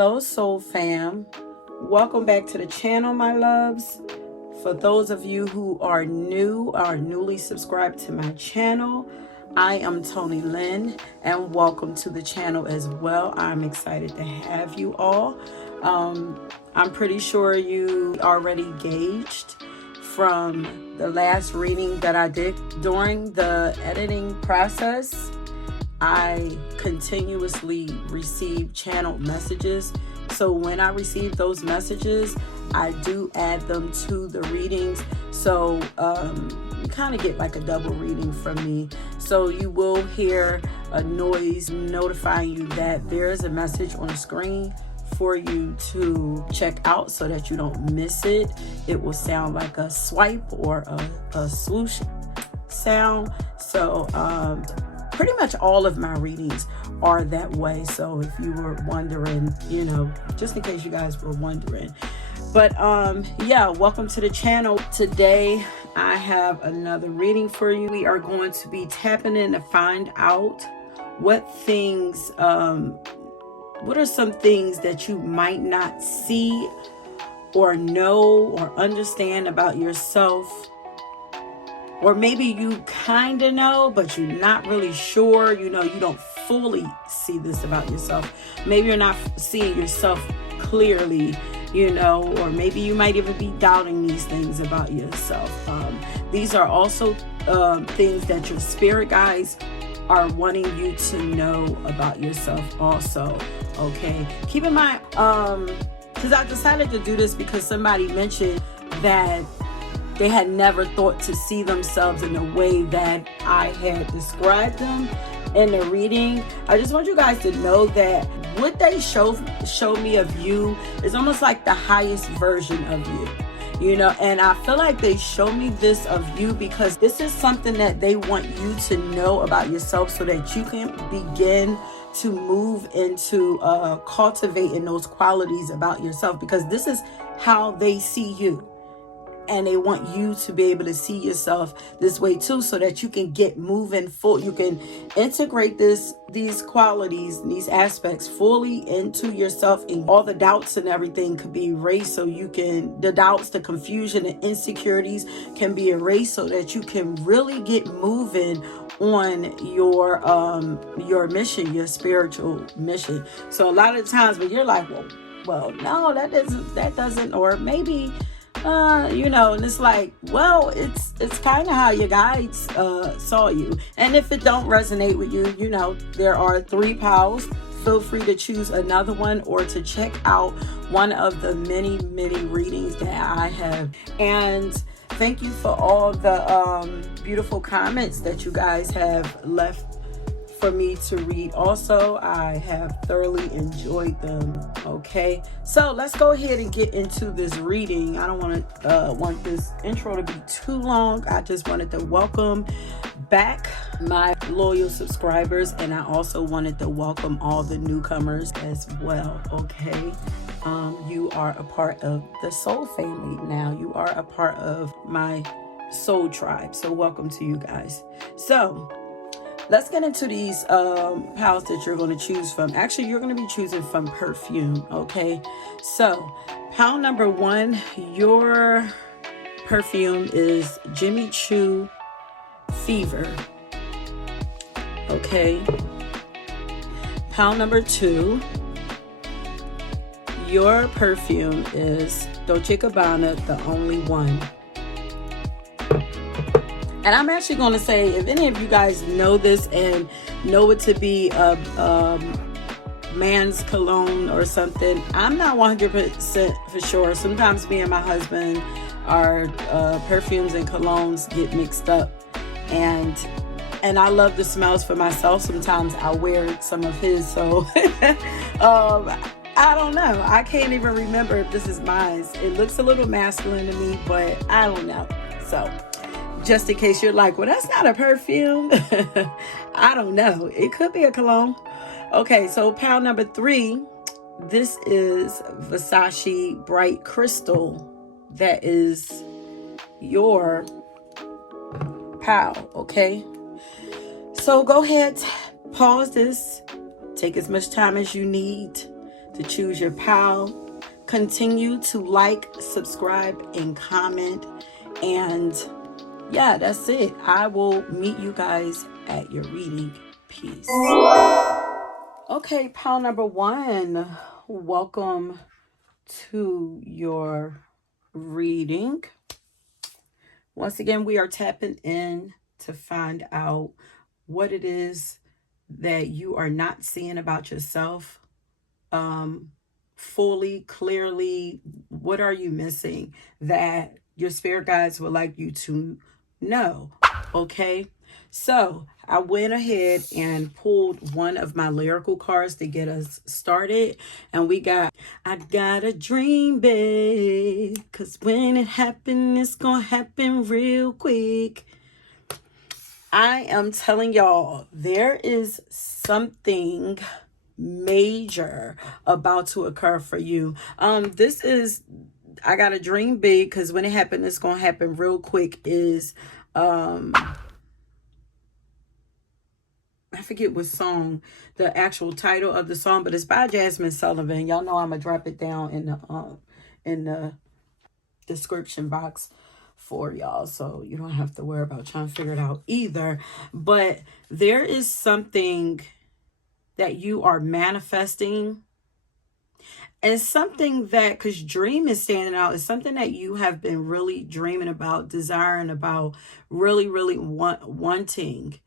Hello, Soul Fam. Welcome back to the channel, my loves. For those of you who are new or newly subscribed to my channel, I am Toni.Lynn, and welcome to the channel as well. I'm excited to have you all. I'm pretty sure you already gauged from the last reading that I did during the editing process. I continuously receive channeled messages. So when I receive those messages, I do add them to the readings. So you kind of get like a double reading from me. So you will hear a noise notifying you that there is a message on the screen for you to check out so that you don't miss it. It will sound like a swipe or a swoosh sound. So pretty much all of my readings are that way. So if you were wondering, you know, just in case you guys were wondering. But yeah, welcome to the channel. Today I have another reading for you. We are going to be tapping in to find out what things, what are some things that you might not see or know or understand about yourself. Or maybe you kind of know, but you're not really sure. You know, you don't fully see this about yourself. Maybe you're not seeing yourself clearly, you know, or maybe you might even be doubting these things about yourself. These are also things that your spirit guides are wanting you to know about yourself also. Okay, keep in mind, because I decided to do this because somebody mentioned that they had never thought to see themselves in the way that I had described them in the reading. I just want you guys to know that what they show me of you is almost like the highest version of you. You know, and I feel like they show me this of you because this is something that they want you to know about yourself so that you can begin to move into cultivating those qualities about yourself, because this is how they see you. And they want you to be able to see yourself this way too, so that you can get moving full. You can integrate these qualities, these aspects fully into yourself, and all the doubts and everything could be erased. So you can, the doubts, the confusion, and insecurities can be erased so that you can really get moving on your mission, your spiritual mission. So a lot of times when you're like, well, no, that doesn't, or maybe, you know, and it's like, well, it's kind of how your guides saw you. And if it don't resonate with you, you know, there are 3 piles. Feel free to choose another one or to check out one of the many readings that I have. And thank you for all the beautiful comments that you guys have left for me to read. Also, I have thoroughly enjoyed them. Okay, so let's go ahead and get into this reading. I don't want this intro to be too long. I just wanted to welcome back my loyal subscribers, and I also wanted to welcome all the newcomers as well. Okay, you are a part of the soul family now. You are a part of my soul tribe, so welcome to you guys. So let's get into these piles that you're going to choose from. Actually, you're going to be choosing from perfume, okay? So, pile number 1, your perfume is Jimmy Choo Fever, okay? Pile number 2, your perfume is Dolce & Gabbana, The Only One. And I'm actually going to say, if any of you guys know this and know it to be a man's cologne or something, I'm not 100% for sure. Sometimes me and my husband, our perfumes and colognes get mixed up. And I love the smells for myself. Sometimes I wear some of his. So I don't know. I can't even remember if this is mine. It looks a little masculine to me, but I don't know. So just in case you're like, well, that's not a perfume. I don't know. It could be a cologne. Okay, so pile number 3. This is Versace Bright Crystal. That is your pile, okay? So go ahead, pause this. Take as much time as you need to choose your pal. Continue to like, subscribe, and comment. And yeah, that's it. I will meet you guys at your reading. Peace. Okay, pal number one, welcome to your reading. Once again, we are tapping in to find out what it is that you are not seeing about yourself fully, clearly. What are you missing that your spirit guides would like you to know? Okay, so I went ahead and pulled one of my lyrical cards to get us started, and we got, I got a dream, babe, cause when it happens, it's gonna happen real quick. I am telling y'all, there is something major about to occur for you. This is, I got a dream big, because when it happens, it's gonna happen real quick, is I forget what song, the actual title of the song, but it's by Jasmine Sullivan. Y'all know I'm gonna drop it down in the description box for y'all, so you don't have to worry about trying to figure it out either. But there is something that you are manifesting, and something that, because dream is standing out, is something that you have been really dreaming about, desiring about, really wanting.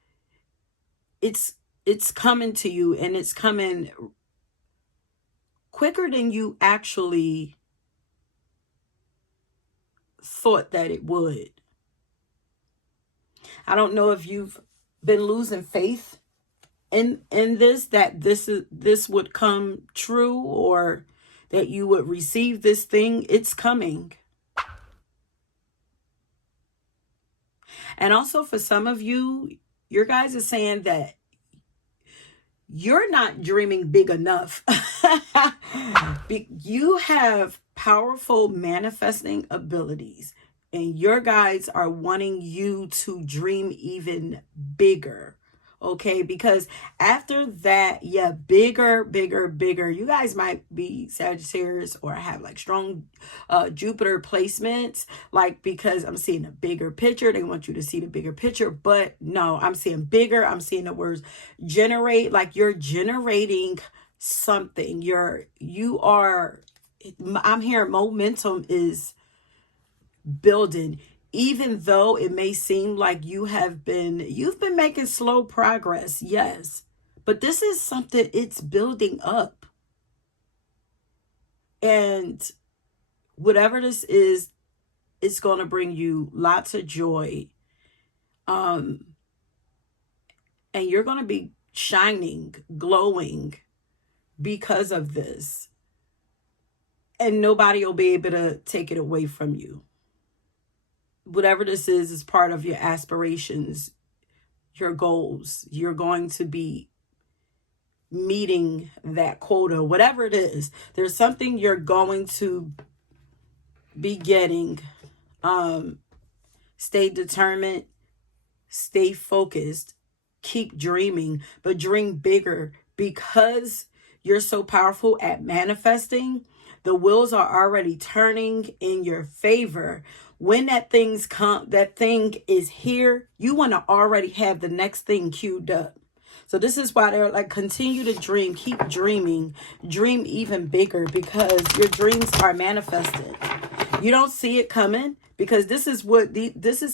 It's coming to you, and it's coming quicker than you actually thought that it would. I don't know if you've been losing faith in this, that this would come true, or that you would receive this thing. It's coming. And also for some of you, your guys are saying that you're not dreaming big enough. You have powerful manifesting abilities, and your guides are wanting you to dream even bigger. Okay, because after that, yeah, bigger. You guys might be Sagittarius or have like strong Jupiter placements, like, because I'm seeing a bigger picture. They want you to see the bigger picture, but no, I'm seeing bigger. I'm seeing the words generate, like you're generating something. I'm hearing momentum is building. Even though it may seem like you've been making slow progress, yes, but this is something, it's building up. And whatever this is, it's going to bring you lots of joy. And you're going to be shining, glowing because of this. And nobody will be able to take it away from you. Whatever this is part of your aspirations, your goals. You're going to be meeting that quota, whatever it is. There's something you're going to be getting. Stay determined, stay focused, keep dreaming, but dream bigger, because you're so powerful at manifesting. The wheels are already turning in your favor. When that thing is here, you want to already have the next thing queued up. So this is why they're like, continue to dream, keep dreaming, dream even bigger, because your dreams are manifested. You don't see it coming, because this is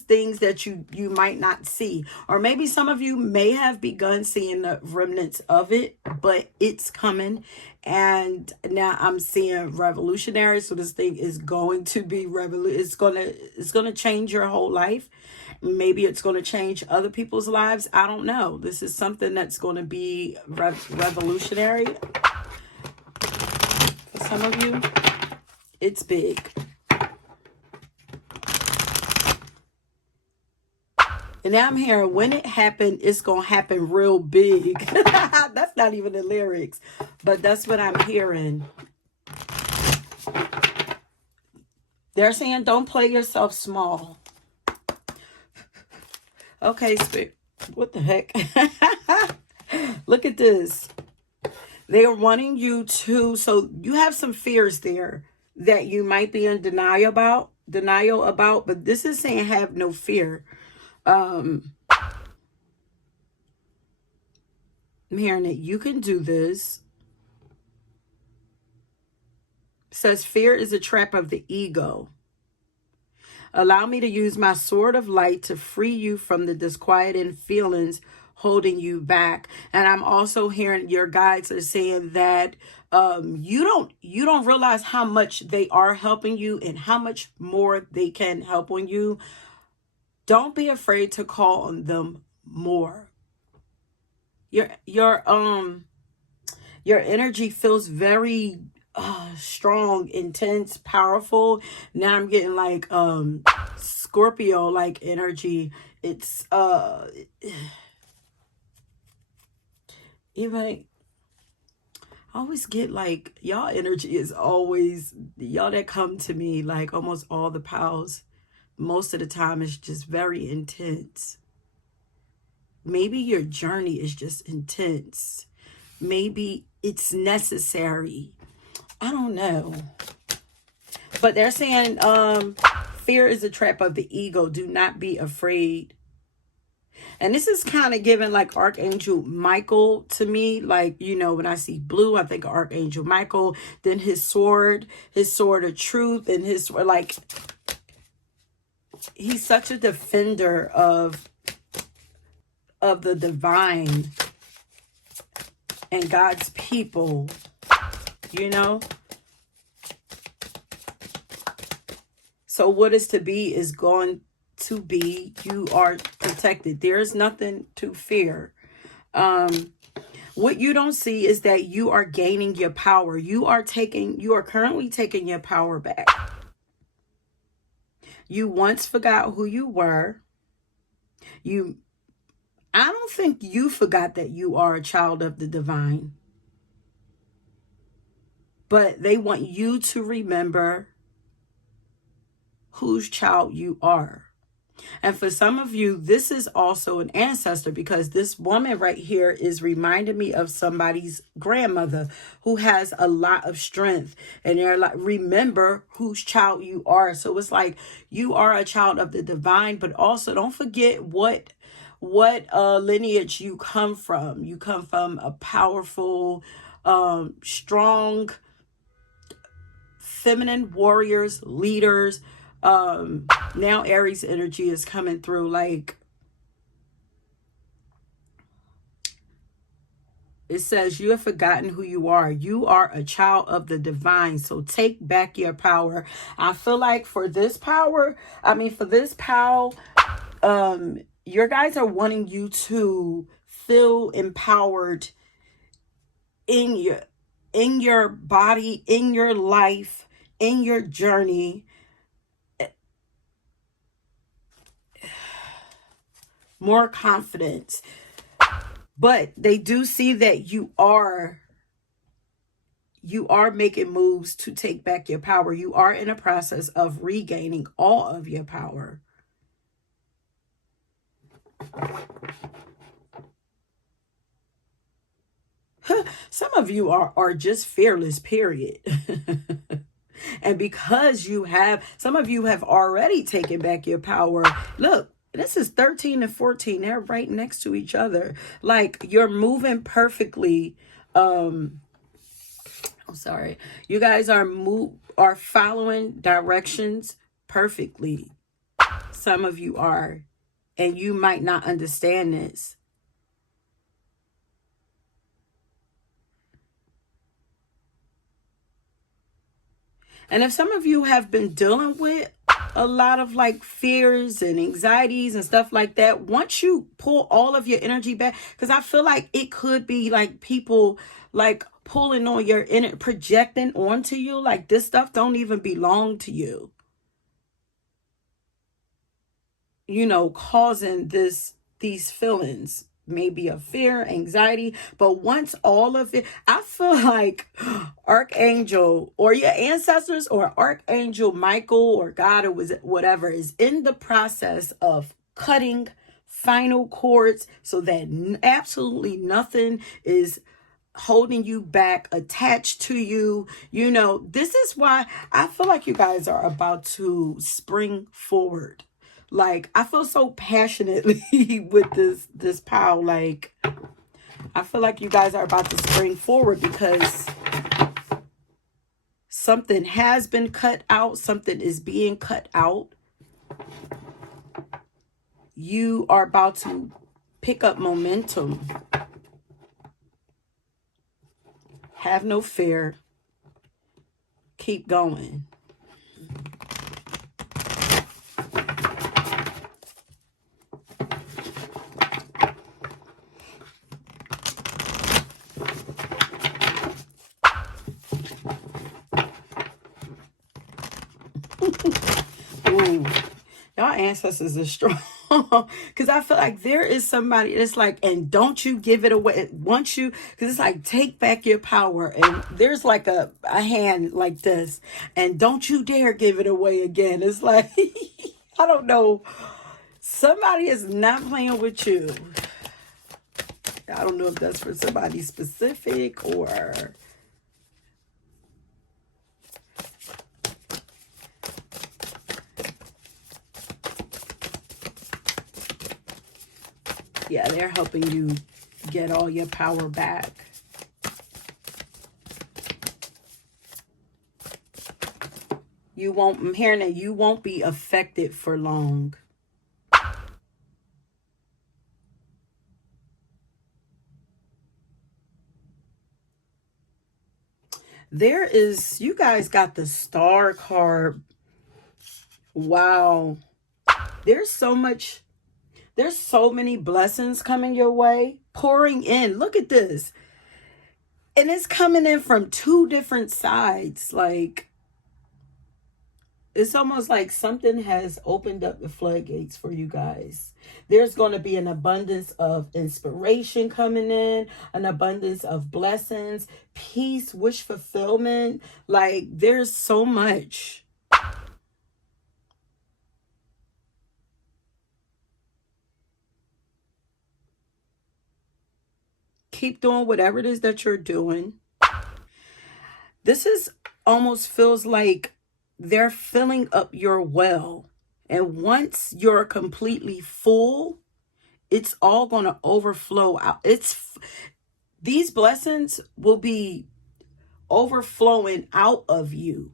things that you might not see, or maybe some of you may have begun seeing the remnants of it, but it's coming. And now I'm seeing revolutionary. So this thing is going to be it's gonna change your whole life. Maybe it's going to change other people's lives. I don't know. This is something that's going to be revolutionary for some of you. It's big. And now I'm hearing, when it happened, it's going to happen real big. That's not even the lyrics, but that's what I'm hearing. They're saying, don't play yourself small. Okay, Spirit. What the heck? Look at this. They are wanting you to, so you have some fears there that you might be in denial about, but this is saying have no fear. I'm hearing that you can do this. It says fear is a trap of the ego. Allow me to use my sword of light to free you from the disquieting feelings holding you back. And I'm also hearing your guides are saying that you don't realize how much they are helping you and how much more they can help on you. Don't be afraid to call on them more. Your energy feels very strong, intense, powerful. Now I'm getting like Scorpio like energy. It's even I always get like y'all energy is always, y'all that come to me, like almost all the pals, most of the time is just very intense. Maybe your journey is just intense. Maybe it's necessary. I don't know. But they're saying fear is a trap of the ego. Do not be afraid. And this is kind of given like Archangel Michael to me. Like, you know, when I see blue, I think of Archangel Michael. Then his sword of truth, and his, like, he's such a defender of the divine and God's people, you know. So what is to be is going to be. You are protected. There is nothing to fear. What you don't see is that you are gaining your power. You are currently taking your power back. You once forgot who you were. I don't think you forgot that you are a child of the divine. But they want you to remember whose child you are. And for some of you, this is also an ancestor, because this woman right here is reminding me of somebody's grandmother who has a lot of strength. And they're like, remember whose child you are. So it's like you are a child of the divine, but also don't forget what lineage you come from. You come from a powerful, strong, feminine warriors, leaders. Now Aries energy is coming through. Like, it says you have forgotten who you are. You are a child of the divine. So take back your power. I feel like for this power, your guys are wanting you to feel empowered in your body, in your life, in your journey. More confidence. But they do see that you are making moves to take back your power. You are in a process of regaining all of your power. Some of you are just fearless, period. And because some of you have already taken back your power. Look, this is 13 and 14. They're right next to each other. Like, you're moving perfectly. I'm sorry. You guys are following directions perfectly. Some of you are. And you might not understand this. And if some of you have been dealing with a lot of like fears and anxieties and stuff like that, once you pull all of your energy back, because I feel like it could be like people like pulling on your inner, projecting onto you, like this stuff don't even belong to you, you know, causing these feelings, maybe of fear, anxiety. But once all of it, I feel like Archangel or your ancestors or Archangel Michael or God or whatever is in the process of cutting final cords so that absolutely nothing is holding you back, attached to you. You know, this is why I feel like you guys are about to spring forward. Like, I feel so passionately with this pile. Like, I feel like you guys are about to spring forward because something has been cut out. Something is being cut out. You are about to pick up momentum. Have no fear. Keep going. Ooh, y'all ancestors are strong. Because I feel like there is somebody that's like, and don't you give it away. Once you, because it's like, take back your power. And there's like a hand like this. And don't you dare give it away again. It's like, I don't know. Somebody is not playing with you. I don't know if that's for somebody specific or... Yeah, they're helping you get all your power back. You won't, I'm hearing that you won't be affected for long. There is, you guys got the star card. Wow. There's so much, there's so many blessings coming your way, pouring in. Look at this. And it's coming in from two different sides. Like, it's almost like something has opened up the floodgates for you guys. There's going to be an abundance of inspiration coming in, an abundance of blessings, peace, wish fulfillment. Like, there's so much. Keep doing whatever it is that you're doing. This is almost feels like they're filling up your well. And once you're completely full, it's all going to overflow out. These blessings will be overflowing out of you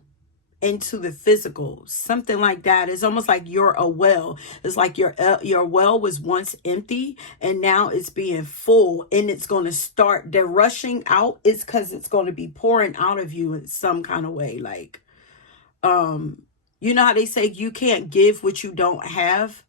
into the physical, something like that. It's almost like you're a well. It's like your well was once empty and now it's being full, and it's going to start, they're rushing out. It's because it's going to be pouring out of you in some kind of way. Like, you know how they say you can't give what you don't have?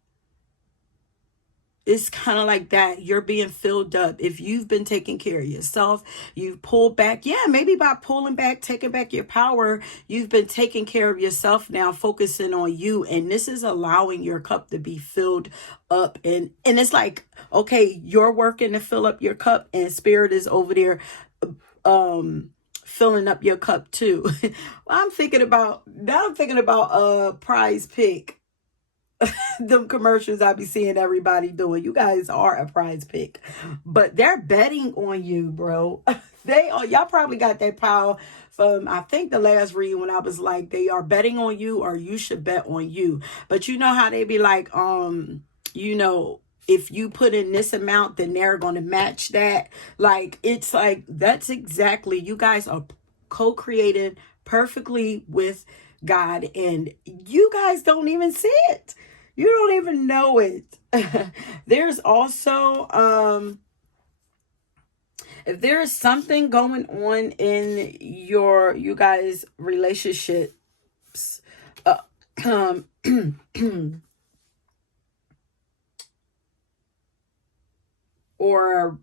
It's kind of like that. You're being filled up. If you've been taking care of yourself, you've pulled back. Yeah, maybe by pulling back, taking back your power, you've been taking care of yourself now, focusing on you. And this is allowing your cup to be filled up. And it's like, okay, you're working to fill up your cup and spirit is over there filling up your cup too. I'm thinking about Prize Pick. Them commercials I be seeing everybody doing. You guys are a prize pick, but they're betting on you, bro. They are. Y'all probably got that pile from, I think, the last read when I was like, they are betting on you, or you should bet on you. But you know how they be like, you know, if you put in this amount, then they're going to match that. Like, it's like, that's exactly, you guys are co-creating perfectly with God, and you guys don't even see it. You don't even know it. There's also, if there is something going on in you guys' relationships, or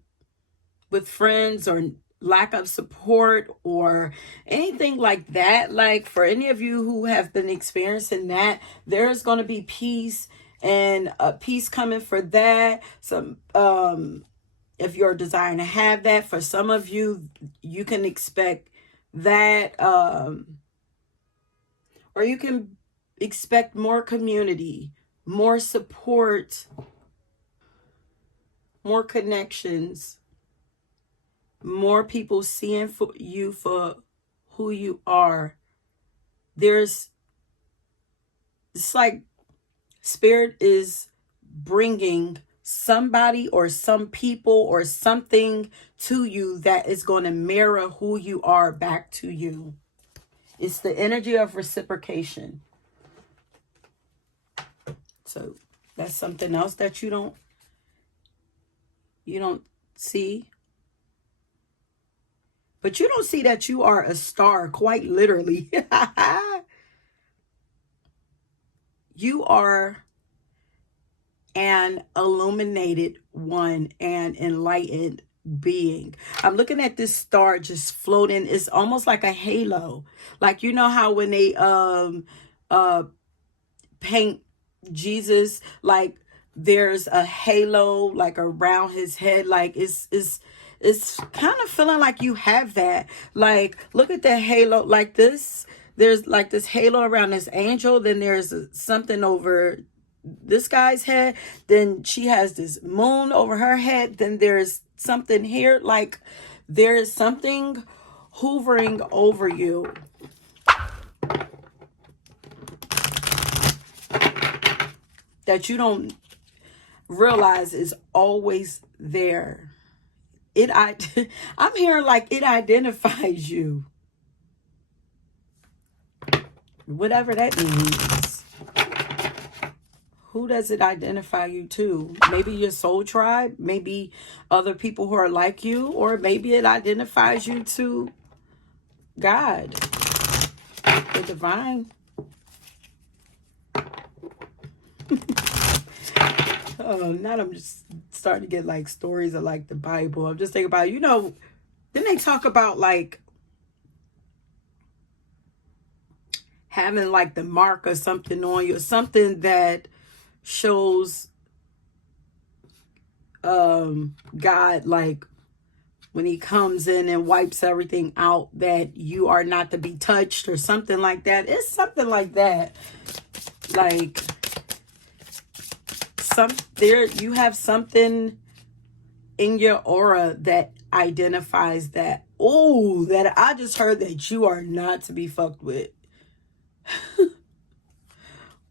with friends, or lack of support, or anything like that, like for any of you who have been experiencing that, there's going to be peace and peace coming for that. Some if you're desiring to have that, for some of you, you can expect that, or you can expect more community, more support, more connections. more people seeing for you for who you are. It's like Spirit is bringing somebody or some people or something to you that is going to mirror who you are back to you. It's the energy of reciprocation. So that's something else that you don't see. But you don't see that you are a star, quite literally. You are an illuminated one, an enlightened being. I'm looking at this star just floating. It's almost like a halo. Like, you know how when they paint Jesus, like there's a halo like around his head, like it's kind of feeling like you have that. Like, look at that halo, like this. There's like this halo around this angel, then there's something over this guy's head, then she has this moon over her head, then there's something here, like there is something hovering over you. That you don't realize is always there. I'm hearing like it identifies you. Whatever that means. Who does it identify you to? Maybe your soul tribe, maybe other people who are like you, or maybe it identifies you to God, the divine. Oh, now I'm just starting to get like stories of like the Bible. I'm just thinking about, then they talk about like having like the mark or something on you, or something that shows God, like when he comes in and wipes everything out, that you are not to be touched or something like that. It's something like that. Like you have something in your aura that identifies that. Oh, that I just heard that you are not to be fucked with.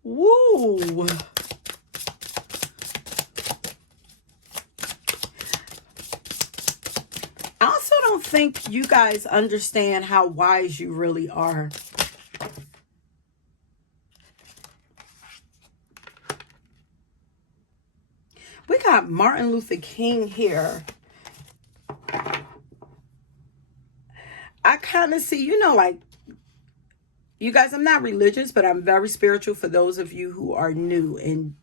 Woo. I also don't think you guys understand how wise you really are. We got Martin Luther King here. I kind of see, like, you guys, I'm not religious, but I'm very spiritual for those of you who are new. And,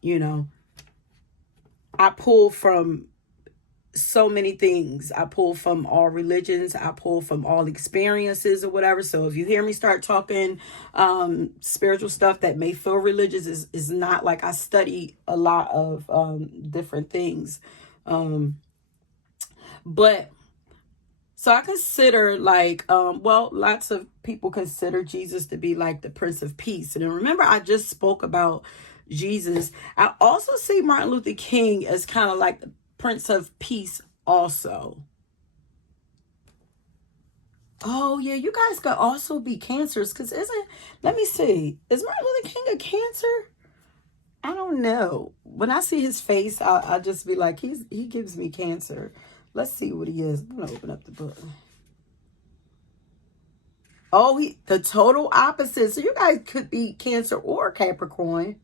I pull from so many things. I pull from all religions. I pull from all experiences or whatever. So if you hear me start talking spiritual stuff that may feel religious, is not like I study a lot of different things. But so I consider like, lots of people consider Jesus to be like the Prince of Peace. And remember, I just spoke about Jesus. I also see Martin Luther King as kind of like the Prince of Peace also. Oh, yeah, you guys could also be Cancers, because let me see, is Martin Luther King a Cancer? I don't know. When I see his face, I'll just be like, he gives me Cancer. Let's see what he is. I'm going to open up the book. Oh, the total opposite. So you guys could be Cancer or Capricorn,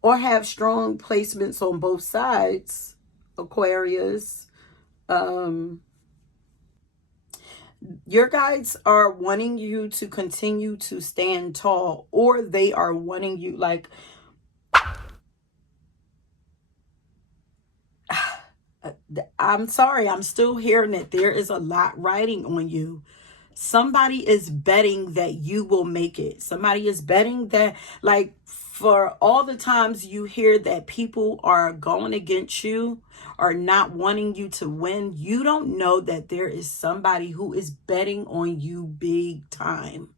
or have strong placements on both sides. Aquarius. Your guides are wanting you to continue to stand tall, or they are wanting you, like, I'm sorry, I'm still hearing it. There is a lot riding on you. Somebody is betting that you will make it. Somebody is betting that, like, for all the times you hear that people are going against you or not wanting you to win, you don't know that there is somebody who is betting on you big time.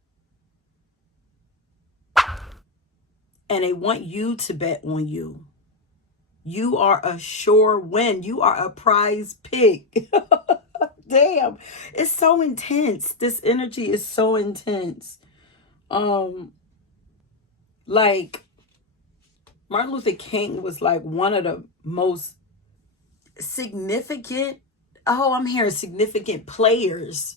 And they want you to bet on you. You are a sure win. You are a prize pick. Damn, it's so intense. This energy is so intense. Like Martin Luther King was like one of the most significant, I'm hearing significant players.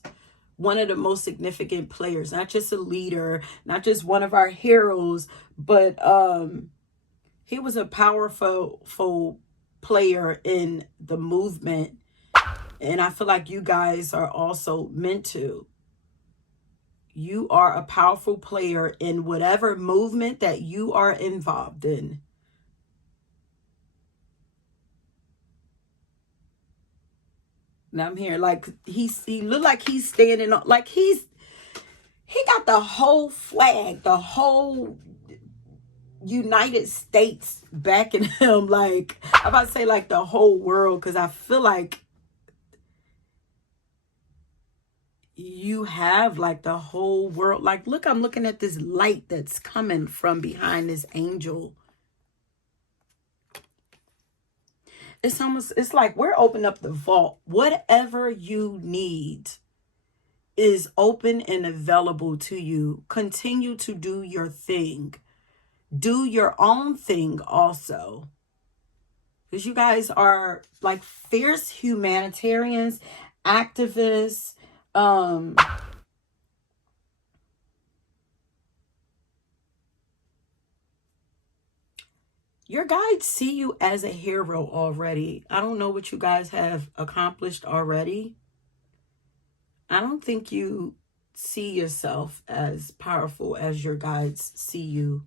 One of the most significant players, not just a leader, not just one of our heroes, but he was a powerful player in the movement. And I feel like you guys are also meant to. You are a powerful player in whatever movement that you are involved in. And I'm here like he look like he's standing on, like he got the whole flag, the whole United States backing him. Like I'm about to say like the whole world, because I feel like you have like the whole world. Like, look, I'm looking at this light that's coming from behind this angel. It's almost, it's like we're opening up the vault. Whatever you need is open and available to you. Continue to do your thing. Do your own thing also. Because you guys are like fierce humanitarians, activists, your guides see you as a hero already. I don't know what you guys have accomplished already. I don't think you see yourself as powerful as your guides see you.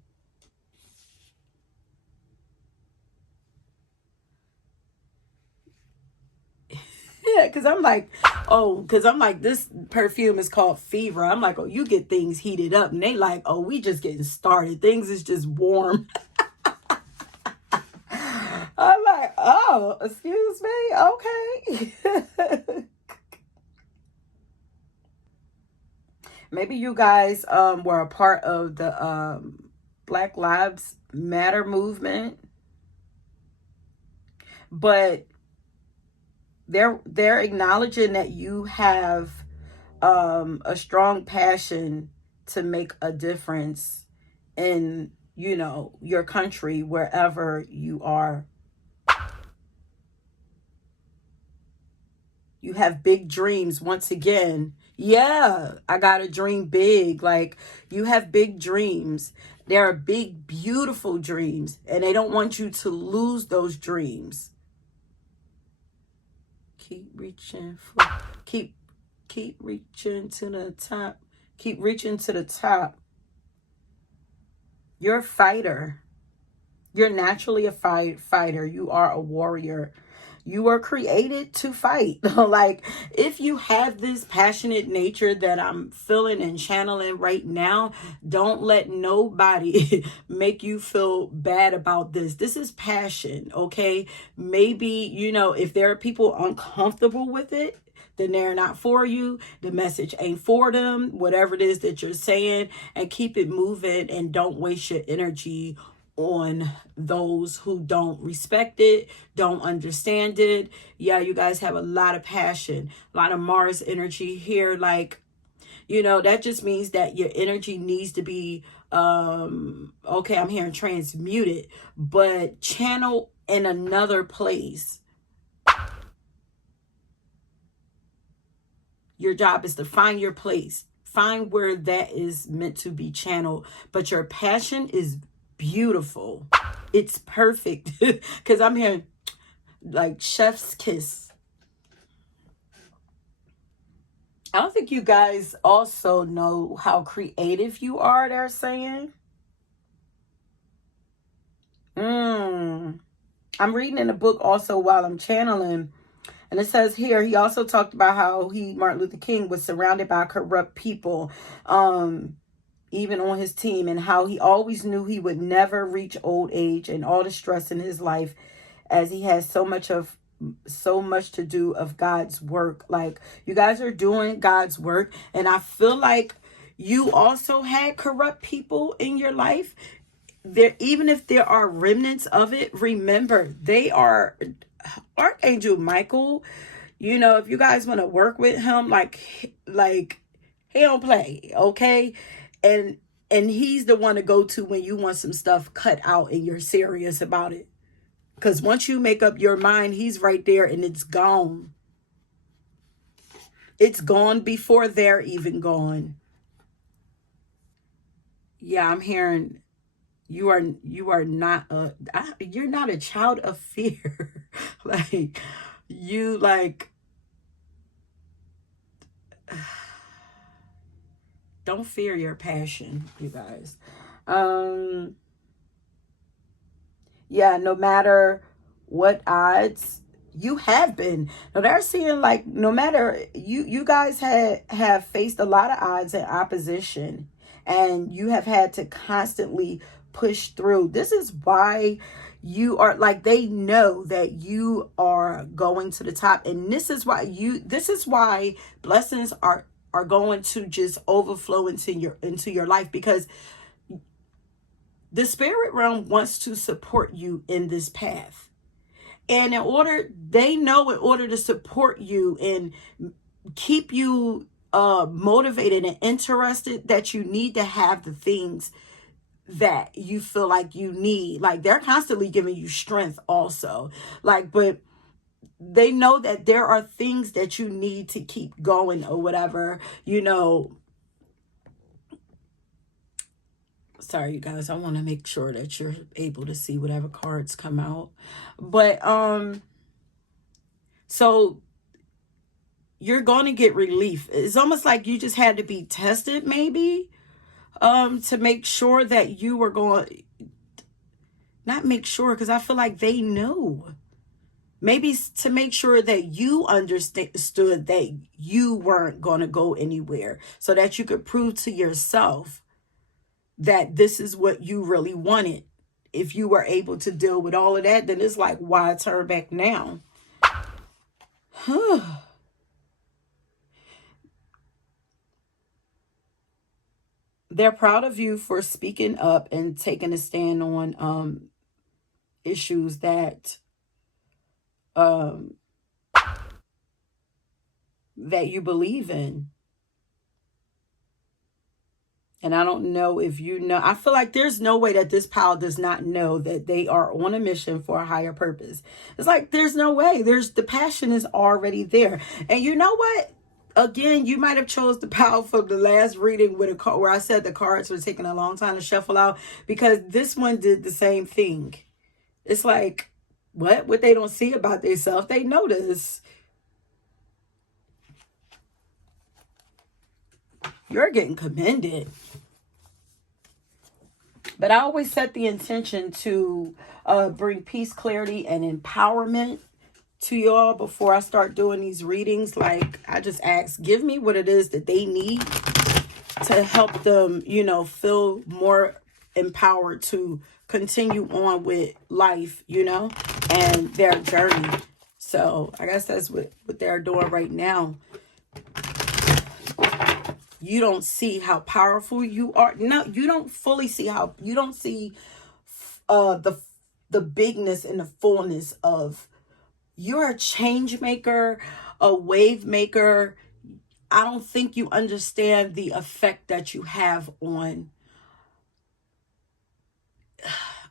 Yeah, because I'm like, this perfume is called Fever. I'm like, oh, you get things heated up. And they like, oh, we just getting started. Things is just warm. I'm like, oh, excuse me? Okay. Maybe you guys were a part of the Black Lives Matter movement. But they're acknowledging that you have a strong passion to make a difference in, you know, your country, wherever you are. You have big dreams once again. Yeah, I got to dream big. Like, you have big dreams. There are big, beautiful dreams, and they don't want you to lose those dreams. Keep reaching for, keep reaching to the top. Keep reaching to the top. You're a fighter. You're naturally a fighter. You are a warrior. You were created to fight. Like, if you have this passionate nature that I'm feeling and channeling right now, don't let nobody make you feel bad about this. This is passion, okay? Maybe, you know, if there are people uncomfortable with it, then they're not for you. The message ain't for them. Whatever it is that you're saying, and keep it moving, and don't waste your energy on those who don't respect it, don't understand it. Yeah, you guys have a lot of passion, a lot of Mars energy here. Like, you know, that just means that your energy needs to be, okay, I'm hearing transmuted, but channel in another place. Your job is to find your place, find where that is meant to be channeled. But your passion is beautiful. It's perfect. Because I'm hearing like chef's kiss. I don't think you guys also know how creative you are, they're saying. I'm reading in a book also while I'm channeling. And it says here, he also talked about how Martin Luther King, was surrounded by corrupt people, even on his team, and how he always knew he would never reach old age and all the stress in his life, as he has so much to do of God's work. Like, you guys are doing God's work, and I feel like you also had corrupt people in your life. There, even if there are remnants of it, remember, they are Archangel Michael. You know, if you guys want to work with him, like he don't play, okay? And he's the one to go to when you want some stuff cut out and you're serious about it. Because once you make up your mind, he's right there and it's gone. It's gone before they're even gone. Yeah, I'm hearing you are not you're not a child of fear. Like you like don't fear your passion, you guys. Yeah, no matter what odds you have been. Now they're seeing like no matter you guys have faced a lot of odds and opposition, and you have had to constantly push through. This is why you are like, they know that you are going to the top, and this is why blessings are going to just overflow into your life, because the spirit realm wants to support you in this path. And they know in order to support you and keep you motivated and interested, that you need to have the things that you feel like you need. Like they're constantly giving you strength also. Like, but they know that there are things that you need to keep going or whatever, you know. Sorry, you guys, I want to make sure that you're able to see whatever cards come out. But so you're going to get relief. It's almost like you just had to be tested, maybe, to make sure that you were going, not make sure, because I feel like they knew. Maybe to make sure that you understood that you weren't going to go anywhere, so that you could prove to yourself that this is what you really wanted. If you were able to deal with all of that, then it's like, why turn back now? They're proud of you for speaking up and taking a stand on issues that that you believe in. And I don't know if you know, I feel like there's no way that this pal does not know that they are on a mission for a higher purpose. It's like, there's no way. The passion is already there. And you know what? Again, you might have chose the pal from the last reading with a card where I said the cards were taking a long time to shuffle out, because this one did the same thing. It's like, what they don't see about themselves, they notice. You're getting commended. But I always set the intention to bring peace, clarity, and empowerment to y'all before I start doing these readings. Like, I just ask, give me what it is that they need to help them, you know, feel more empowered to continue on with life, you know, and their journey. So I guess that's what they're doing right now. You don't see how powerful you are. No, you don't fully see how, you don't see the bigness and the fullness of, you're a change maker, a wave maker. I don't think you understand the effect that you have on,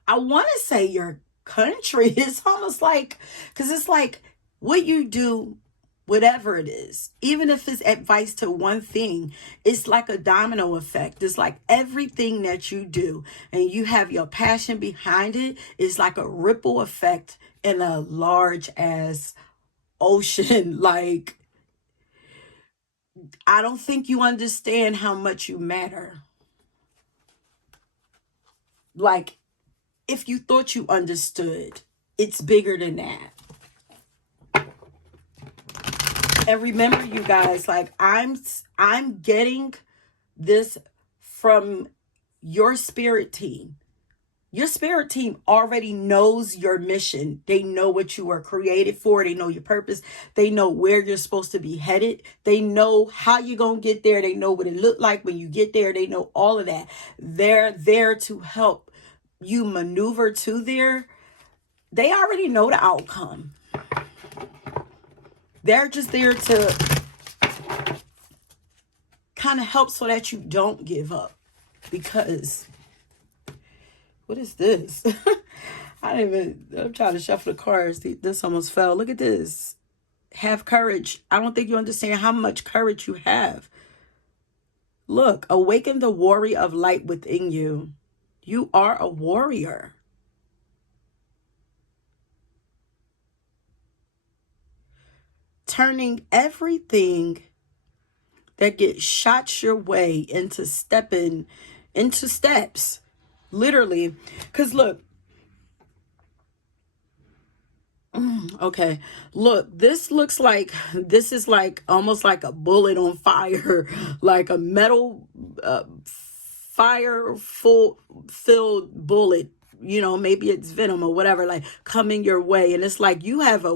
I want to say, your country. It's almost like, because it's like what you do, whatever it is, even if it's advice to one thing, it's like a domino effect. It's like everything that you do and you have your passion behind it is like a ripple effect in a large ass ocean. Like, I don't think you understand how much you matter. Like, if you thought you understood, it's bigger than that. And remember, you guys, like, I'm getting this from your spirit team. Your spirit team already knows your mission. They know what you are created for. They know your purpose. They know where you're supposed to be headed. They know how you're going to get there. They know what it looked like when you get there. They know all of that. They're there to help you maneuver to there. They already know the outcome. They're just there to kind of help so that you don't give up. Because, what is this? I'm trying to shuffle the cards. This almost fell. Look at this. Have courage. I don't think you understand how much courage you have. Look, awaken the warrior of light within you. You are a warrior. Turning everything that gets shot your way into steps. Literally. Because look. Okay. Look, this is like almost like a bullet on fire. Like a metal filled bullet. You know, maybe it's venom or whatever, like coming your way. And it's like you have I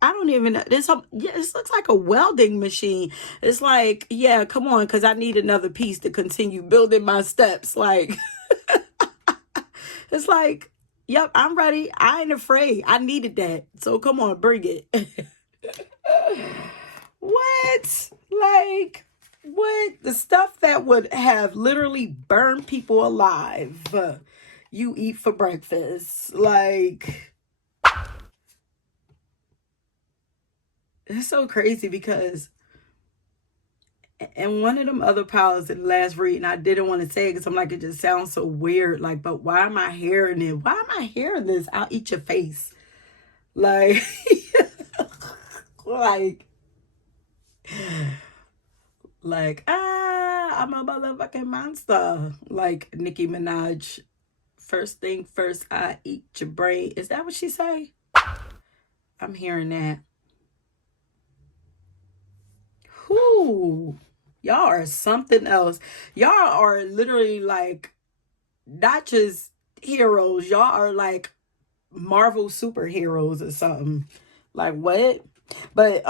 don't even know. This looks like a welding machine. It's like, yeah, come on, because I need another piece to continue building my steps. Like, it's like, yep, I'm ready. I ain't afraid. I needed that. So come on, bring it. What? Like, what? The stuff that would have literally burned people alive. You eat for breakfast. Like, it's so crazy because and one of them other powers in the last reading, I didn't want to say it because I'm like, it just sounds so weird. Like, but why am I hearing it? Why am I hearing this? I'll eat your face. Like, I'm a motherfucking monster. Like Nicki Minaj. First thing first, I eat your brain. Is that what she say? I'm hearing that. Whoo. Y'all are something else. Y'all are literally like not just heroes. Y'all are like Marvel superheroes or something. Like what? But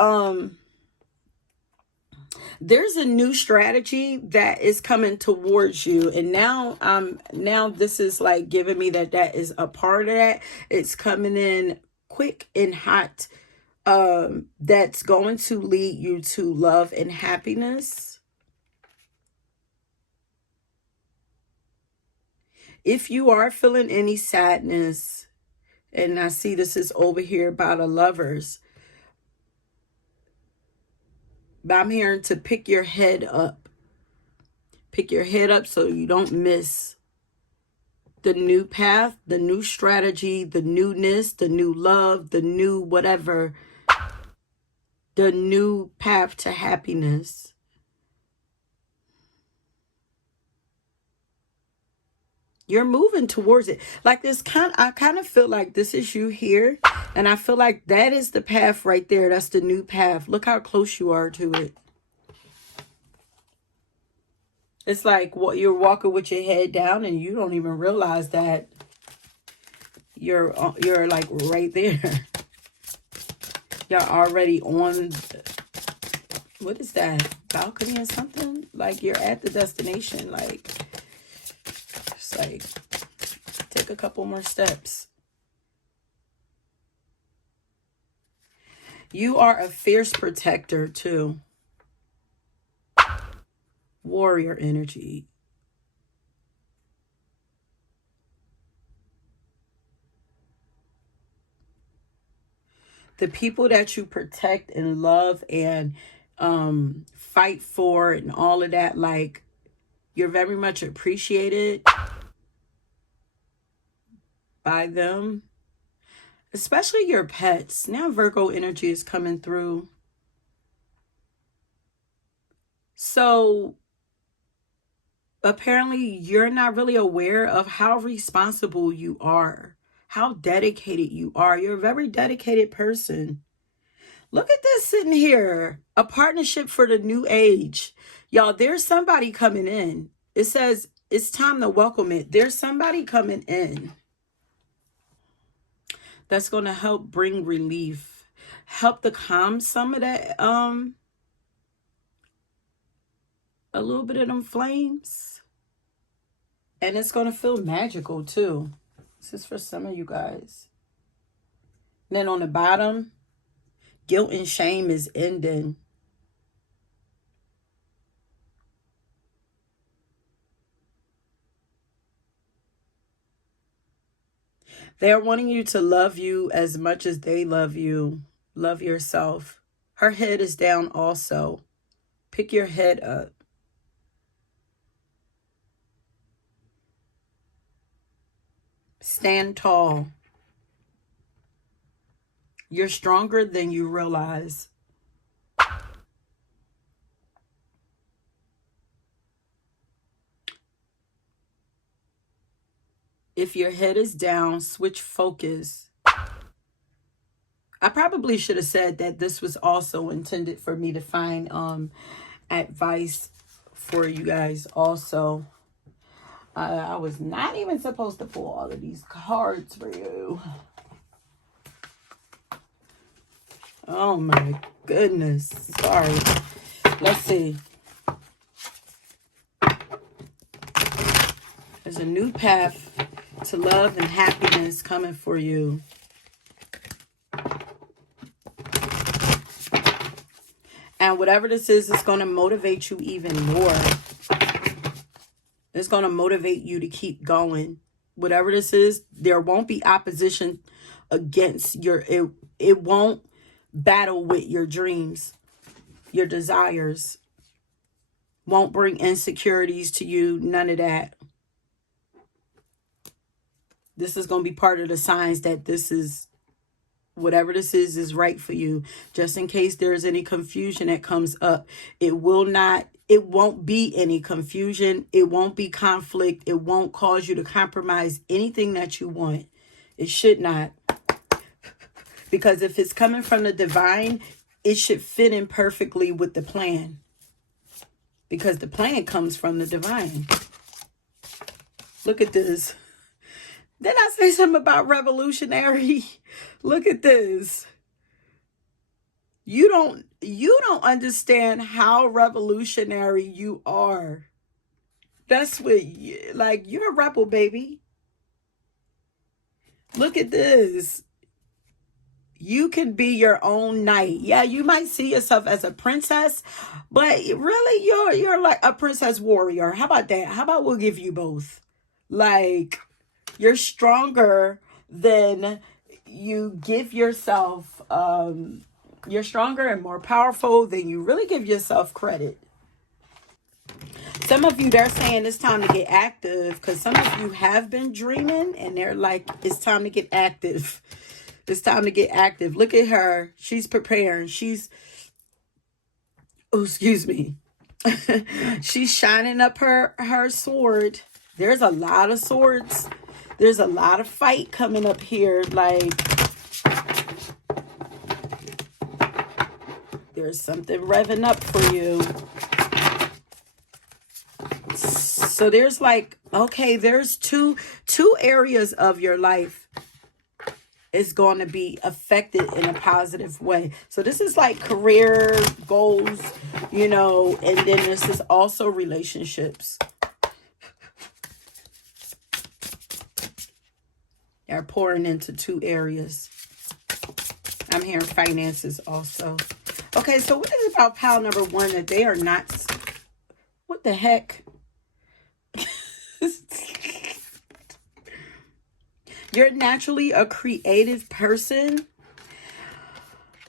there's a new strategy that is coming towards you, and now this is like giving me that is a part of that. It's coming in quick and hot. That's going to lead you to love and happiness. If you are feeling any sadness, and I see this is over here about the lovers, but I'm hearing to pick your head up. Pick your head up so you don't miss the new path, the new strategy, the newness, the new love, the new whatever, the new path to happiness. You're moving towards it. Like this I kind of feel like this is you here. And I feel like that is the path right there. That's the new path. Look how close you are to it. It's like what you're walking with your head down and you don't even realize that you're like right there. You're already on, what is that? Balcony or something? Like you're at the destination. Like, it's like, take a couple more steps. You are a fierce protector too. Warrior energy. The people that you protect and love and fight for and all of that, like, you're very much appreciated by them. Especially your pets. Now Virgo energy is coming through. So apparently you're not really aware of how responsible you are, how dedicated you are. You're a very dedicated person. Look at this sitting here. A partnership for the new age. Y'all, there's somebody coming in. It says it's time to welcome it. There's somebody coming in that's going to help bring relief, help to calm some of that, a little bit of them flames. And it's going to feel magical too. This is for some of you guys. And then on the bottom, Guilt and shame is ending. They're wanting you to love you as much as they love you. Love yourself. Her head is down also. Pick your head up. Stand tall. You're stronger than you realize. If your head is down, switch focus. I probably should have said that this was also intended for me to find advice for you guys also. I was not even supposed to pull all of these cards for you. Oh my goodness. Sorry. Let's see. There's a new path to love and happiness coming for you. And whatever this is, it's going to motivate you even more. It's going to motivate you to keep going. Whatever this is, there won't be opposition against your, it won't battle with your dreams, your desires. Won't bring insecurities to you, none of that. This is going to be part of the signs that this is, whatever this is right for you. Just in case there's any confusion that comes up, it won't be any confusion. It won't be conflict. It won't cause you to compromise anything that you want. It should not. Because if it's coming from the divine, it should fit in perfectly with the plan. Because the plan comes from the divine. Look at this. Didn't I say something about revolutionary? Look at this. You don't understand how revolutionary you are. That's what you're a rebel, baby. Look at this. You can be your own knight. Yeah, you might see yourself as a princess, but really you're like a princess warrior. How about that? How about we'll give you both? Like, you're stronger than you give yourself. You're stronger and more powerful than you really give yourself credit. Some of you, they're saying it's time to get active, because some of you have been dreaming and they're like, it's time to get active. It's time to get active. Look at her. She's preparing. Oh, excuse me. She's shining up her sword. There's a lot of swords. There's a lot of fight coming up here. Like, there's something revving up for you. So there's like, okay, there's two areas of your life is going to be affected in a positive way. So this is like career goals, and then this is also relationships. They're pouring into two areas. I'm hearing finances also. Okay, so what is about pile number one that they are not? What the heck? You're naturally a creative person.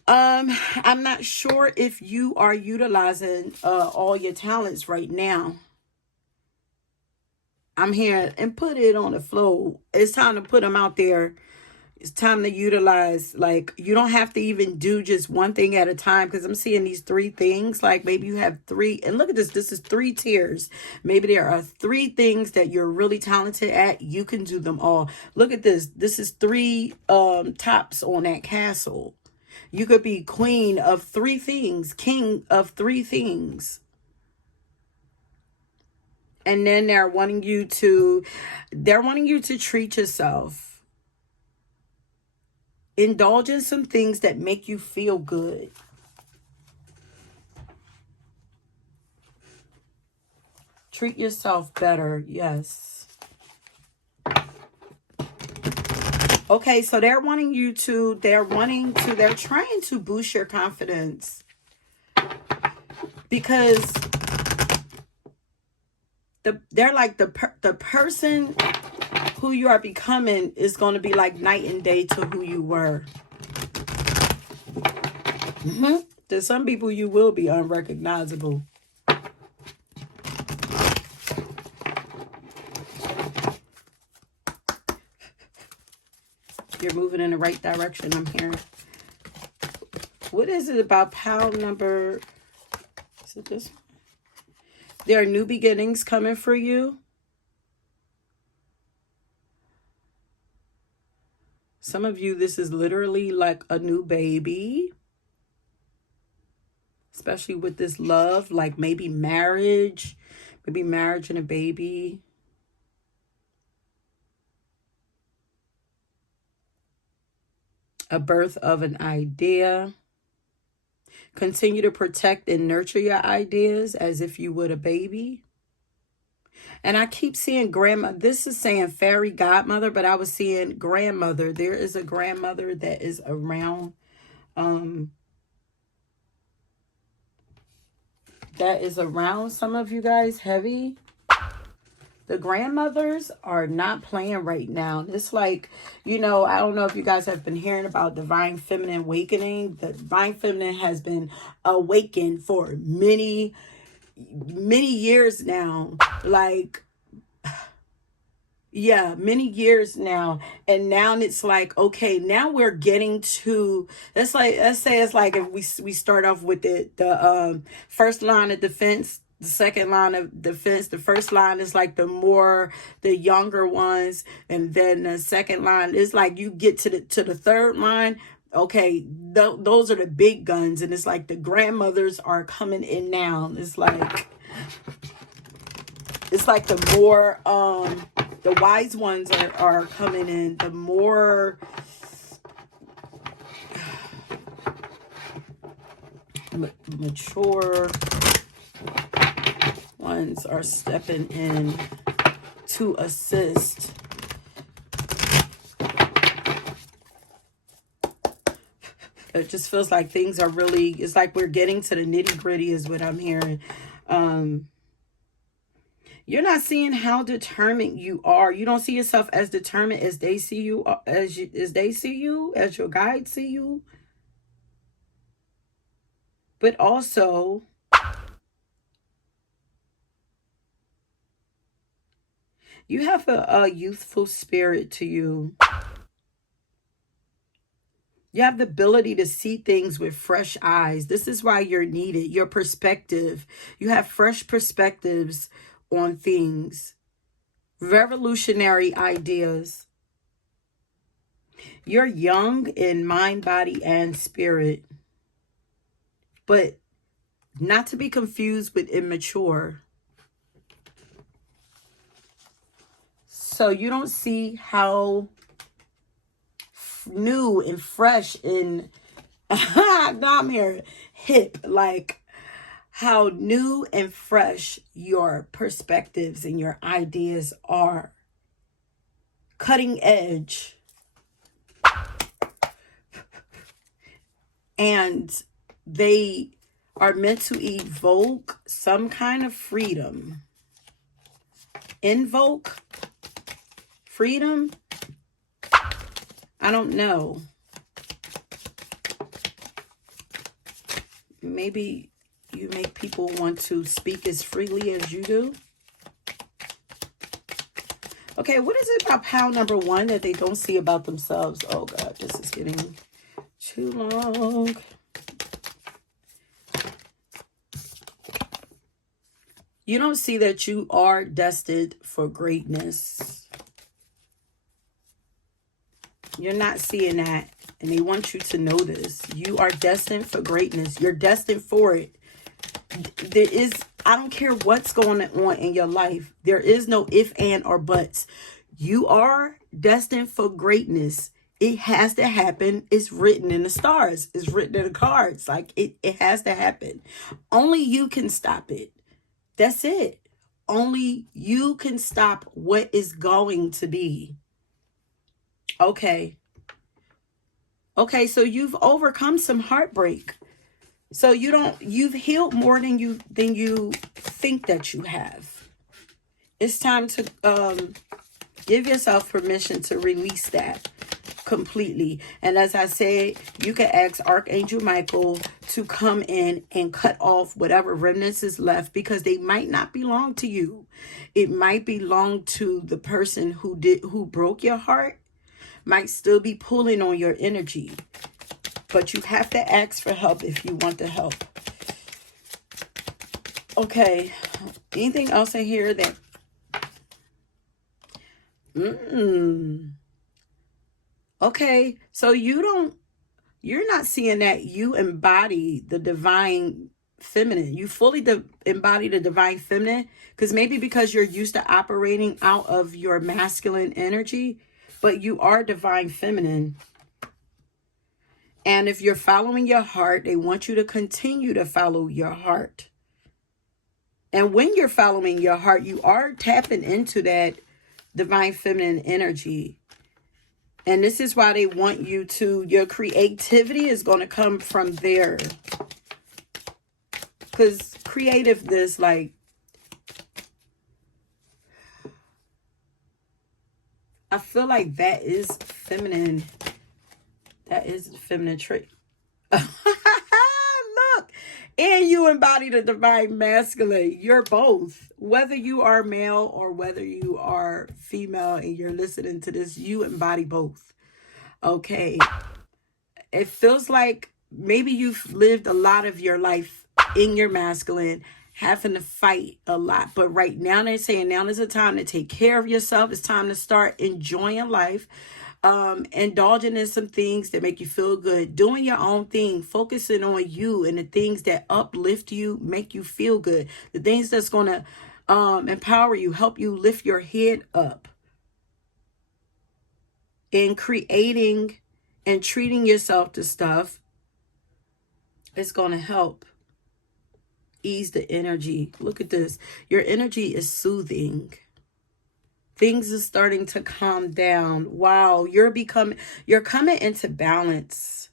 I'm not sure if you are utilizing all your talents right now. I'm here and put it on the floor. It's time to put them out there. It's time to utilize, like, you don't have to even do just one thing at a time, because I'm seeing these three things. Like, maybe you have three, and look at this. This is 3 tiers. Maybe there are 3 things that you're really talented at. You can do them all. Look at this. This is 3 tops on that castle. You could be queen of 3 things, king of 3 things. And then they're wanting you to treat yourself. Indulge in some things that make you feel good. Treat yourself better, yes. Okay, so they're trying to boost your confidence, because they're like the person who you are becoming is going to be like night and day to who you were. To some people, you will be unrecognizable. You're moving in the right direction, I'm hearing. What is it about pile number? Is it this one? There are new beginnings coming for you. Some of you, this is literally like a new baby. Especially with this love, like maybe marriage and a baby. A birth of an idea. Continue to protect and nurture your ideas as if you would a baby. And I keep seeing grandma. This is saying fairy godmother, but I was seeing grandmother. There is a grandmother that is around. That is around some of you guys heavy. The grandmothers are not playing right now. It's like, I don't know if you guys have been hearing about divine feminine awakening. The divine feminine has been awakened for many, many years now. Like, yeah, many years now. And now it's like, okay, now we're getting to, let's say it's like if we start off with the first line of defense, the second line of defense. The first line is like the younger ones, and then the second line is like you get to the third line. Okay, those are the big guns, and it's like the grandmothers are coming in now. It's like the more the wise ones are coming in, the more mature ones are stepping in to assist. It just feels like things are really, it's like we're getting to the nitty gritty is what I'm hearing. You're not seeing how determined you are. You don't see yourself as determined as they see you, as they see you, as your guides see you. But also, you have a youthful spirit to you. You have the ability to see things with fresh eyes. This is why you're needed. Your perspective. You have fresh perspectives on things. Revolutionary ideas. You're young in mind, body, and spirit. But not to be confused with immature. So you don't see how new and fresh and now I'm here hip, like how new and fresh your perspectives and your ideas are. Cutting edge. And they are meant to evoke some kind of freedom. Invoke freedom? I don't know. Maybe you make people want to speak as freely as you do. Okay, what is it about pile number 1 that they don't see about themselves? Oh God, this is getting too long. You don't see that you are destined for greatness. You're not seeing that. And they want you to know this. You are destined for greatness. You're destined for it. I don't care what's going on in your life. There is no if, and, or buts. You are destined for greatness. It has to happen. It's written in the stars. It's written in the cards. Like it has to happen. Only you can stop it. That's it. Only you can stop what is going to be. Okay. Okay, so you've overcome some heartbreak. So you've healed more than you think that you have. It's time to give yourself permission to release that completely. And as I said, you can ask Archangel Michael to come in and cut off whatever remnants is left, because they might not belong to you. It might belong to the person who broke your heart, might still be pulling on your energy. But you have to ask for help if you want the help. Okay. Anything else in here that... Okay. So you're not seeing that you embody the divine feminine. You fully embody the divine feminine, because you're used to operating out of your masculine energy, but you are divine feminine. And if you're following your heart, they want you to continue to follow your heart. And when you're following your heart, you are tapping into that divine feminine energy. And this is why they want you to, your creativity is going to come from there. Because creativeness, like, I feel like that is feminine. That is a feminine trait. Look, and you embody the divine masculine. You're both. Whether you are male or whether you are female and you're listening to this, you embody both. Okay. It feels like maybe you've lived a lot of your life in your masculine, having to fight a lot. But right now they're saying now is the time to take care of yourself. It's time to start enjoying life. Indulging in some things that make you feel good, doing your own thing, focusing on you and the things that uplift you, make you feel good, the things that's going to empower you, help you lift your head up, and creating and treating yourself to stuff is going to help ease the energy. Look at this. Your energy is soothing. Things are starting to calm down. Wow, you're coming into balance.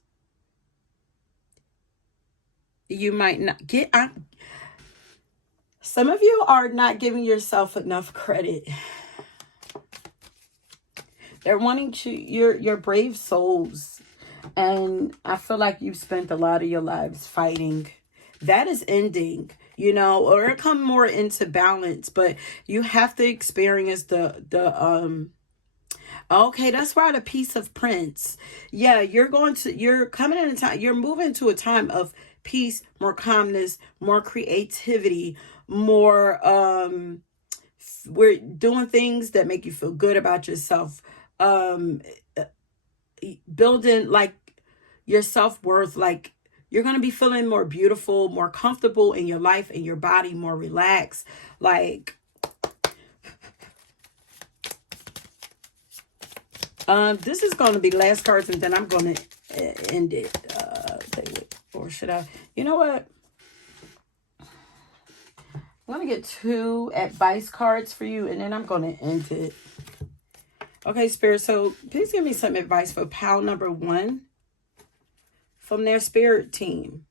You might not get... some of you are not giving yourself enough credit. They're wanting to... You're brave souls. And I feel like you've spent a lot of your lives fighting. That is ending, or come more into balance, but you have to experience okay, that's why the peace of Prince. Yeah, you're coming in a time, you're moving to a time of peace, more calmness, more creativity, more we're doing things that make you feel good about yourself, building like your self-worth, like you're going to be feeling more beautiful, more comfortable in your life and your body, more relaxed. Like, this is going to be last cards, and then I'm going to end it. Or should I? You know what? I'm going to get 2 advice cards for you, and then I'm going to end it. Okay, Spirit. So please give me some advice for pile number 1 from their spirit team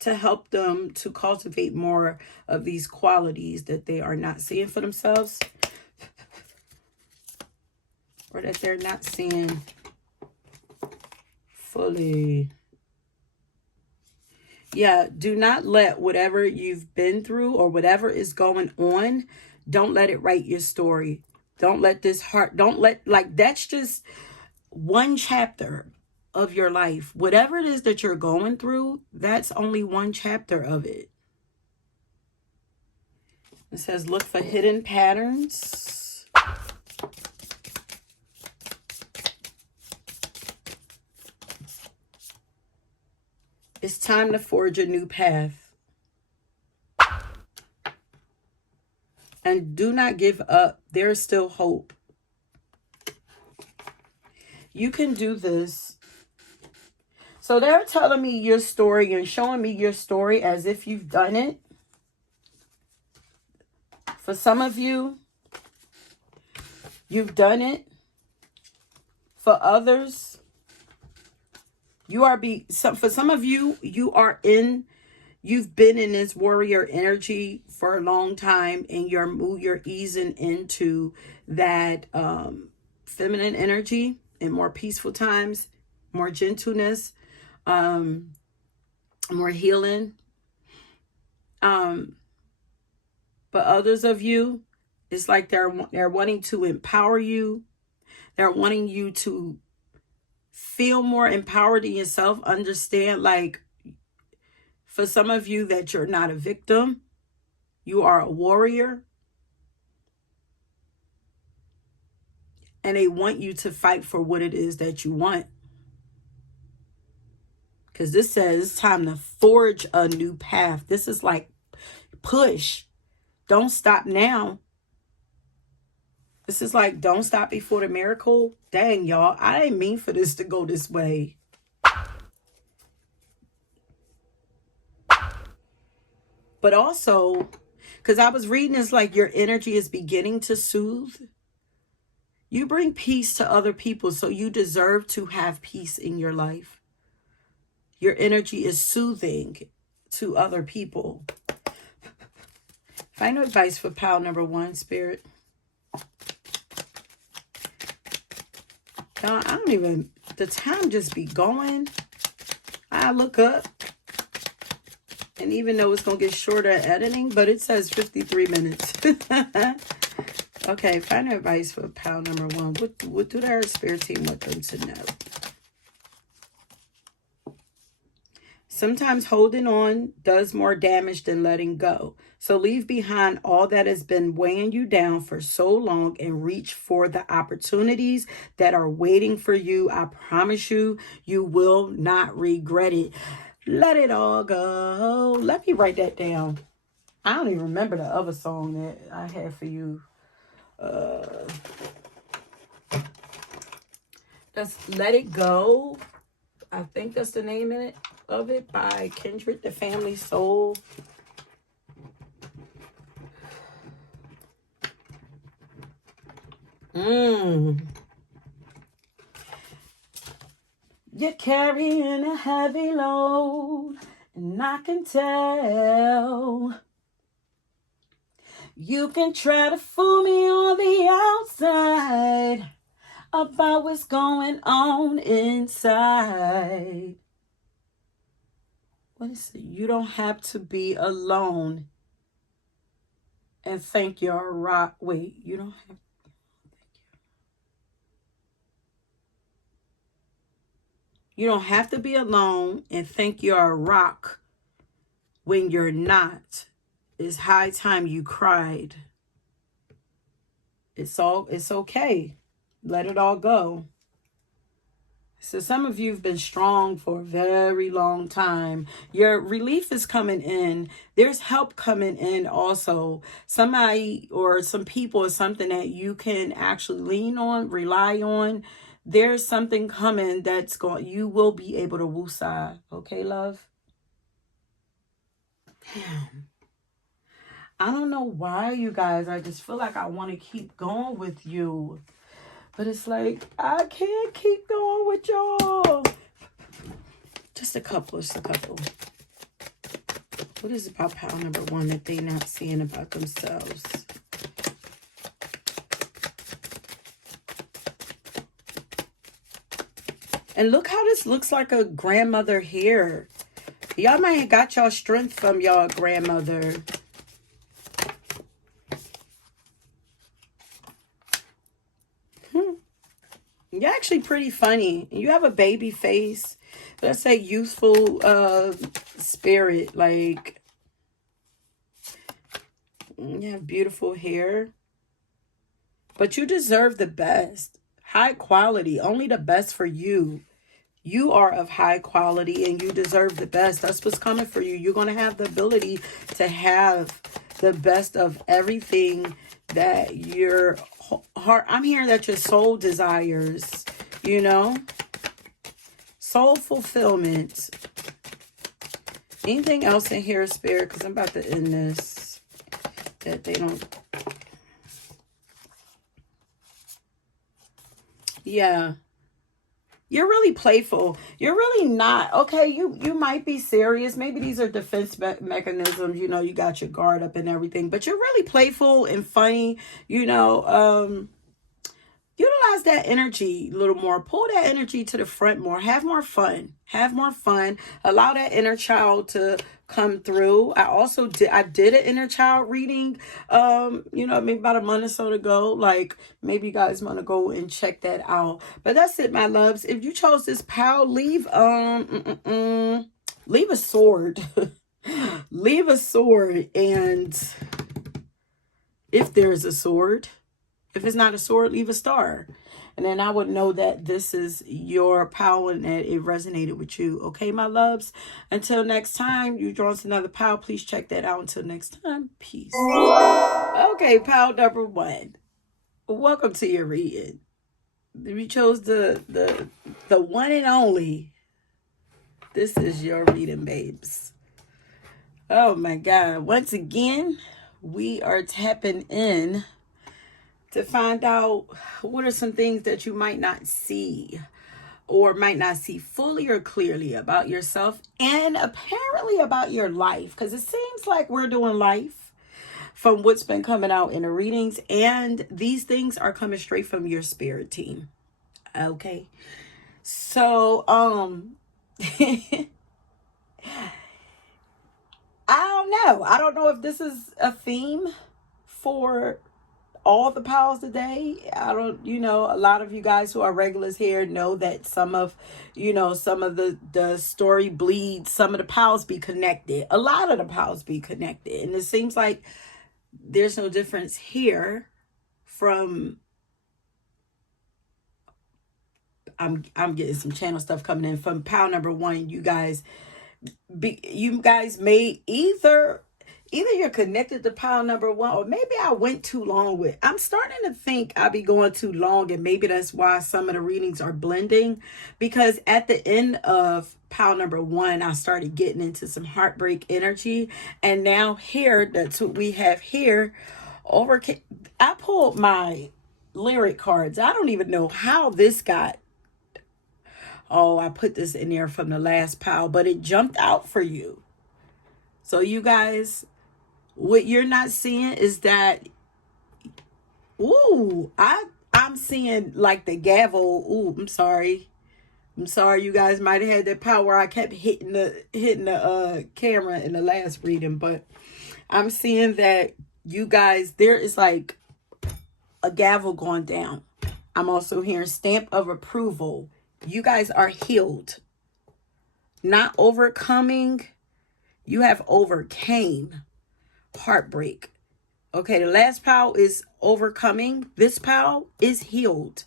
to help them to cultivate more of these qualities that they are not seeing for themselves, or that they're not seeing fully. Yeah, do not let whatever you've been through or whatever is going on, don't let it write your story. Don't let that's just one chapter of your life. Whatever it is that you're going through, that's only one chapter of it. It says, look for hidden patterns. It's time to forge a new path. And do not give up. There is still hope. You can do this. So they're telling me your story and showing me your story as if you've done it. For some of you, you've done it. For others, You are for some of you, you've been in this warrior energy for a long time, and you're easing into that feminine energy in more peaceful times, more gentleness, more healing. But others of you, it's like they're wanting to empower you. They're wanting you to feel more empowered in yourself. Understand, like, for some of you, that you're not a victim. You are a warrior. And they want you to fight for what it is that you want. Because this says it's time to forge a new path. This is like push. Don't stop now. This is like, don't stop before the miracle. Dang, y'all. I didn't mean for this to go this way. But also, because I was reading this, like your energy is beginning to soothe. You bring peace to other people, so you deserve to have peace in your life. Your energy is soothing to other people. Final advice for pile number 1, Spirit. I don't even, the time just be going. I look up, and even though it's going to get shorter at editing, but it says 53 minutes. Okay, final advice for pile number 1. What do their spirit team want them to know? Sometimes holding on does more damage than letting go. So leave behind all that has been weighing you down for so long and reach for the opportunities that are waiting for you. I promise you, you will not regret it. Let it all go. Let me write that down. I don't even remember the other song that I had for you. That's Let It Go. I think that's the name of it by Kendrick, the Family Soul. You're carrying a heavy load, and I can tell. You can try to fool me on the outside about what's going on inside. What is it? You don't have to be alone and think you're a rock. Wait, you don't have. You don't have to be alone and think you're a rock when you're not. It's high time you cried. It's okay. Let it all go. So some of you have been strong for a very long time. Your relief is coming in. There's help coming in also. Somebody or some people or something that you can actually lean on, rely on. There's something coming that's you will be able to woosah. Okay, love? Damn. I don't know why, you guys. I just feel like I want to keep going with you. But it's like, I can't keep going with y'all. Just a couple. What is about pile number 1 that they're not seeing about themselves? And look how this looks like a grandmother here. Y'all might have got y'all strength from y'all grandmother. You're actually pretty funny. You have a baby face. Let's say youthful spirit. Like, you have beautiful hair. But you deserve the best. High quality. Only the best for you. You are of high quality and you deserve the best. That's what's coming for you. You're going to have the ability to have the best of everything that your heart, I'm hearing that your soul desires, you know, soul fulfillment. Anything else in here, Spirit? Because I'm about to end this. That they don't. Yeah. You're really playful. You're really not. Okay, you might be serious. Maybe these are defense mechanisms. You know, you got your guard up and everything, but you're really playful and funny. You know, utilize that energy a little more. Pull that energy to the front more. Have more fun. Have more fun. Allow that inner child to come through. I did an inner child reading, you know, maybe about a month or so ago. Like, maybe you guys want to go and check that out. But that's it, my loves. If you chose this pal, leave leave a sword. Leave a sword. And if there's a sword, if it's not a sword, leave a star. And then I would know that this is your power and that it resonated with you. Okay, my loves? Until next time, you draw us another pal. Please check that out. Until next time, peace. Okay, pal number 1. Welcome to your reading. We chose the one and only. This is your reading, babes. Oh my God. Once again, we are tapping in to find out what are some things that you might not see or might not see fully or clearly about yourself and apparently about your life. Because it seems like we're doing life from what's been coming out in the readings. And these things are coming straight from your spirit team. Okay. So, I don't know. I don't know if this is a theme for all the pals today. I don't, you know, a lot of you guys who are regulars here know that some of the story bleeds, some of the pals be connected. A lot of the pals be connected. And it seems like there's no difference here from, I'm getting some channel stuff coming in from pal number 1. You guys may either you're connected to pile number 1, or maybe I went too long with. I'm starting to think I'll be going too long, and maybe that's why some of the readings are blending, because at the end of pile number 1, I started getting into some heartbreak energy, and now here, that's what we have here. I pulled my lyric cards. I don't even know how this got. Oh, I put this in there from the last pile, but it jumped out for you. So you guys, what you're not seeing is that, ooh, I'm seeing like the gavel. Ooh, I'm sorry, you guys might have had that power. I kept hitting the camera in the last reading, but I'm seeing that you guys, there is like a gavel going down. I'm also hearing stamp of approval. You guys are healed, not overcoming. You have overcame heartbreak. Okay, the last pile is overcoming. This pile is healed.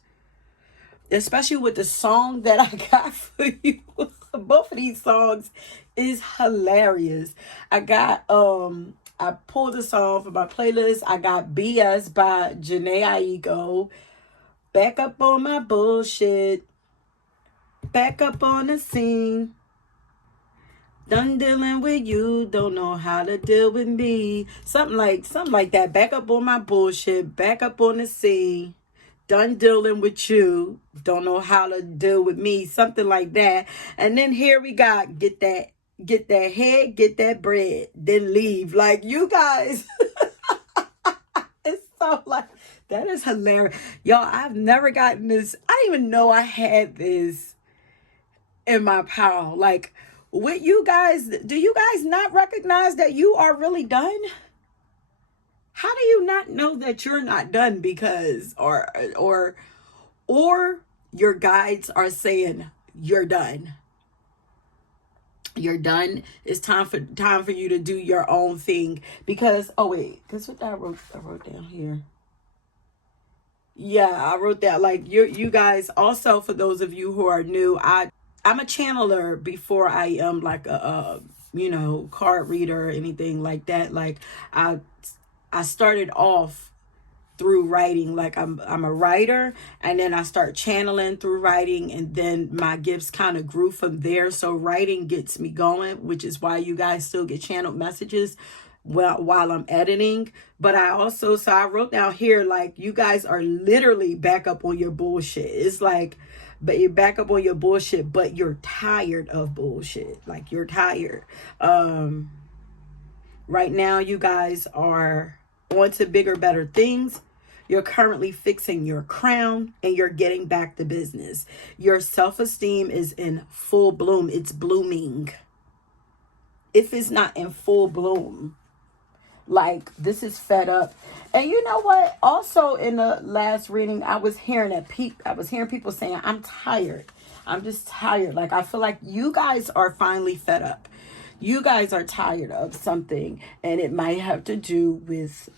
Especially with the song that I got for you. Both of these songs is hilarious. I pulled a song from my playlist. I got BS by Janae Aiko. Back up on my bullshit. Back up on the scene. Done dealing with you, don't know how to deal with me. Something like that. Back up on my bullshit, back up on the scene. Done dealing with you, don't know how to deal with me. Something like that. And then here we got get that head, get that bread, then leave. Like, you guys, it's so like, that is hilarious. Y'all, I've never gotten this. I didn't even know I had this in my pile. Like, with you guys, do you guys not recognize that you are really done? How do you not know that you're not done? Because or your guides are saying you're done. You're done. It's time for you to do your own thing. Because because what I wrote down here. Yeah, I wrote that. Like, you guys, also, for those of you who are new, I'm a channeler before I am like a card reader or anything like that. Like, I started off through writing. Like, I'm a writer, and then I start channeling through writing, and then my gifts kind of grew from there. So writing gets me going, which is why you guys still get channeled messages while I'm editing. But I wrote down here, like, you guys are literally back up on your bullshit. It's like, but you're back up on your bullshit, but you're tired of bullshit. Like, you're tired. Right now, you guys are on to bigger, better things. You're currently fixing your crown and you're getting back to business. Your self-esteem is in full bloom. It's blooming. If it's not in full bloom, like, this is fed up. And you know what? Also, in the last reading, I was hearing people saying, I'm tired. I'm just tired. Like, I feel like you guys are finally fed up. You guys are tired of something, and it might have to do with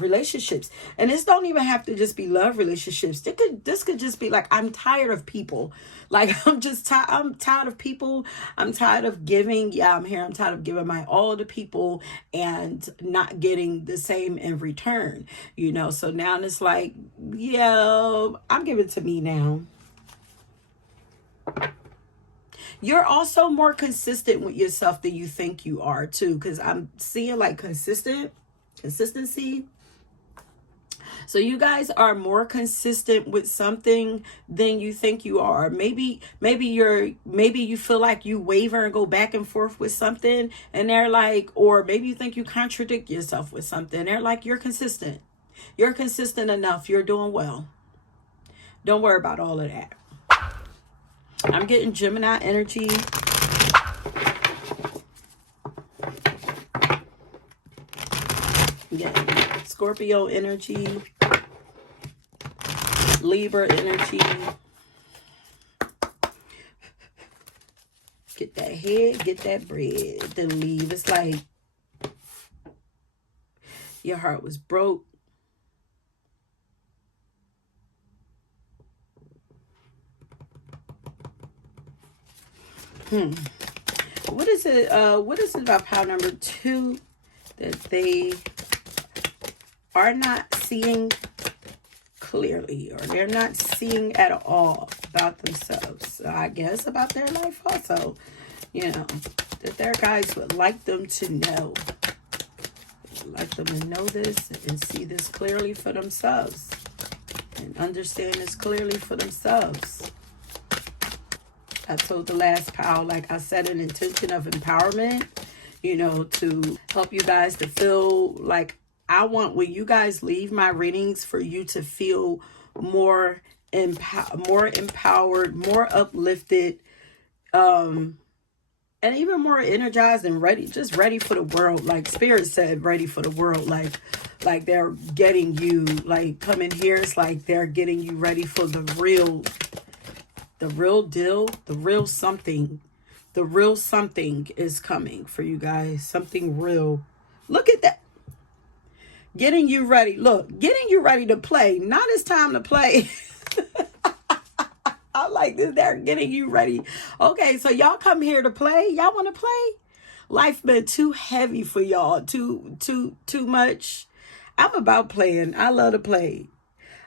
relationships. And this don't even have to just be love relationships. This could just be like, I'm tired of people. Like, I'm tired of people. I'm tired of giving. Yeah, I'm tired of giving my all to people and not getting the same in return. You know, so now it's like, yeah, I'm giving to me now. You're also more consistent with yourself than you think you are too, because I'm seeing like consistency. So you guys are more consistent with something than you think you are. Maybe you feel like you waver and go back and forth with something, and they're like, or maybe you think you contradict yourself with something. They're like, you're consistent. You're consistent enough. You're doing well. Don't worry about all of that. I'm getting Gemini energy. Yeah, Scorpio energy. Libra energy. Get that head, get that bread, then leave. It's like your heart was broke. What is it about pile number 2 that they are not seeing clearly, or they're not seeing at all about themselves? So I guess about their life also, you know, that their guides would like them to know. Like them to know this and see this clearly for themselves. And understand this clearly for themselves. I told the last pile, like I set an intention of empowerment, you know, to help you guys to feel like, I want, when you guys leave my readings, for you to feel more empowered, more uplifted, and even more energized and ready, just ready for the world. Like Spirit said, ready for the world. Like they're getting you, like, come in here. It's like they're getting you ready for the real deal, the real something. The real something is coming for you guys. Something real. Look at that. Getting you ready. Look, getting you ready to play. Not it's time to play. I like this. They're getting you ready. Okay, so y'all come here to play. Y'all want to play? Life been too heavy for y'all. Too much. I'm about playing. I love to play.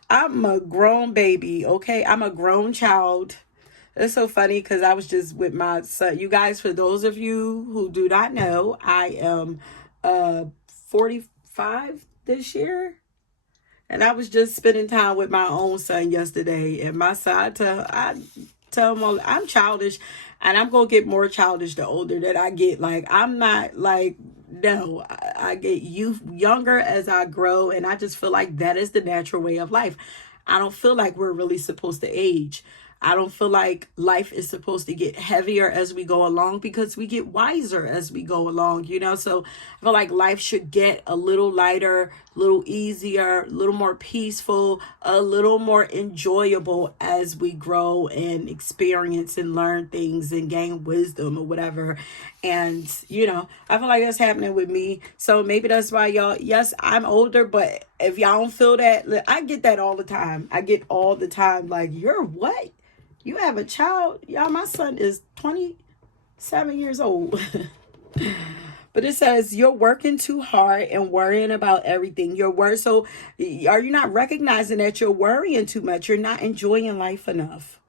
I'm a grown baby, okay? I'm a grown child. It's so funny because I was just with my son. You guys, for those of you who do not know, I am 45 this year. And I was just spending time with my own son yesterday. And my son, I tell him all, I'm childish. And I'm going to get more childish the older that I get. Like, I'm not like, no, I get younger as I grow. And I just feel like that is the natural way of life. I don't feel like we're really supposed to age. I don't feel like life is supposed to get heavier as we go along, because we get wiser as we go along, you know? So I feel like life should get a little lighter, a little easier, a little more peaceful, a little more enjoyable as we grow and experience and learn things and gain wisdom or whatever. And, you know, I feel like that's happening with me. So maybe that's why y'all, yes, I'm older, but if y'all don't feel that, I get that all the time. I get all the time, like, you're what? You have a child? Y'all, my son is 27 years old. But it says you're working too hard and worrying about everything. So are you not recognizing that you're worrying too much? You're not enjoying life enough.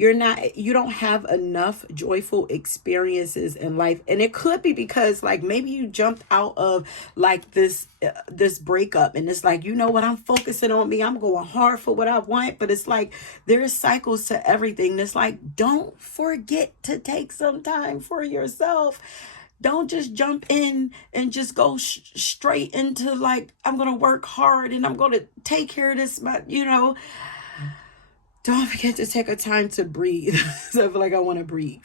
you don't have enough joyful experiences in life. And it could be because like maybe you jumped out of like this breakup, and it's like, you know what, I'm focusing on me, I'm going hard for what I want. But it's like there's cycles to everything. It's like, don't forget to take some time for yourself. Don't just jump in and just go straight into like, I'm gonna work hard and I'm gonna take care of this, don't forget to take a time to breathe. So I feel like I want to breathe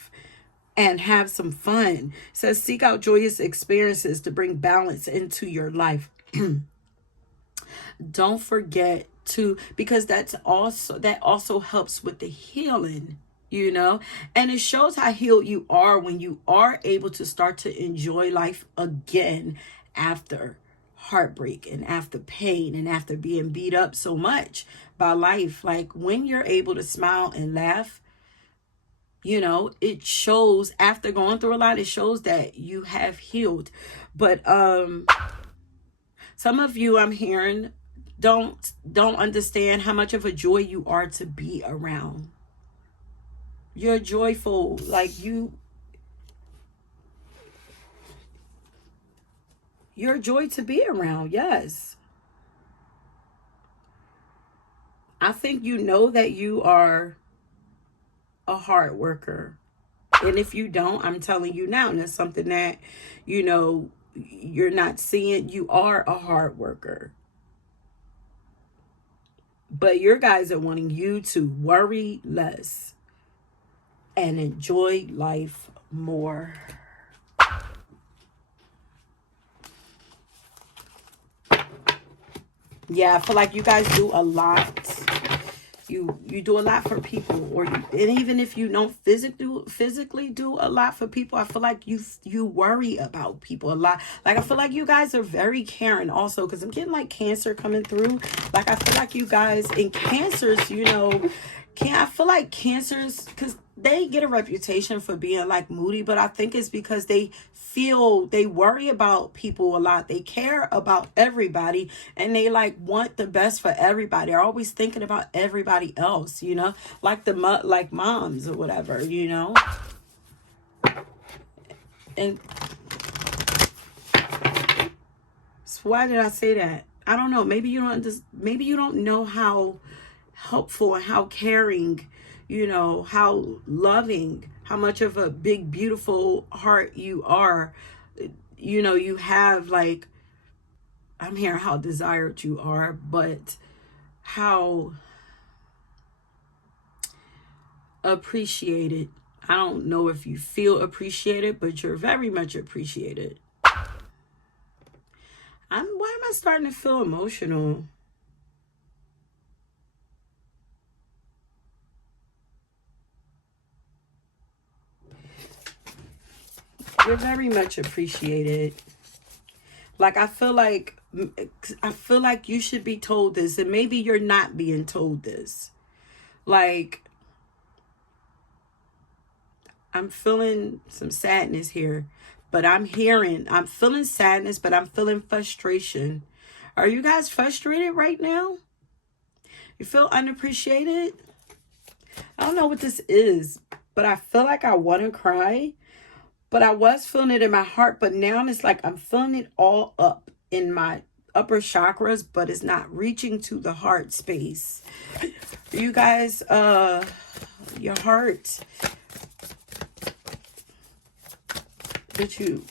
and have some fun. It says seek out joyous experiences to bring balance into your life. Don't forget to, because that also helps with the healing, and it shows how healed you are when you are able to start to enjoy life again after heartbreak and after pain and after being beat up so much by life. Like when you're able to smile and laugh, it shows after going through a lot, it shows that you have healed. But some of you, I'm hearing, don't understand how much of a joy you are to be around. You're joyful, like you're a joy to be around. Yes. I think you know that you are a hard worker. And if you don't, I'm telling you now, and that's something that, you're not seeing. You are a hard worker. But your guys are wanting you to worry less and enjoy life more. Yeah, I feel like you guys do a lot. You do a lot for people, and even if you don't physically do a lot for people, I feel like you worry about people a lot. Like I feel like you guys are very caring also, because I'm getting like Cancer coming through. Like I feel like you guys in Cancers, I feel like Cancers, because they get a reputation for being like moody, but I think it's because they worry about people a lot. They care about everybody, and they like want the best for everybody. They're always thinking about everybody else, like like moms or whatever, And so why did I say that? I don't know. Maybe you don't know how helpful and how caring, how loving, how much of a big, beautiful heart you are. You have like, I'm hearing how desired you are, but how appreciated. I don't know if you feel appreciated, but you're very much appreciated. Why am I starting to feel emotional? You're very much appreciated. Like I feel like you should be told this, and maybe you're not being told this. Like I'm feeling some sadness here, but I'm feeling sadness, but I'm feeling frustration. Are you guys frustrated right now? You feel unappreciated? I don't know what this is, but I feel like I want to cry. But I was feeling it in my heart, but now it's like I'm feeling it all up in my upper chakras, but it's not reaching to the heart space. You guys, your heart, did you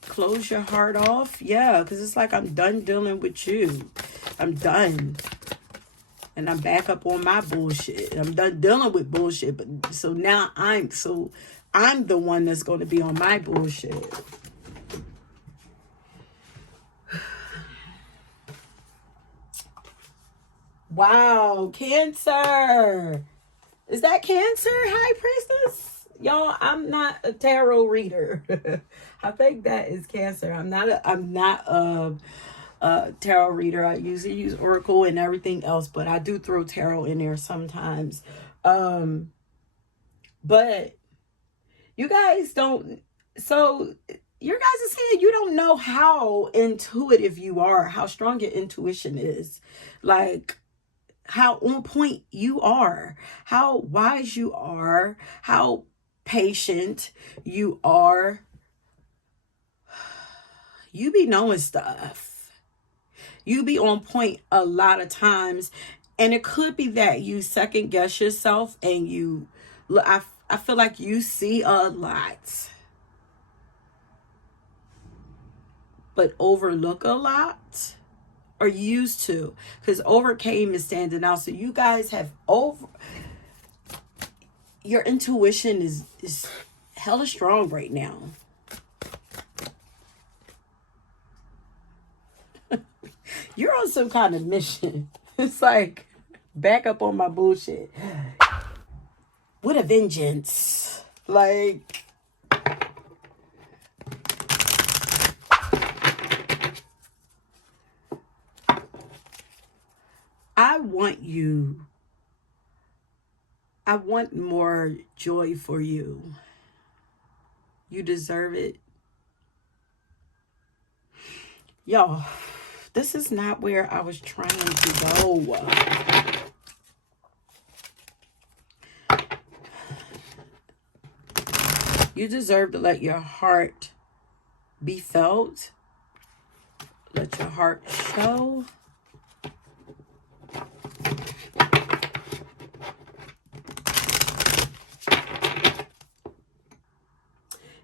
close your heart off? Yeah, because it's like I'm done dealing with you. I'm done. And I'm back up on my bullshit. I'm done dealing with bullshit. But so now I'm the one that's going to be on my bullshit. Wow, Cancer. Is that Cancer, High Priestess? Y'all, I'm not a tarot reader. I think that is Cancer. I'm not a tarot reader. I usually use Oracle and everything else, but I do throw tarot in there sometimes. But you guys don't, so you guys are saying you don't know how intuitive you are, how strong your intuition is. Like, how on point you are, how wise you are, how patient you are. You be knowing stuff. You be on point a lot of times. And it could be that you second guess yourself and you look, I feel like you see a lot, but overlook a lot, or used to, because overcame is standing out. So you guys have your intuition is hella strong right now. You're on some kind of mission. It's like, back up on my bullshit with a vengeance. Like, I want more joy for you. You deserve it. Y'all, this is not where I was trying to go. You deserve to let your heart be felt. Let your heart show.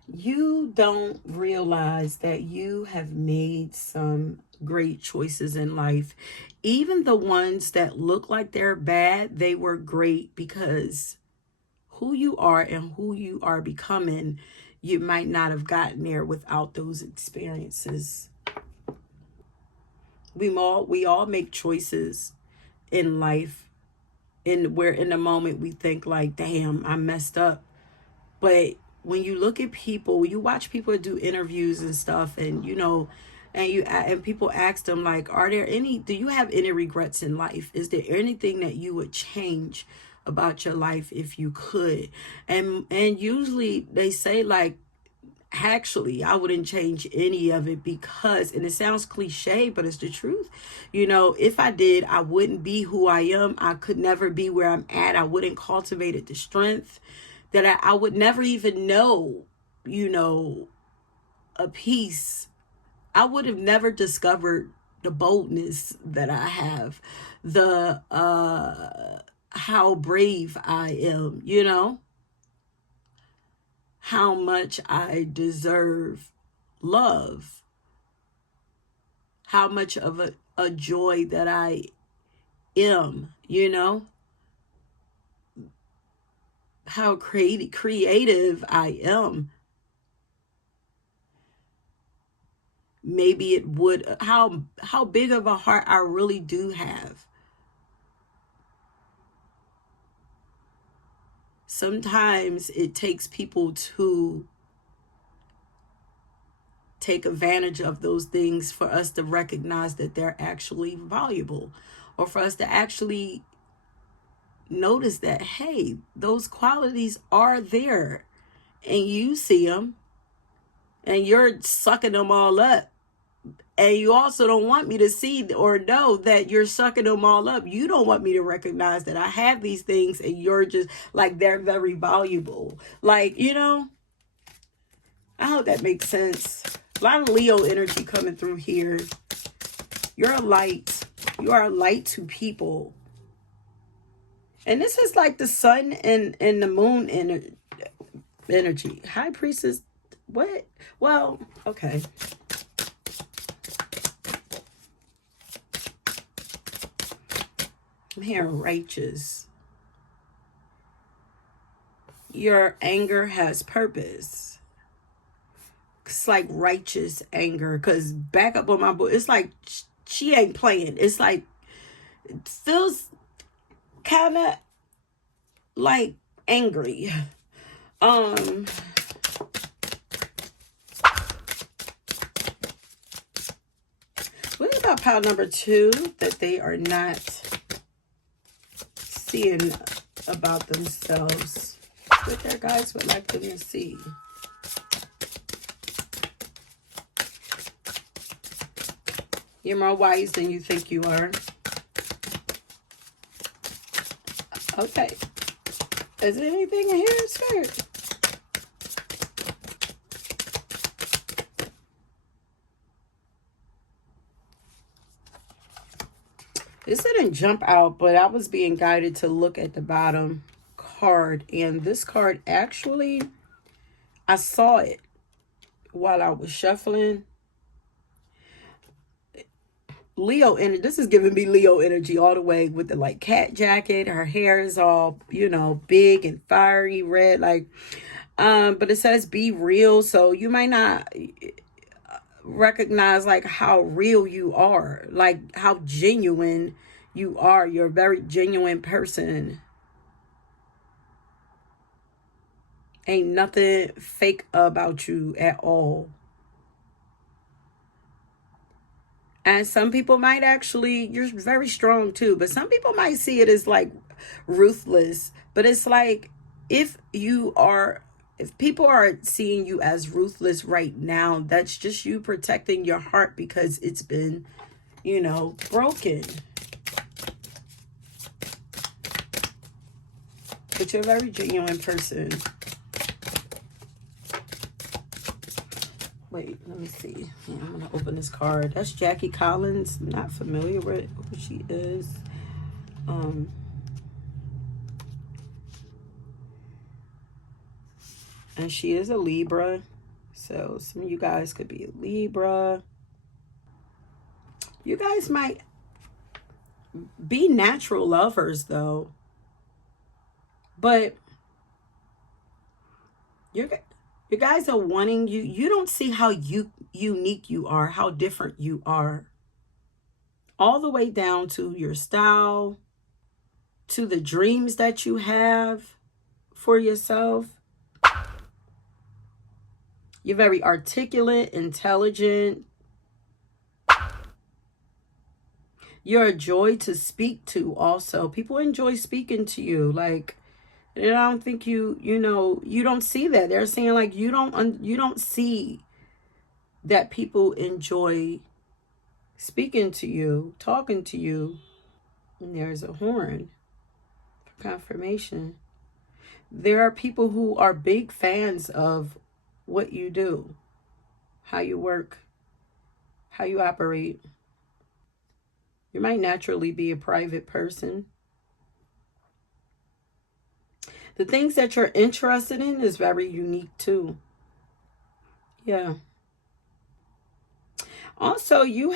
You don't realize that you have made some great choices in life. Even the ones that look like they're bad, they were great, because who you are and who you are becoming, you might not have gotten there without those experiences. We all make choices in life, and where in the moment we think like, damn, I messed up. But when you look at people, you watch people do interviews and stuff, and and people ask them like, do you have any regrets in life? Is there anything that you would change about your life if you could? And usually they say like, actually, I wouldn't change any of it, because, and it sounds cliche, but it's the truth. If I did, I wouldn't be who I am. I could never be where I'm at. I wouldn't cultivate the strength that I would never even know, a peace. I would have never discovered the boldness that I have, the how brave I am, how much I deserve love, how much of a joy that I am, how creative I am. Maybe it would, how big of a heart I really do have. Sometimes it takes people to take advantage of those things for us to recognize that they're actually valuable, or for us to actually notice that, hey, those qualities are there and you see them and you're sucking them all up. And you also don't want me to see or know that you're sucking them all up. You don't want me to recognize that I have these things and you're just like, they're very valuable. Like, I hope that makes sense. A lot of Leo energy coming through here. You're a light. You are a light to people. And this is like the sun and the moon energy. High priestess. What? Well, okay. I'm hearing righteous. Your anger has purpose. It's like righteous anger. Because back up on my book, it's like she ain't playing. It's like, it feels kind of like angry. What about pile number 2 that they are not seeing about themselves, what their guides would like them to see? You're more wise than you think you are. Okay. Is there anything in here, Spirit? This didn't jump out, but I was being guided to look at the bottom card. And this card actually, I saw it while I was shuffling. Leo energy. This is giving me Leo energy all the way with the like cat jacket. Her hair is all, you know, big and fiery red. Like, but it says be real. So you might not recognize like how real you are, like how genuine you are. You're a very genuine person. Ain't nothing fake about you at all. And some people might actually, you're very strong too, but some people might see it as like ruthless. But it's like, if people are seeing you as ruthless right now, that's just you protecting your heart because it's been, you know, broken. But you're a very genuine person. Wait, let me see. I'm going to open this card. That's Jackie Collins. I'm not familiar with who she is. And she is a Libra. So some of you guys could be a Libra. You guys might be natural lovers, though. But you guys are wanting, you don't see how unique you are, how different you are. All the way down to your style, to the dreams that you have for yourself. You're very articulate, intelligent. You're a joy to speak to also. People enjoy speaking to you. Like, and I don't think you don't see that. They're saying like you don't see that people enjoy speaking to you, talking to you. And there's a horn for confirmation. There are people who are big fans of what you do, how you work, how you operate. You might naturally be a private person. The things that you're interested in is very unique too. Yeah. Also, you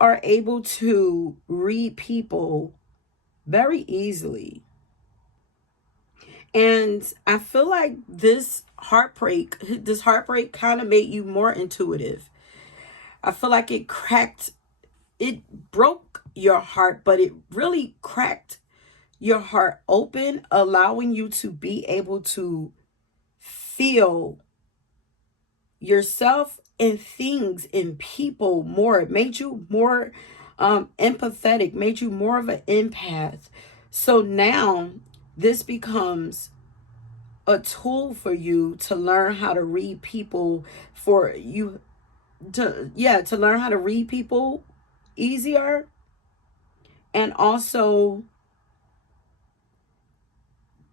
are able to read people very easily. And I feel like this heartbreak kind of made you more intuitive. I feel like it broke your heart, but it really cracked your heart open, allowing you to be able to feel yourself and things and people more. It made you more empathetic, made you more of an empath. So now this becomes a tool for you to learn how to read people, to learn how to read people easier, and also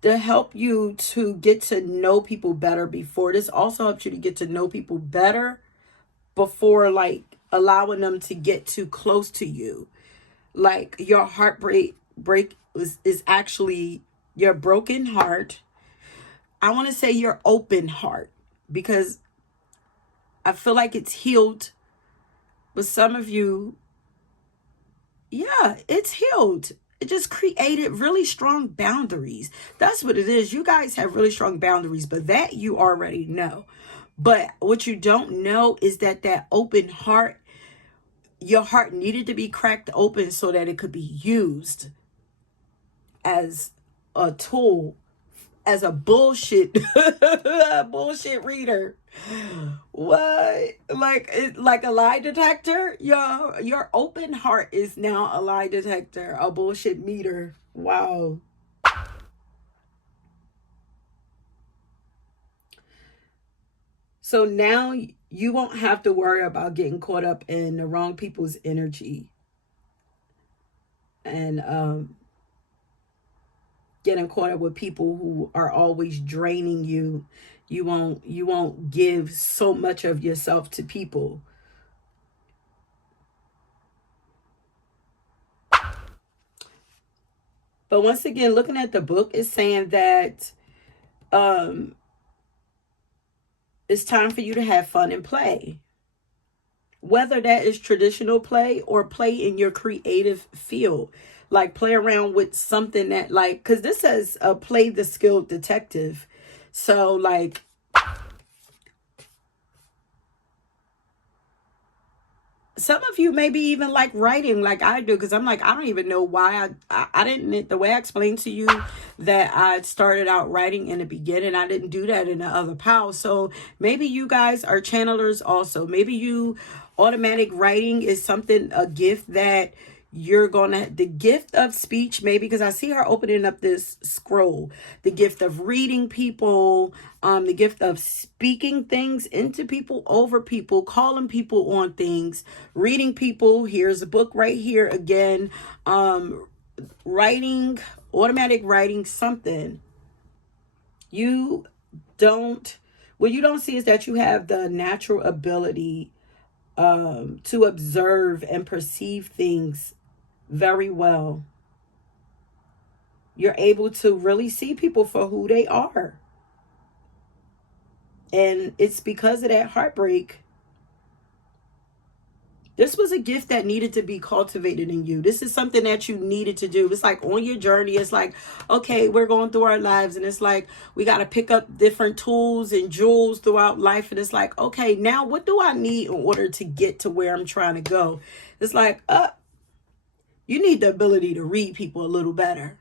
to help you to get to know people better before. This also helps you to get to know people better before like allowing them to get too close to you. Like your heartbreak is actually your broken heart. I want to say your open heart, because I feel like it's healed. But some of you, yeah, it's healed. It just created really strong boundaries. That's what it is. You guys have really strong boundaries, but that you already know. But what you don't know is that open heart, your heart needed to be cracked open so that it could be used as a tool, as a bullshit bullshit reader. What? Like a lie detector? Your open heart is now a lie detector, a bullshit meter. Wow. So now you won't have to worry about getting caught up in the wrong people's energy. And getting caught up with people who are always draining you. You won't give so much of yourself to people. But once again, looking at the book, it's saying that it's time for you to have fun and play. Whether that is traditional play or play in your creative field. Like play around with something that like, because this says play the skilled detective. So like, some of you maybe even like writing like I do, because I'm like, I don't even know why I didn't, the way I explained to you that I started out writing in the beginning, I didn't do that in the other pile. So maybe you guys are channelers also. Maybe you, automatic writing is something, a gift that you're gonna, the gift of speech, maybe, because I see her opening up this scroll, the gift of reading people, the gift of speaking things into people, over people, calling people on things, reading people. Here's a book right here again. Writing, automatic writing, something. You don't, what you don't see is that you have the natural ability to observe and perceive things very well. You're able to really see people for who they are. And it's because of that heartbreak. This was a gift that needed to be cultivated in you. This is something that you needed to do. It's like on your journey, it's like, okay, we're going through our lives, and it's like we got to pick up different tools and jewels throughout life. And it's like, okay, now what do I need in order to get to where I'm trying to go? It's like, you need the ability to read people a little better.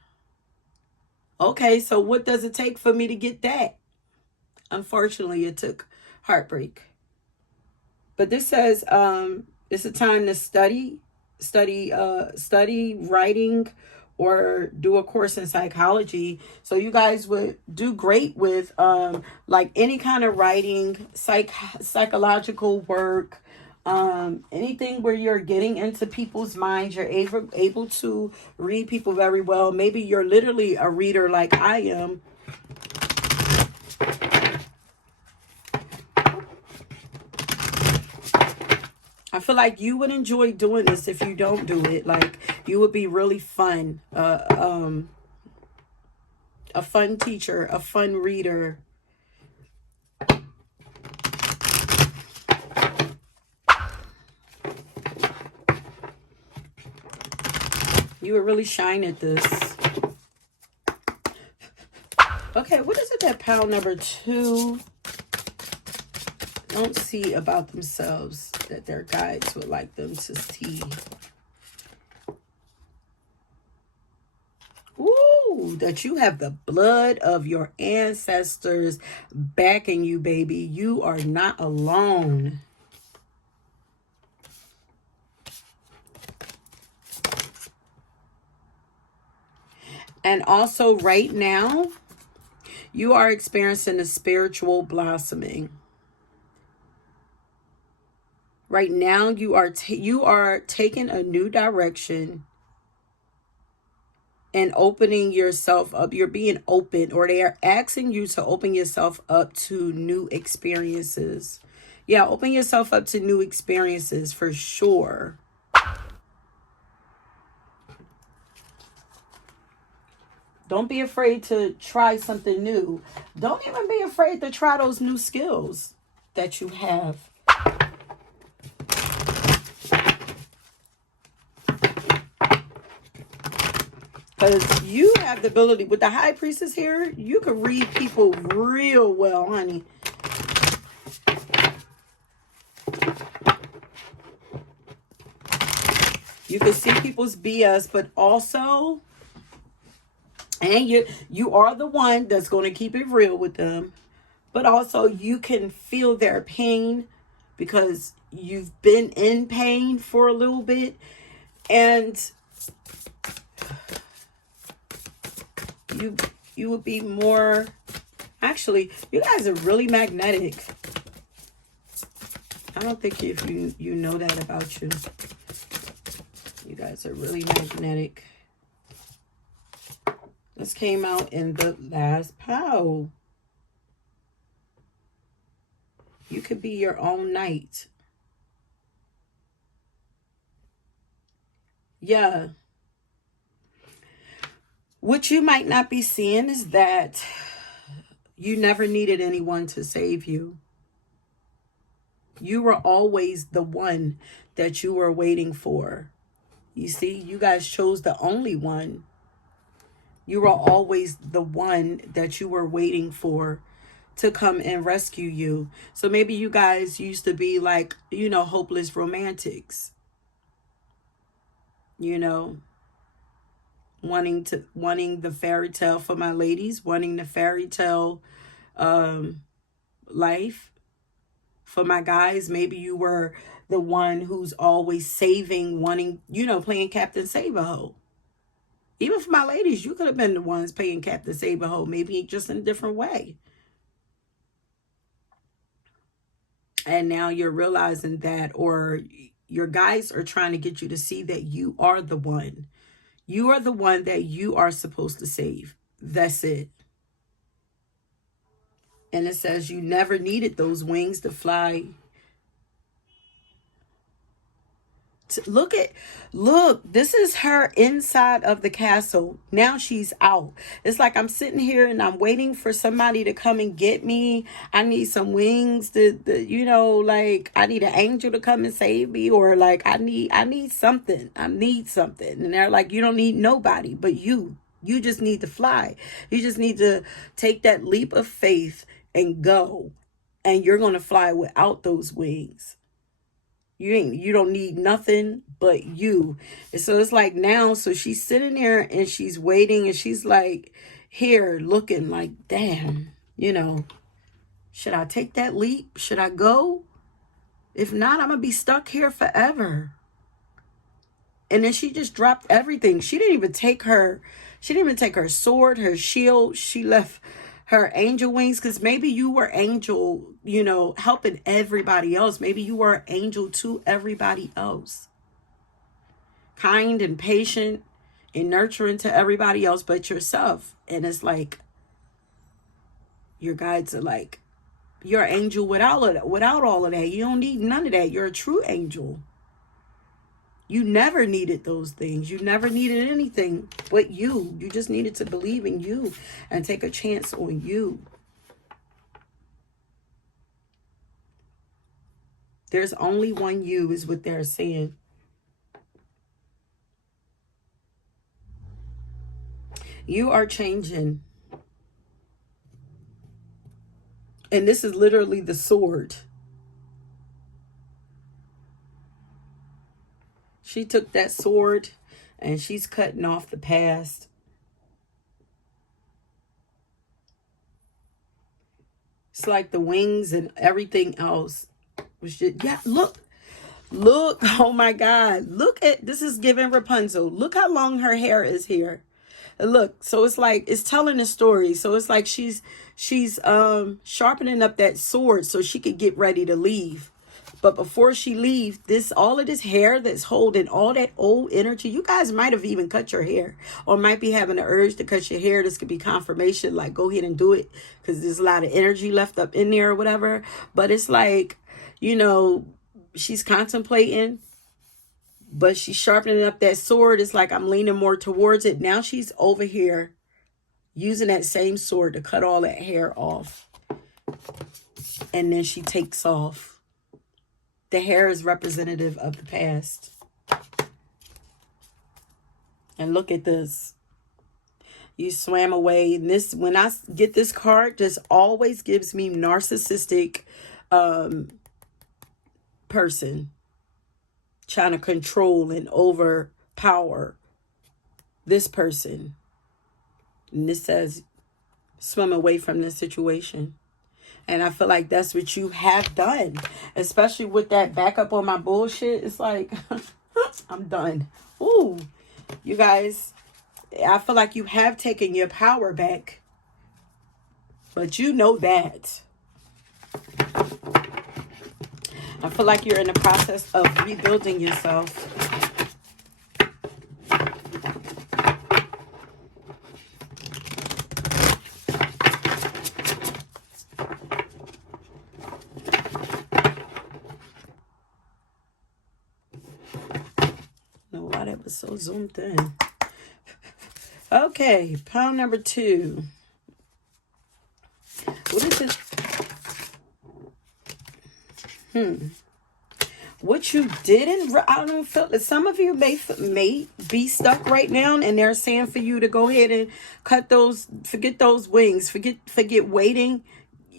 Okay, so what does it take for me to get that? Unfortunately, it took heartbreak. But this says it's a time to study writing, or do a course in psychology. So you guys would do great with like any kind of writing, psychological work, anything where you're getting into people's minds. You're able to read people very well. Maybe you're literally a reader like I am. I feel like you would enjoy doing this if you don't do it. Like, you would be really fun. A fun teacher, a fun reader. You would really shine at this. Okay, what is it that pile number 2 don't see about themselves that their guides would like them to see? Ooh, that you have the blood of your ancestors backing you, baby. You are not alone. And also right now, you are experiencing a spiritual blossoming. Right now, you are taking a new direction and opening yourself up. You're being open, or they are asking you to open yourself up to new experiences. Yeah, open yourself up to new experiences for sure. Don't be afraid to try something new. Don't even be afraid to try those new skills that you have. Because you have the ability, with the High Priestess here, you can read people real well, honey. You can see people's BS, but also, and you are the one that's going to keep it real with them. But also, you can feel their pain because you've been in pain for a little bit. And you would be more, actually, you guys are really magnetic. I don't think if you know that about you. You guys are really magnetic. This came out in the last pile. You could be your own knight. Yeah. What you might not be seeing is that you never needed anyone to save you. You were always the one that you were waiting for. You see, you guys chose the only one. You were always the one that you were waiting for to come and rescue you. So maybe you guys used to be like, you know, hopeless romantics. You know, wanting the fairy tale, for my ladies, wanting the fairy tale life. For my guys, maybe you were the one who's always saving, wanting, you know, playing Captain Save-A-Ho. Even for my ladies, you could have been the ones playing Captain Save-A-Ho, maybe just in a different way. And now you're realizing that, or your guys are trying to get you to see that you are the one. You are the one that you are supposed to save. That's it. And it says you never needed those wings to fly. Look, this is her inside of the castle. Now she's out. It's like I'm sitting here and I'm waiting for somebody to come and get me. I need some wings to you know, like I need an angel to come and save me, or like I need something. I need something. And they're like, you don't need nobody but you. You just need to fly. You just need to take that leap of faith and go. And you're going to fly without those wings. You don't need nothing but you. And so it's like now, so she's sitting there and she's waiting and she's like here looking like, damn, you know, should I take that leap? Should I go? If not, I'm going to be stuck here forever. And then she just dropped everything. She didn't even take her sword, her shield. She left her angel wings, because maybe you were angel, you know, helping everybody else. Maybe you were an angel to everybody else. Kind and patient and nurturing to everybody else but yourself. And it's like, your guides are like, you're an angel without all of that. You don't need none of that. You're a true angel. You never needed those things. You never needed anything but you. You just needed to believe in you and take a chance on you. There's only one you, is what they're saying. You are changing. And this is literally the sword. She took that sword and she's cutting off the past. It's like the wings and everything else was just, yeah, look, oh my God. Look at, this is giving Rapunzel. Look how long her hair is here. Look, so it's like, it's telling a story. So it's like she's sharpening up that sword so she could get ready to leave. But before she leaves, all of this hair that's holding all that old energy, you guys might have even cut your hair, or might be having the urge to cut your hair. This could be confirmation, like go ahead and do it, because there's a lot of energy left up in there or whatever. But it's like, you know, she's contemplating, but she's sharpening up that sword. It's like I'm leaning more towards it. Now she's over here using that same sword to cut all that hair off. And then she takes off. The hair is representative of the past. And look at this. You swam away. And this, when I get this card, just always gives me narcissistic person trying to control and overpower this person. And this says, swim away from this situation. And I feel like that's what you have done, especially with that backup on my bullshit. It's like, I'm done. Ooh, you guys, I feel like you have taken your power back, but you know that. I feel like you're in the process of rebuilding yourself. zoomed in. Okay, pile number 2. What is it? What you didn't, I don't feel, some of you may be stuck right now, and they're saying for you to go ahead and cut those, forget those wings, forget waiting.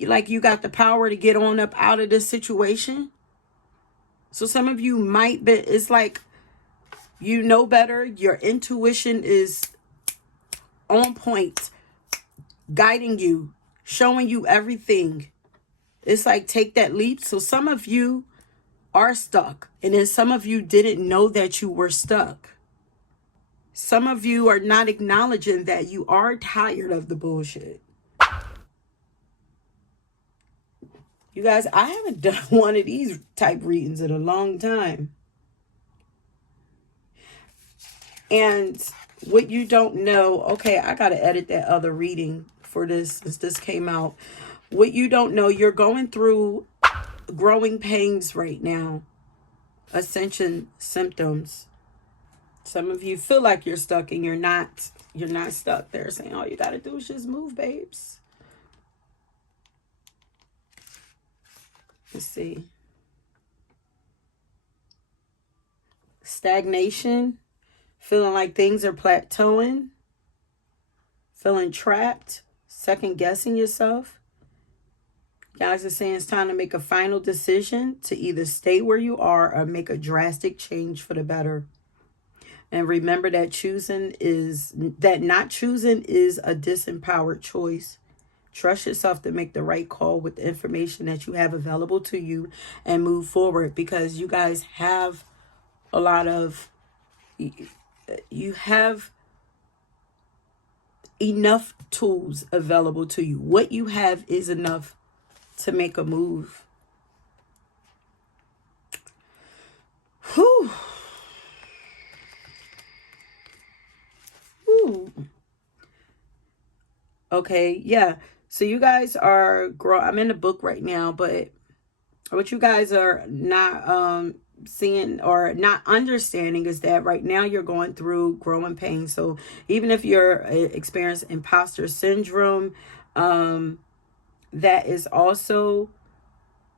Like you got the power to get on up out of this situation. So some of you might be, it's like, you know better. Your intuition is on point, guiding you, showing you everything. It's like, take that leap. So some of you are stuck, and then some of you didn't know that you were stuck. Some of you are not acknowledging that you are tired of the bullshit. You guys, I haven't done one of these type readings in a long time. And what you don't know, okay, I got to edit that other reading for this, since this came out. What you don't know, you're going through growing pains right now. Ascension symptoms. Some of you feel like you're stuck, and you're not stuck. They're saying all you got to do is just move, babes. Let's see. Stagnation. Feeling like things are plateauing. Feeling trapped. Second guessing yourself. Guys are saying it's time to make a final decision to either stay where you are or make a drastic change for the better. And remember that not choosing is a disempowered choice. Trust yourself to make the right call with the information that you have available to you and move forward, because you guys have a lot of, you have enough tools available to you. What you have is enough to make a move. Whew. Whew. Okay, yeah. So you guys are I'm in the book right now, but what you guys are not seeing or not understanding is that right now you're going through growing pain. So even if you're experiencing imposter syndrome, that is also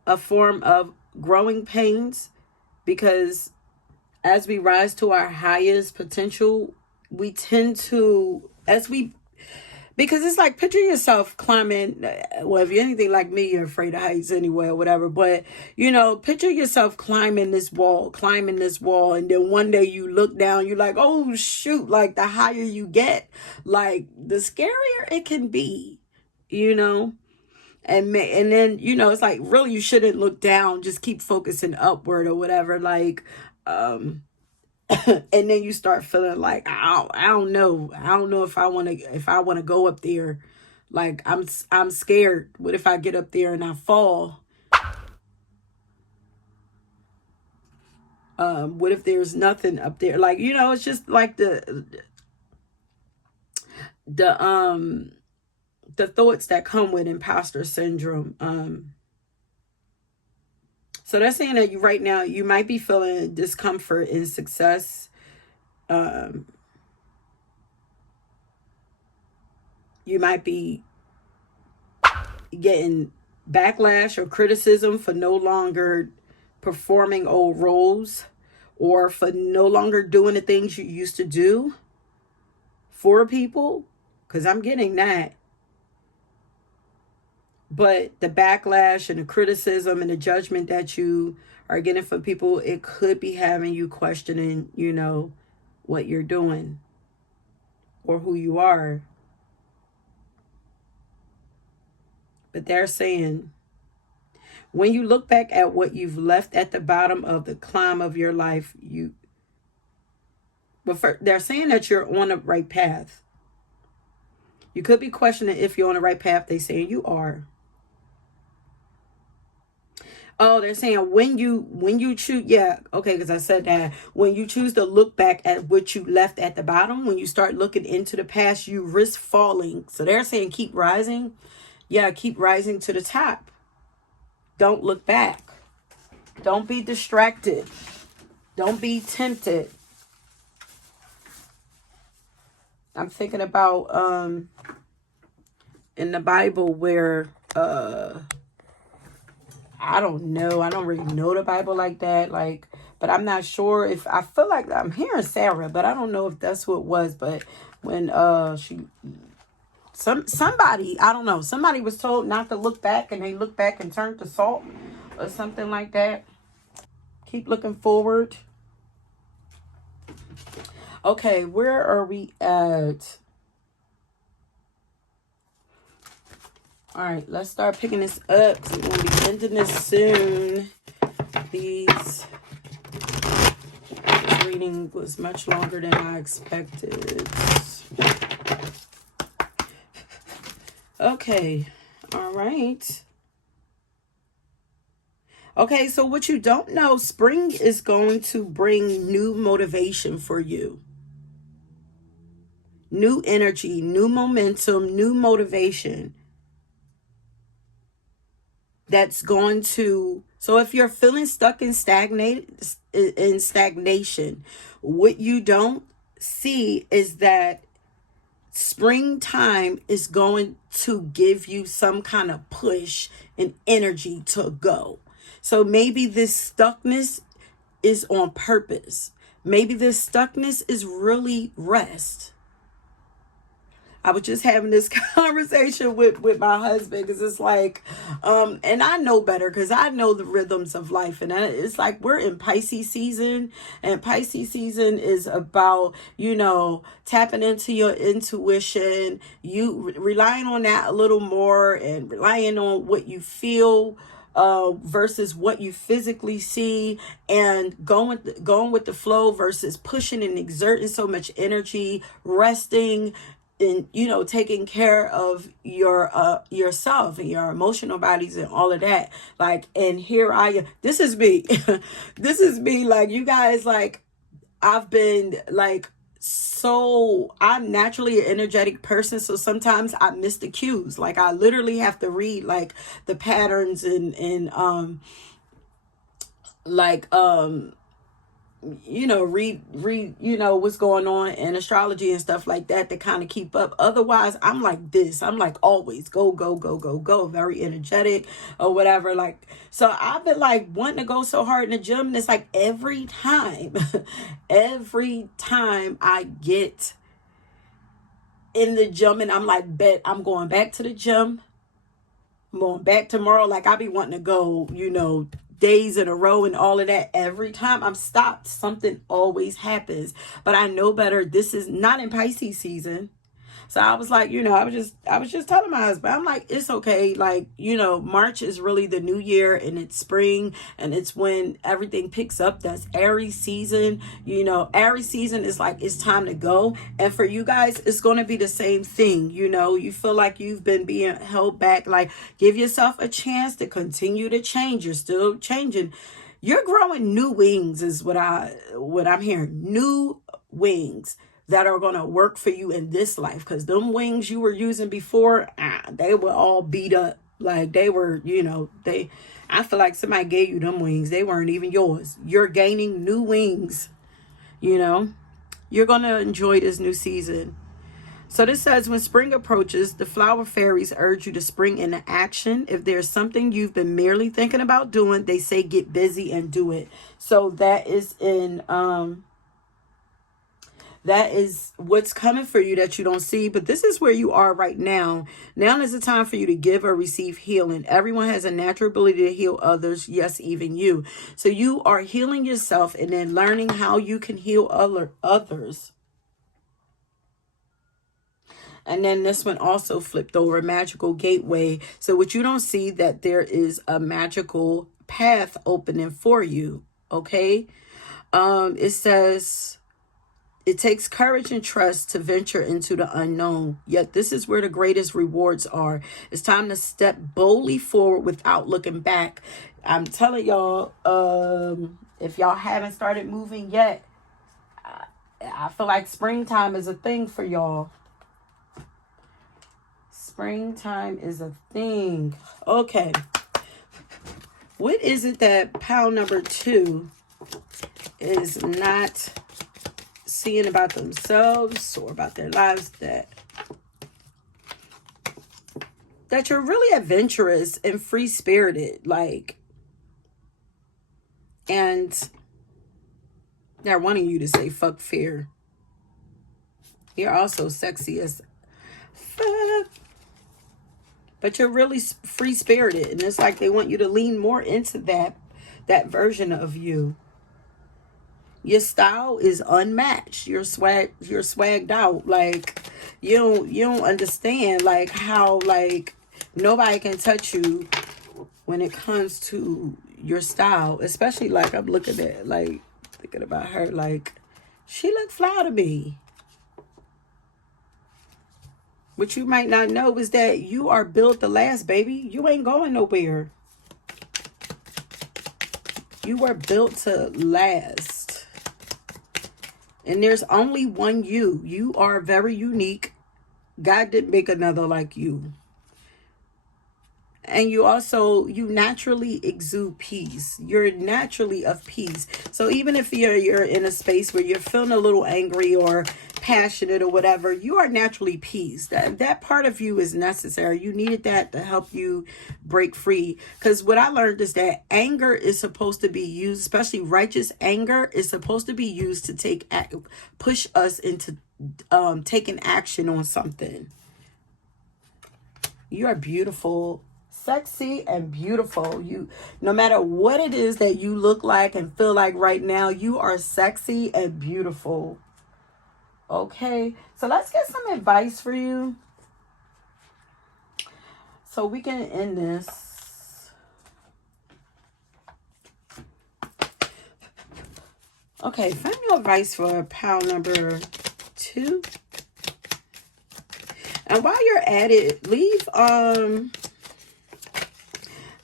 a form of growing pains, because as we rise to our highest potential, we tend to, because it's like, picture yourself climbing, well, if you're anything like me, you're afraid of heights anyway or whatever, but, you know, picture yourself climbing this wall, and then one day you look down, you're like, oh, shoot, like the higher you get, like the scarier it can be, you know? And then, you know, it's like, really, you shouldn't look down, just keep focusing upward or whatever, like, and then you start feeling like, I don't know if I want to go up there. Like, I'm scared. What if I get up there and I fall? What if there's nothing up there? Like, you know, it's just like the thoughts that come with imposter syndrome. So they're saying that right now you might be feeling discomfort in success. You might be getting backlash or criticism for no longer performing old roles, or for no longer doing the things you used to do for people, because I'm getting that. But the backlash and the criticism and the judgment that you are getting from people, it could be having you questioning, you know, what you're doing or who you are. But they're saying, when you look back at what you've left at the bottom of the climb of your life, they're saying that you're on the right path. You could be questioning if you're on the right path. They're saying you are. Oh, they're saying when you choose, yeah, okay, because I said that. When you choose to look back at what you left at the bottom, when you start looking into the past, you risk falling. So they're saying keep rising. Yeah, keep rising to the top. Don't look back. Don't be distracted. Don't be tempted. I'm thinking about in the Bible where I don't know. I don't really know the Bible like that. Like, but I'm not sure if I feel like I'm hearing Sarah, but I don't know if that's what it was. But when somebody, I don't know, somebody was told not to look back and they looked back and turned to salt or something like that. Keep looking forward. Okay, where are we at? All right, let's start picking this up. We're going to be ending this soon. This reading was much longer than I expected. Okay, all right. Okay, so what you don't know, spring is going to bring new motivation for you. New energy, new momentum, new motivation. That's going to, so if you're feeling stuck in stagnation, what you don't see is that springtime is going to give you some kind of push and energy to go. So maybe this stuckness is on purpose. Maybe this stuckness is really rest. I was just having this conversation with my husband because it's like, and I know better because I know the rhythms of life. And it's like we're in Pisces season, and Pisces season is about, tapping into your intuition, you relying on that a little more and relying on what you feel versus what you physically see, and going with the flow versus pushing and exerting so much energy, resting, and taking care of yourself and your emotional bodies and all of that. Like, and here I am, this is me. This is me, like, you guys, like, I've been like, so I'm naturally an energetic person, so sometimes I miss the cues. Like, I literally have to read like the patterns and like read what's going on in astrology and stuff like that to kind of keep up. Otherwise, I'm like this. I'm like always go, go, go, go, go, very energetic or whatever. Like, so I've been like wanting to go so hard in the gym, and it's like every time every time I get in the gym and I'm like, bet I'm going back to the gym, I'm going back tomorrow. Like, I be wanting to go, days in a row and all of that. Every time I'm stopped, something always happens. But I know better. This is not in Pisces season. So I was like, I was just telling my husband, I'm like, it's okay. Like, March is really the new year, and it's spring, and it's when everything picks up. That's Aries season. Aries season is like, it's time to go. And for you guys, it's going to be the same thing. You feel like you've been being held back. Like, give yourself a chance to continue to change. You're still changing. You're growing new wings is what I'm hearing. New wings that are going to work for you in this life, because them wings you were using before, they were all beat up. Like, they were, I feel like somebody gave you them wings. They weren't even yours. You're gaining new wings. You're going to enjoy this new season. So this says, when spring approaches, the flower fairies urge you to spring into action. If there's something you've been merely thinking about doing, they say get busy and do it. So that is that is what's coming for you that you don't see. But this is where you are right now. Now is the time for you to give or receive healing. Everyone has a natural ability to heal others. Yes, even you. So you are healing yourself and then learning how you can heal others. And then this one also flipped over, magical gateway. So what you don't see, that there is a magical path opening for you. Okay. It says, it takes courage and trust to venture into the unknown. Yet this is where the greatest rewards are. It's time to step boldly forward without looking back. I'm telling y'all, if y'all haven't started moving yet, I feel like springtime is a thing for y'all. Springtime is a thing. Okay. What is it that pile number 2 is not seeing about themselves or about their lives, that you're really adventurous and free-spirited, like, and they're wanting you to say fuck fear. You're also sexy as fuck, but you're really free-spirited, and it's like they want you to lean more into that version of you. Your style is unmatched. You're swagged out. Like, you don't understand, like, how, like, nobody can touch you when it comes to your style. Especially, like, I'm looking at, like, thinking about her, like, she look fly to me. What you might not know is that you are built to last, baby. You ain't going nowhere. You were built to last. And there's only one you. You are very unique. God didn't make another like you. And you naturally exude peace. You're naturally of peace. So even if you're in a space where you're feeling a little angry or passionate or whatever, you are naturally peace. That part of you is necessary. You needed that to help you break free. Because what I learned is that anger is supposed to be used, especially righteous anger, is supposed to be used to push us into taking action on something. You are beautiful, sexy and beautiful. You, no matter what it is that you look like and feel like right now, you are sexy and beautiful. Okay, so let's get some advice for you so we can end this. Okay, find your advice for pile number 2. And while you're at it, leave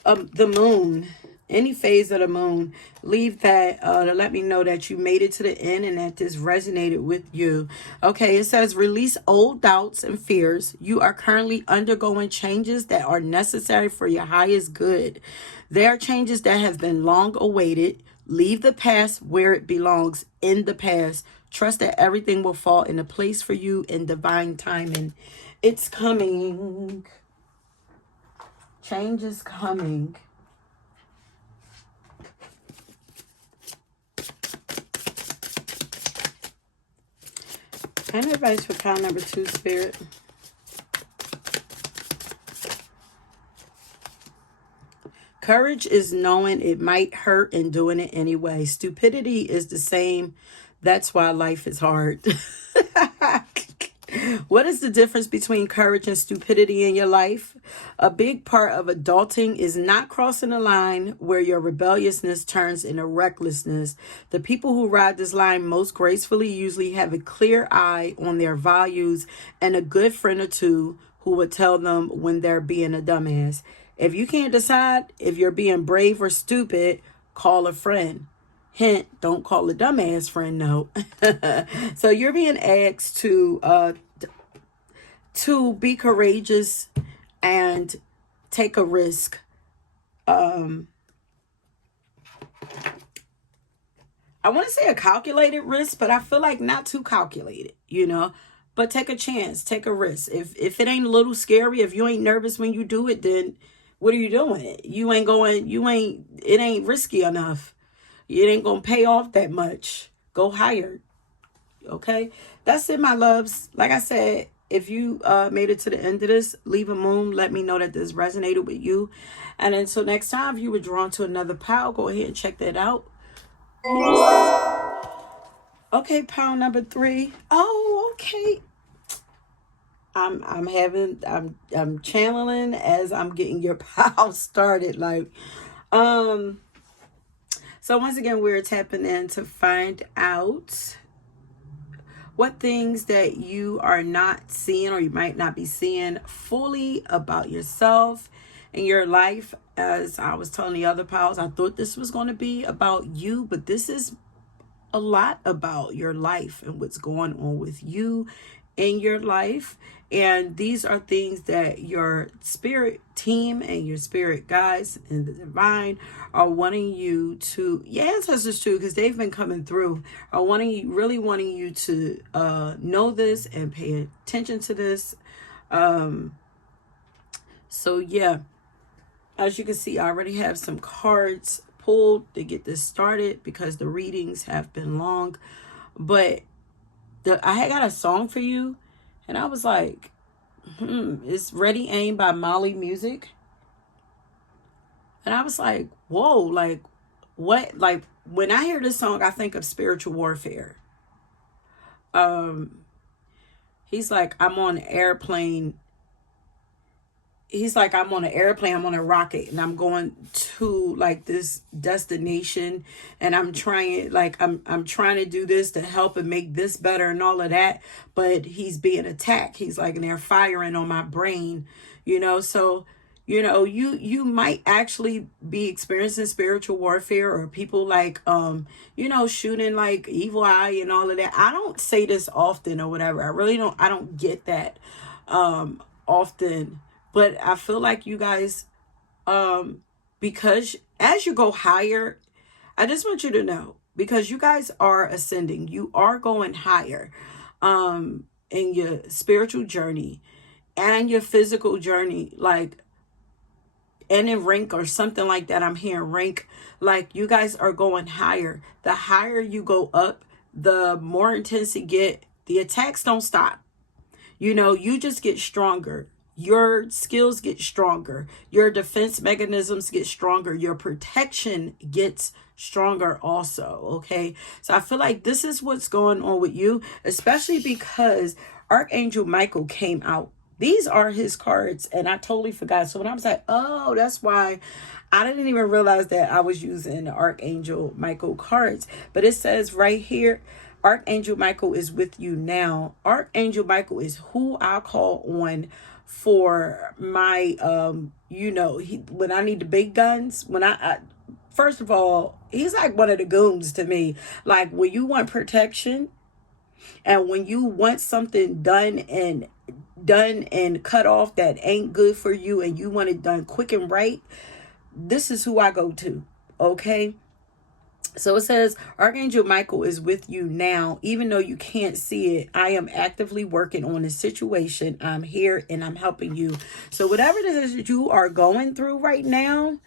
the moon, any phase of the moon, leave that to let me know that you made it to the end and that this resonated with you. Okay, it says release old doubts and fears. You are currently undergoing changes that are necessary for your highest good. There are changes that have been long awaited. Leave the past where it belongs, in the past. Trust that everything will fall into place for you in divine timing. It's coming. Change is coming. Kind of advice for pile number 2, Spirit. Courage is knowing it might hurt and doing it anyway. Stupidity is the same. That's why life is hard. What is the difference between courage and stupidity in your life? A big part of adulting is not crossing the line where your rebelliousness turns into recklessness. The people who ride this line most gracefully usually have a clear eye on their values and a good friend or two who would tell them when they're being a dumbass. If you can't decide if you're being brave or stupid, call a friend. Hint, don't call a dumbass friend, no. So you're being asked to be courageous and take a risk. I want to say a calculated risk, but I feel like not too calculated, you know. But take a chance, take a risk. If it ain't a little scary, if you ain't nervous when you do it, then what are you doing? It ain't risky enough. It ain't going to pay off that much. Go higher. Okay? That's it, my loves. Like I said, if you made it to the end of this, leave a moon. Let me know that this resonated with you. And until next time, if you were drawn to another pile, go ahead and check that out. Okay, pile number 3. Oh, okay. I'm channeling as I'm getting your pile started. Like, so once again, we're tapping in to find out what things that you are not seeing or you might not be seeing fully about yourself and your life. As I was telling the other pals, I thought this was going to be about you, but this is a lot about your life and what's going on with you in your life. And these are things that your spirit team and your spirit guides and the divine are wanting you to, your ancestors too, because they've been coming through, are really wanting you to know this and pay attention to this. So yeah, as you can see, I already have some cards pulled to get this started because the readings have been long. But I had got a song for you, and I was like, it's Ready Aim by Molly Music. And I was like, whoa, like, what? Like, when I hear this song, I think of spiritual warfare. He's like, I'm on an airplane. He's like, I'm on an airplane, I'm on a rocket, and I'm going to like this destination, and I'm trying, like, I'm trying to do this to help and make this better and all of that. But he's being attacked. He's like, and they're firing on my brain, so you might actually be experiencing spiritual warfare, or people like shooting like evil eye and all of that. I don't say this often or whatever. I don't get that often. But I feel like you guys, because as you go higher, I just want you to know, because you guys are ascending, you are going higher in your spiritual journey and your physical journey, like, and in rank or something like that. I'm hearing rank, like you guys are going higher. The higher you go up, the more intense it get. The attacks don't stop. You just get stronger. Your skills get stronger. Your defense mechanisms get stronger. Your protection gets stronger also, okay? So I feel like this is what's going on with you, especially because Archangel Michael came out. These are his cards, and I totally forgot. So when I was like, oh, that's why, I didn't even realize that I was using the Archangel Michael cards. But it says right here, Archangel Michael is with you now. Archangel Michael is who I call on for my, when I need the big guns, when I first of all, he's like one of the goons to me. Like when you want protection and when you want something done and cut off that ain't good for you, and you want it done quick and right, this is who I go to, okay? So it says, Archangel Michael is with you now. Even though you can't see it, I am actively working on the situation. I'm here and I'm helping you. So whatever it is that you are going through right now,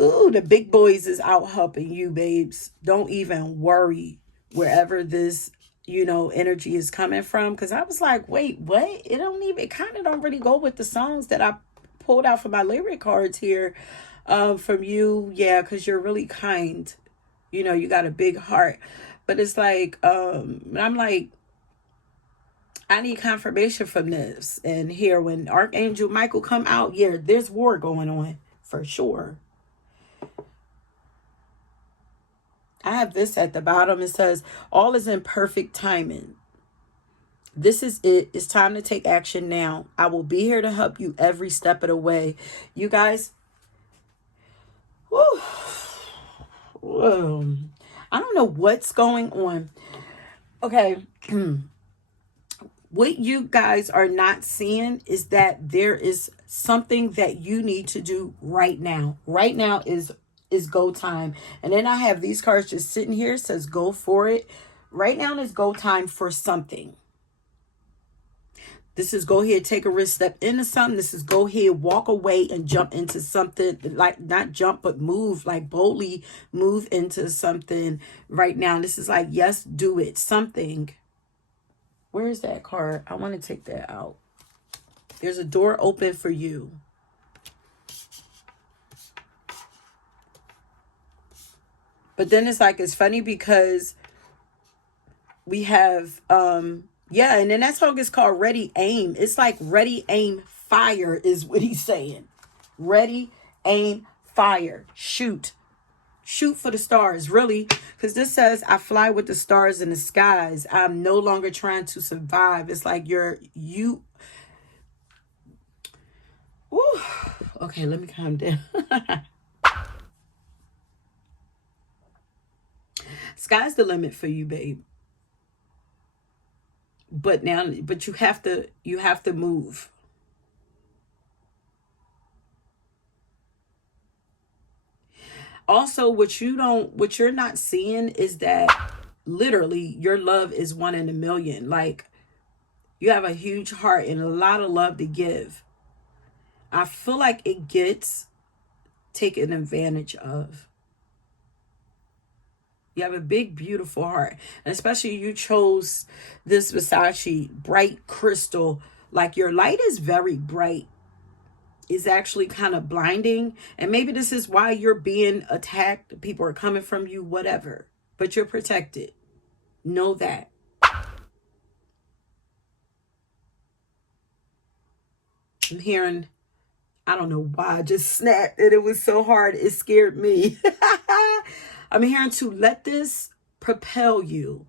ooh, the big boys is out helping you, babes. Don't even worry wherever this, energy is coming from. Because I was like, wait, what? It kind of don't really go with the songs that I pulled out for my lyric cards here. From you, yeah, because you're really kind, you got a big heart. But it's like, I'm like, I need confirmation from this. And here, when Archangel Michael come out, yeah, there's war going on for sure. I have this at the bottom. It says, all is in perfect timing. This is it. It's time to take action now. I will be here to help you every step of the way. You guys, whoa. I don't know what's going on. Okay. What you guys are not seeing is that there is something that you need to do right now. Right now is go time. And then I have these cards just sitting here. It says go for it. Right now is go time for something. This is go ahead, take a risk, step into something. This is go ahead, walk away and jump into something. Like not jump, but move, like boldly move into something right now. This is like, yes, do it. Something. Where is that card? I want to take that out. There's a door open for you. But then it's like, it's funny because we have, yeah, and then that song is called Ready Aim. It's like ready, aim, fire is what he's saying. Ready, aim, fire. Shoot. Shoot for the stars, really. Because this says, I fly with the stars in the skies. I'm no longer trying to survive. It's like you. Woo. Okay, let me calm down. Sky's the limit for you, babe. But you have to move. Also, what you're not seeing is that literally your love is 1 in a million. Like, you have a huge heart and a lot of love to give. I feel like it gets taken advantage of. You have a big, beautiful heart. And especially you chose this Versace bright crystal. Like, your light is very bright. It's actually kind of blinding. And maybe this is why you're being attacked. People are coming from you, whatever. But you're protected. Know that. I'm hearing, I don't know why I just snapped and it was so hard. It scared me. I'm hearing to let this propel you.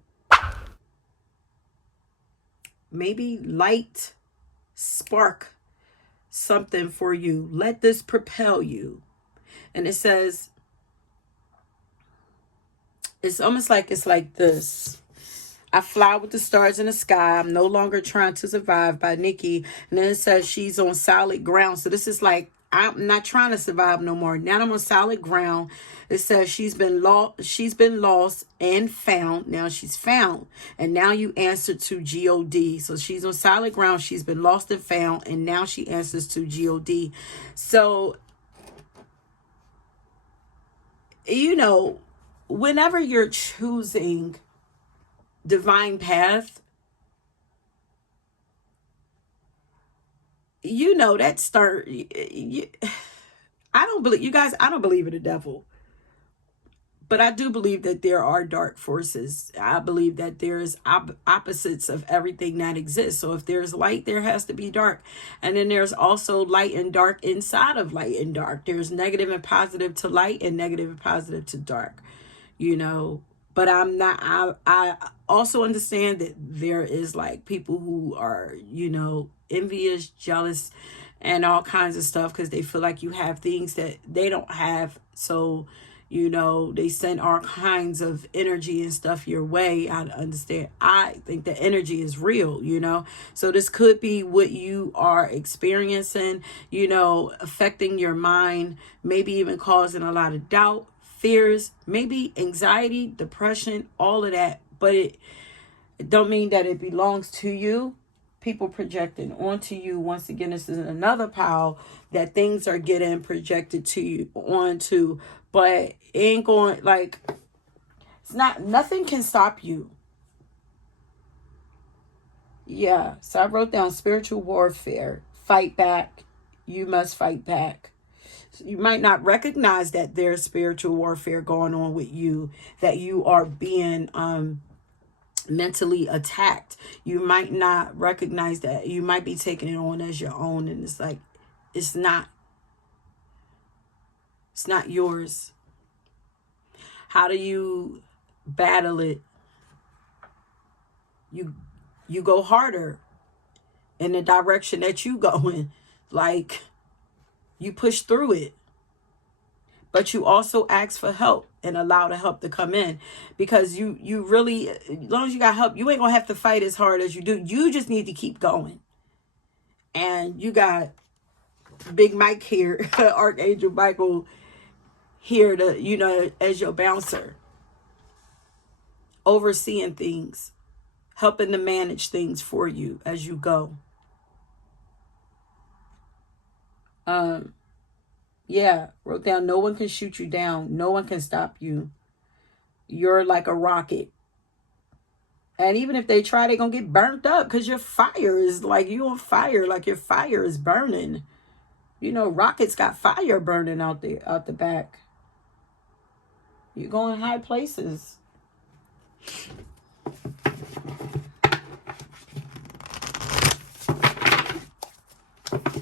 Maybe light, spark something for you. Let this propel you. And it says, it's almost like it's like this. I fly with the stars in the sky. I'm no longer trying to survive by Nikki. And then it says she's on solid ground. So this is like, I'm not trying to survive no more. Now I'm on solid ground. It says she's been lost and found. Now she's found. And now you answer to God. So she's on solid ground. She's been lost and found. And now she answers to God. So, you know, whenever you're choosing divine path, you know that I don't believe, you guys, I don't believe in the devil, but I do believe that there are dark forces. I believe that there's opposites of everything that exists. So if there's light, there has to be dark. And then there's also light and dark inside of light and dark. There's negative and positive to light and negative and positive to dark, you know. But I also understand that there is like people who are, you know, envious, jealous, and all kinds of stuff because they feel like you have things that they don't have. So, you know, they send all kinds of energy and stuff your way. I understand. I think the energy is real, you know. So this could be what you are experiencing, you know, affecting your mind, maybe even causing a lot of doubt, fears, maybe anxiety, depression, all of that. But it don't mean that it belongs to you. People projecting onto you. Once again, this is another pile that things are getting projected to you onto, but it ain't going, like, it's not, nothing can stop you. Yeah. So I wrote down spiritual warfare, fight back. You must fight back. You might not recognize that there's spiritual warfare going on with you, that you are being mentally attacked. You might not recognize that. You might be taking it on as your own, and it's like, it's not yours. How do you battle it? You go harder in the direction that you going. Like, you push through it, but you also ask for help and allow the help to come in, because you really, as long as you got help, you ain't gonna have to fight as hard as you do. You just need to keep going. And you got Big Mike here, Archangel Michael here to, you know, as your bouncer, overseeing things, helping to manage things for you as you go. Yeah, wrote down, no one can shoot you down. No one can stop you. You're like a rocket. And even if they try, they're going to get burnt up, because your fire is like, you on fire, like your fire is burning. You know, rockets got fire burning out the back. You're going high places.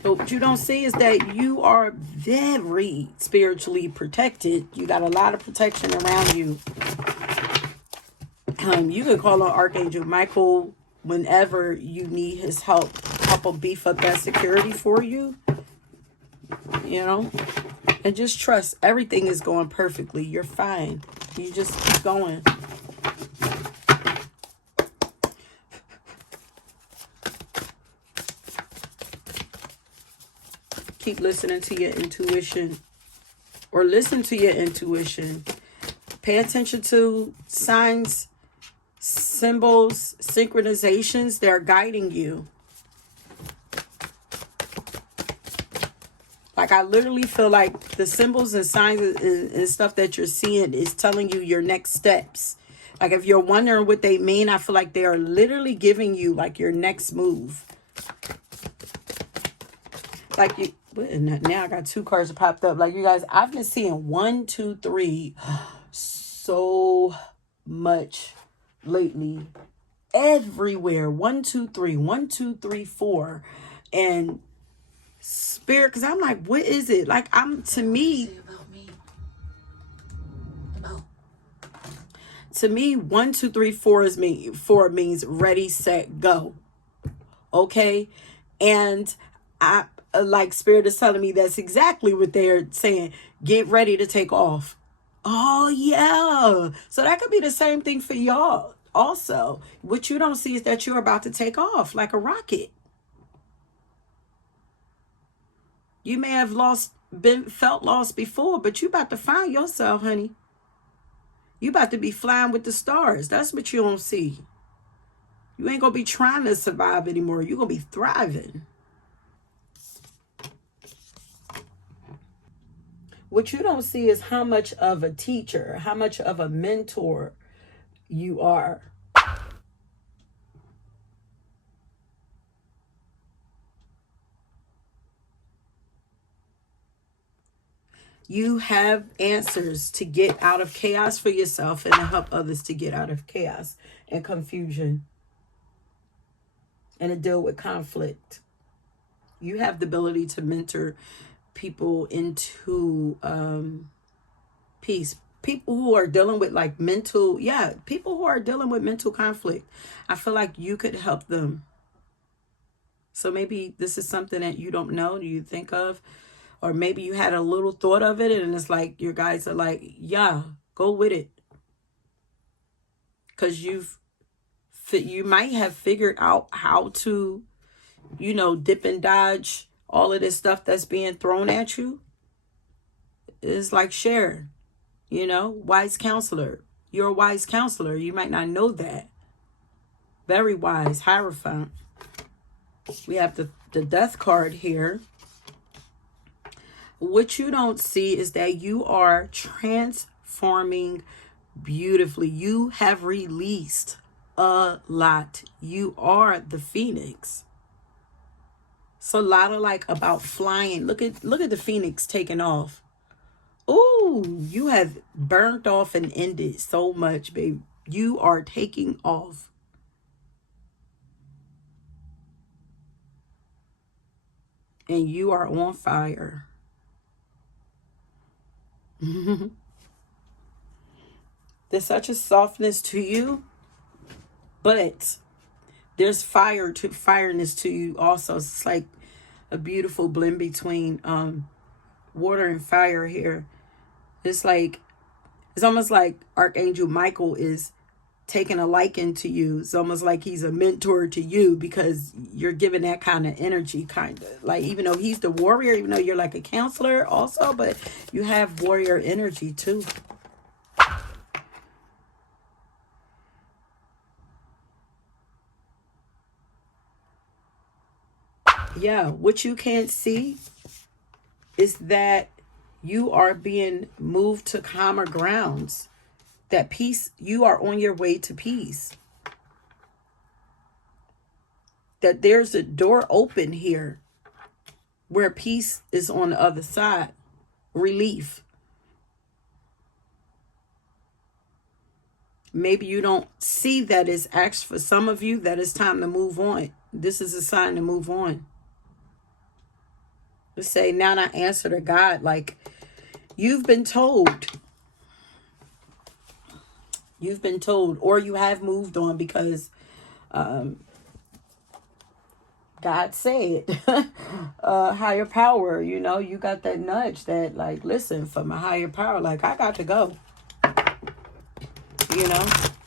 So what you don't see is that you are very spiritually protected. You got a lot of protection around you. You can call on Archangel Michael whenever you need his help. Help him beef up that security for you. You know? And just trust everything is going perfectly. You're fine. You just keep going. Keep listening to your intuition, or listen to your intuition. Pay attention to signs, symbols, synchronizations. They're guiding you. Like, I literally feel like the symbols and signs and stuff that you're seeing is telling you your next steps. Like, if you're wondering what they mean, I feel like they are literally giving you like your next move. Like, you, now I got 2 cards that popped up. Like, you guys, I've been seeing 1, 2, 3 so much lately. Everywhere. 1, 2, 3, 1, 2, 3, 4. And Spirit, because I'm like, what is it? Like, to me, 1, 2, 3, 4 is me. 4 means ready, set, go. Okay. And I, like, Spirit is telling me that's exactly what they're saying. Get ready to take off. Oh yeah. So that could be the same thing for y'all also. What you don't see is that you're about to take off like a rocket. You may have felt lost before, but you about to find yourself, honey. You about to be flying with the stars. That's what you don't see. You ain't gonna be trying to survive anymore. You're gonna be thriving. What you don't see is how much of a teacher, how much of a mentor you are. You have answers to get out of chaos for yourself and to help others to get out of chaos and confusion and to deal with conflict. You have the ability to mentor people into peace. People who are dealing with like people who are dealing with mental conflict. I feel like you could help them. So maybe this is something that you don't know, you think of. Or maybe you had a little thought of it and it's like your guys are like, yeah, go with it. Because you might have figured out how to, dip and dodge all of this stuff that's being thrown at you. It's like share, wise counselor. You're a wise counselor. You might not know that. Very wise, Hierophant. We have the death card here. What you don't see is that you are transforming beautifully. You have released a lot. You are the phoenix. So a lot of like about flying. Look at the phoenix taking off. Ooh, you have burnt off and ended so much, babe. You are taking off. And you are on fire. There's such a softness to you, but there's fireness to you also. It's like a beautiful blend between water and fire here. It's almost like Archangel Michael is taking a liking to you. It's almost like he's a mentor to you because you're giving that kind of energy, kind of like, even though he's the warrior, even though you're like a counselor also, but you have warrior energy too. Yeah, what you can't see is that you are being moved to calmer grounds. That peace, you are on your way to peace. That there's a door open here where peace is on the other side. Relief. Maybe you don't see that it's actually, for some of you, that it's time to move on. This is a sign to move on. Let's say, now I answer to God, like, you've been told. You've been told, or you have moved on because God said, higher power, you got that nudge that, like, listen, for my higher power, like, I got to go.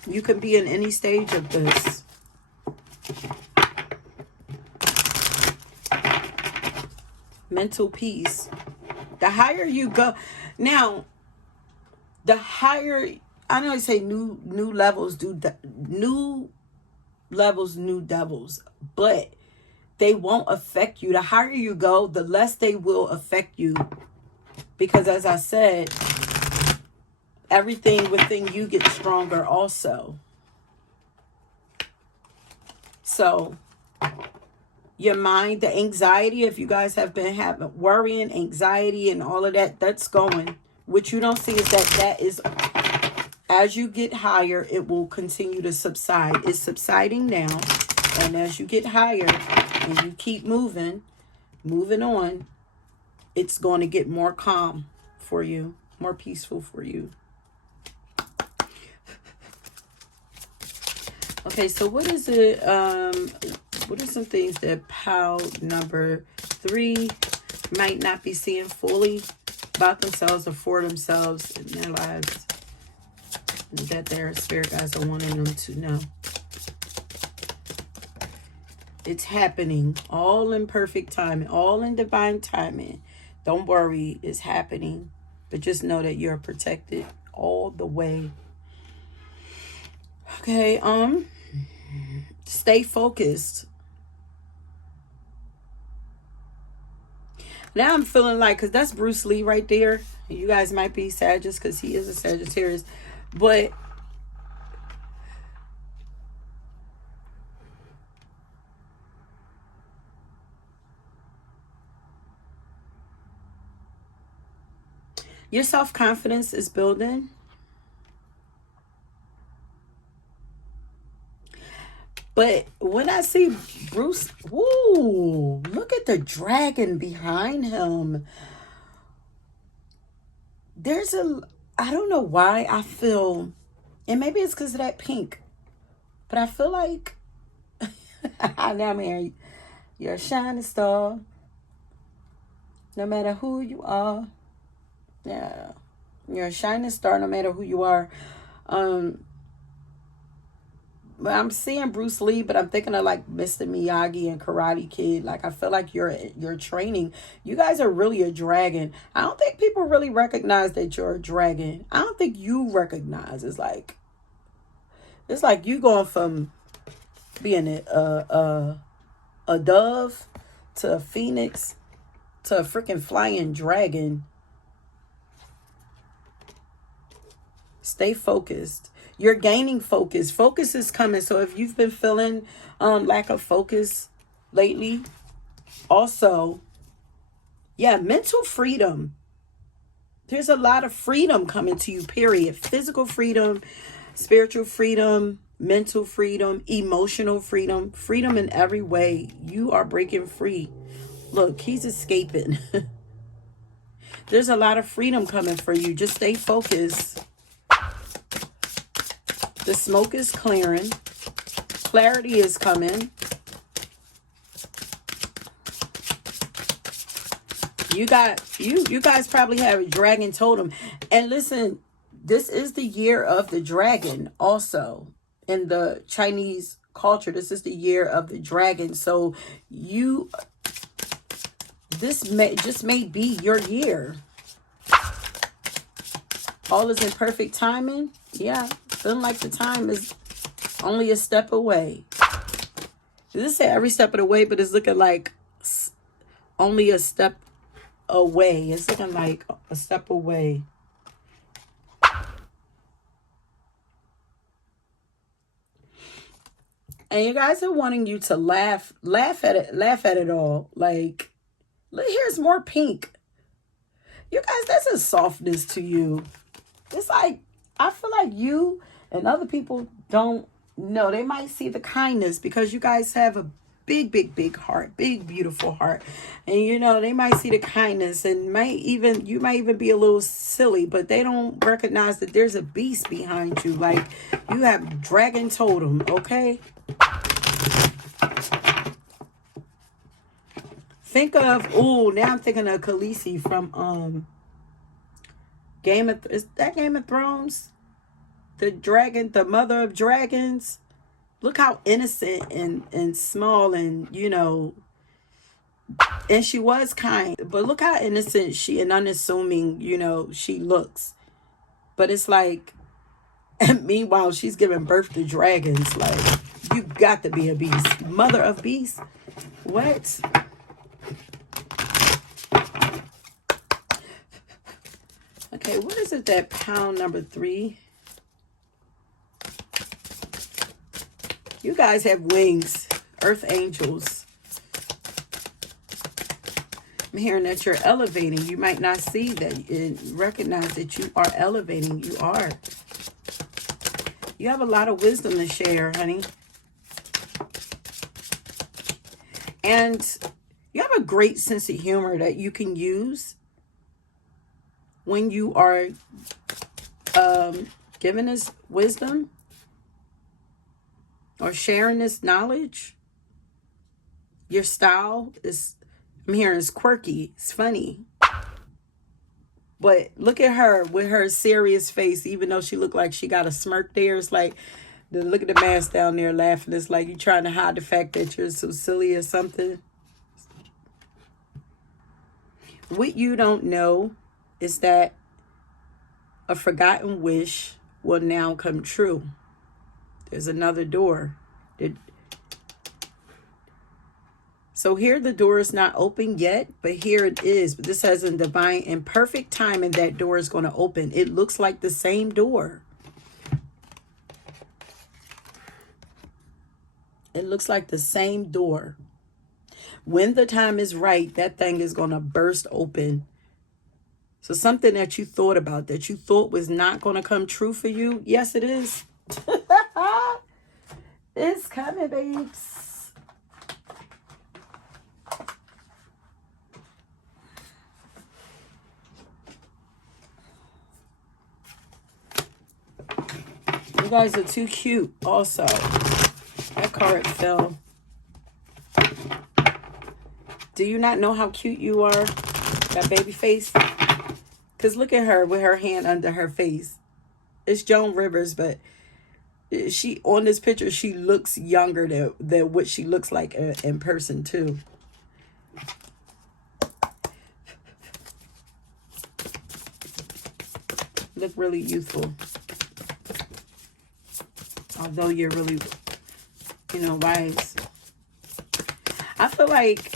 You can be in any stage of this. Mental peace. The higher you go. Now, the higher, I know I say new levels do new levels, new devils, but they won't affect you. The higher you go, the less they will affect you. Because as I said, everything within you gets stronger also. So your mind, the anxiety, if you guys have been having worrying, anxiety, and all of that, that's going. What you don't see is that is, as you get higher, it will continue to subside. It's subsiding now. And as you get higher and you keep moving on, it's going to get more calm for you, more peaceful for you. Okay, so what is it? What are some things that POW number 3 might not be seeing fully about themselves or for themselves in their lives that their spirit guides are wanting them to know? It's happening, all in perfect timing, all in divine timing. Don't worry, it's happening. But just know that you're protected all the way. Okay, stay focused. Now I'm feeling like, because that's Bruce Lee right there. You guys might be Sagittarius because he is a Sagittarius. But your self-confidence is building. But when I see Bruce, woo, look at the dragon behind him. There's I don't know why I feel, and maybe it's because of that pink, but I feel like, now I'm here, you're a shining star, no matter who you are. Yeah, you're a shining star no matter who you are. I'm seeing Bruce Lee, but I'm thinking of like Mr. Miyagi and Karate Kid. Like, I feel like you're training. You guys are really a dragon. I don't think people really recognize that you're a dragon. I don't think you recognize. It's like you going from being a dove to a phoenix to a freaking flying dragon. Stay focused. You're gaining focus. Focus is coming. So if you've been feeling lack of focus lately, also, yeah, mental freedom. There's a lot of freedom coming to you, period. Physical freedom, spiritual freedom, mental freedom, emotional freedom, freedom in every way. You are breaking free. Look, he's escaping. There's a lot of freedom coming for you. Just stay focused. The smoke is clearing. Clarity is coming. You guys probably have a dragon totem. And listen, this is the year of the dragon also. In the Chinese culture, this is the year of the dragon. So this may be your year. All is in perfect timing. Yeah, feeling like the time is only a step away. This say every step of the way, but it's looking like only a step away. It's looking like a step away. And you guys are wanting you to laugh at it all. Like, here's more pink. You guys, there's a softness to you. It's like, I feel like you and other people don't know. They might see the kindness because you guys have a big, big, big heart, big, beautiful heart. And, they might see the kindness and you might even be a little silly, but they don't recognize that there's a beast behind you. Like, you have dragon totem, okay? Think of, now I'm thinking of Khaleesi from, is that Game of Thrones? The dragon, the mother of dragons. Look how innocent and small and, And she was kind, but look how innocent she and unassuming, she looks. But it's like, and meanwhile, she's giving birth to dragons. Like, you got to be a beast. Mother of beasts. What? Okay, what is it that pound number 3? You guys have wings. Earth angels. I'm hearing that you're elevating. You might not see that and recognize that you are elevating. You are. You have a lot of wisdom to share, honey. And you have a great sense of humor that you can use when you are giving us wisdom or sharing this knowledge. Your style is, I'm hearing, is quirky. It's funny. But look at her with her serious face, even though she looked like she got a smirk there. It's like, look at the mask down there laughing. It's like you're trying to hide the fact that you're so silly or something. What you don't know is that a forgotten wish will now come true. There's another door. So here the door is not open yet, but here it is. But this has a divine and perfect timing that door is going to open. It looks like the same door. It looks like the same door. When the time is right, that thing is going to burst open. So something that you thought about, that you thought was not going to come true for you, yes, it is. It's coming, babes. You guys are too cute also. That card fell. Do you not know how cute you are? That baby face? Because look at her with her hand under her face. It's Joan Rivers, but she, on this picture, she looks younger than what she looks like in person too. Look really youthful. Although you're really, wise. I feel like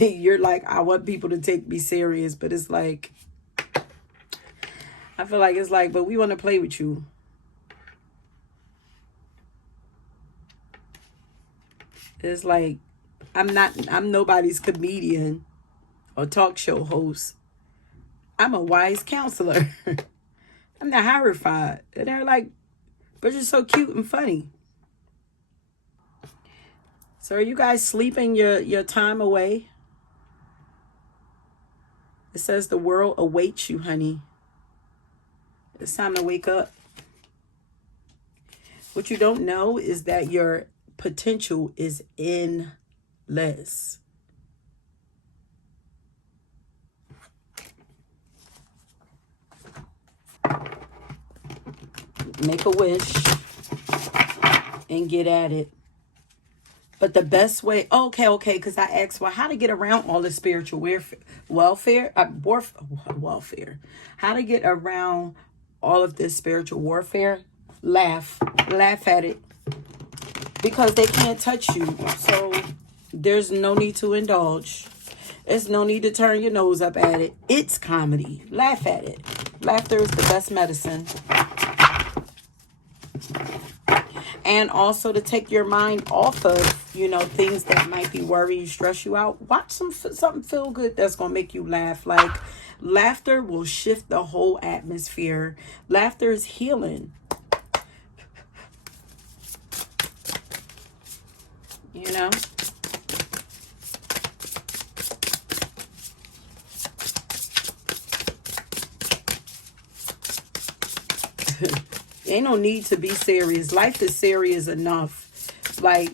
you're like, I want people to take me serious, but it's like, I feel like it's like, but we want to play with you. It's like, I'm nobody's comedian or talk show host. I'm a wise counselor. I'm not horrified. And they're like, but you're so cute and funny. So are you guys sleeping your time away? It says the world awaits you, honey. It's time to wake up. What you don't know is that your potential is endless. Make a wish and get at it. But the best way, okay, because I asked, well, how to get around all the spiritual warfare. How to get around all of this spiritual warfare? Laugh at it. Because they can't touch you. So there's no need to indulge. There's no need to turn your nose up at it. It's comedy. Laugh at it. Laughter is the best medicine. And also to take your mind off of, things that might be worrying you, stress you out. Watch something feel good that's going to make you laugh. Like, laughter will shift the whole atmosphere. Laughter is healing. Ain't no need to be serious. Life is serious enough. Like,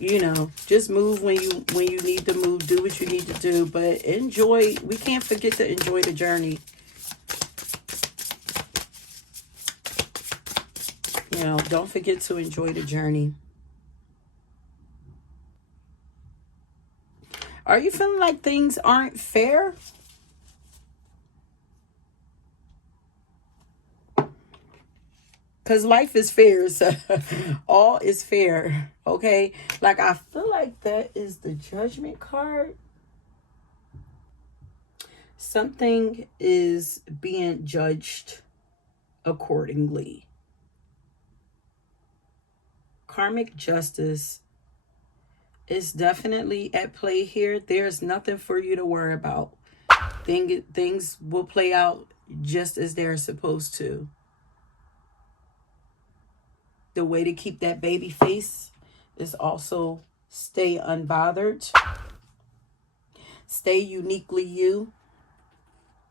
just move when you need to move. Do what you need to do. But enjoy. We can't forget to enjoy the journey. Don't forget to enjoy the journey. Are you feeling like things aren't fair? Because life is fair. So all is fair. Okay. Like, I feel like that is the Judgment card. Something is being judged accordingly. Karmic justice is definitely at play here. There's nothing for you to worry about. Things will play out just as they're supposed to. The way to keep that baby face is also stay unbothered. Stay uniquely you.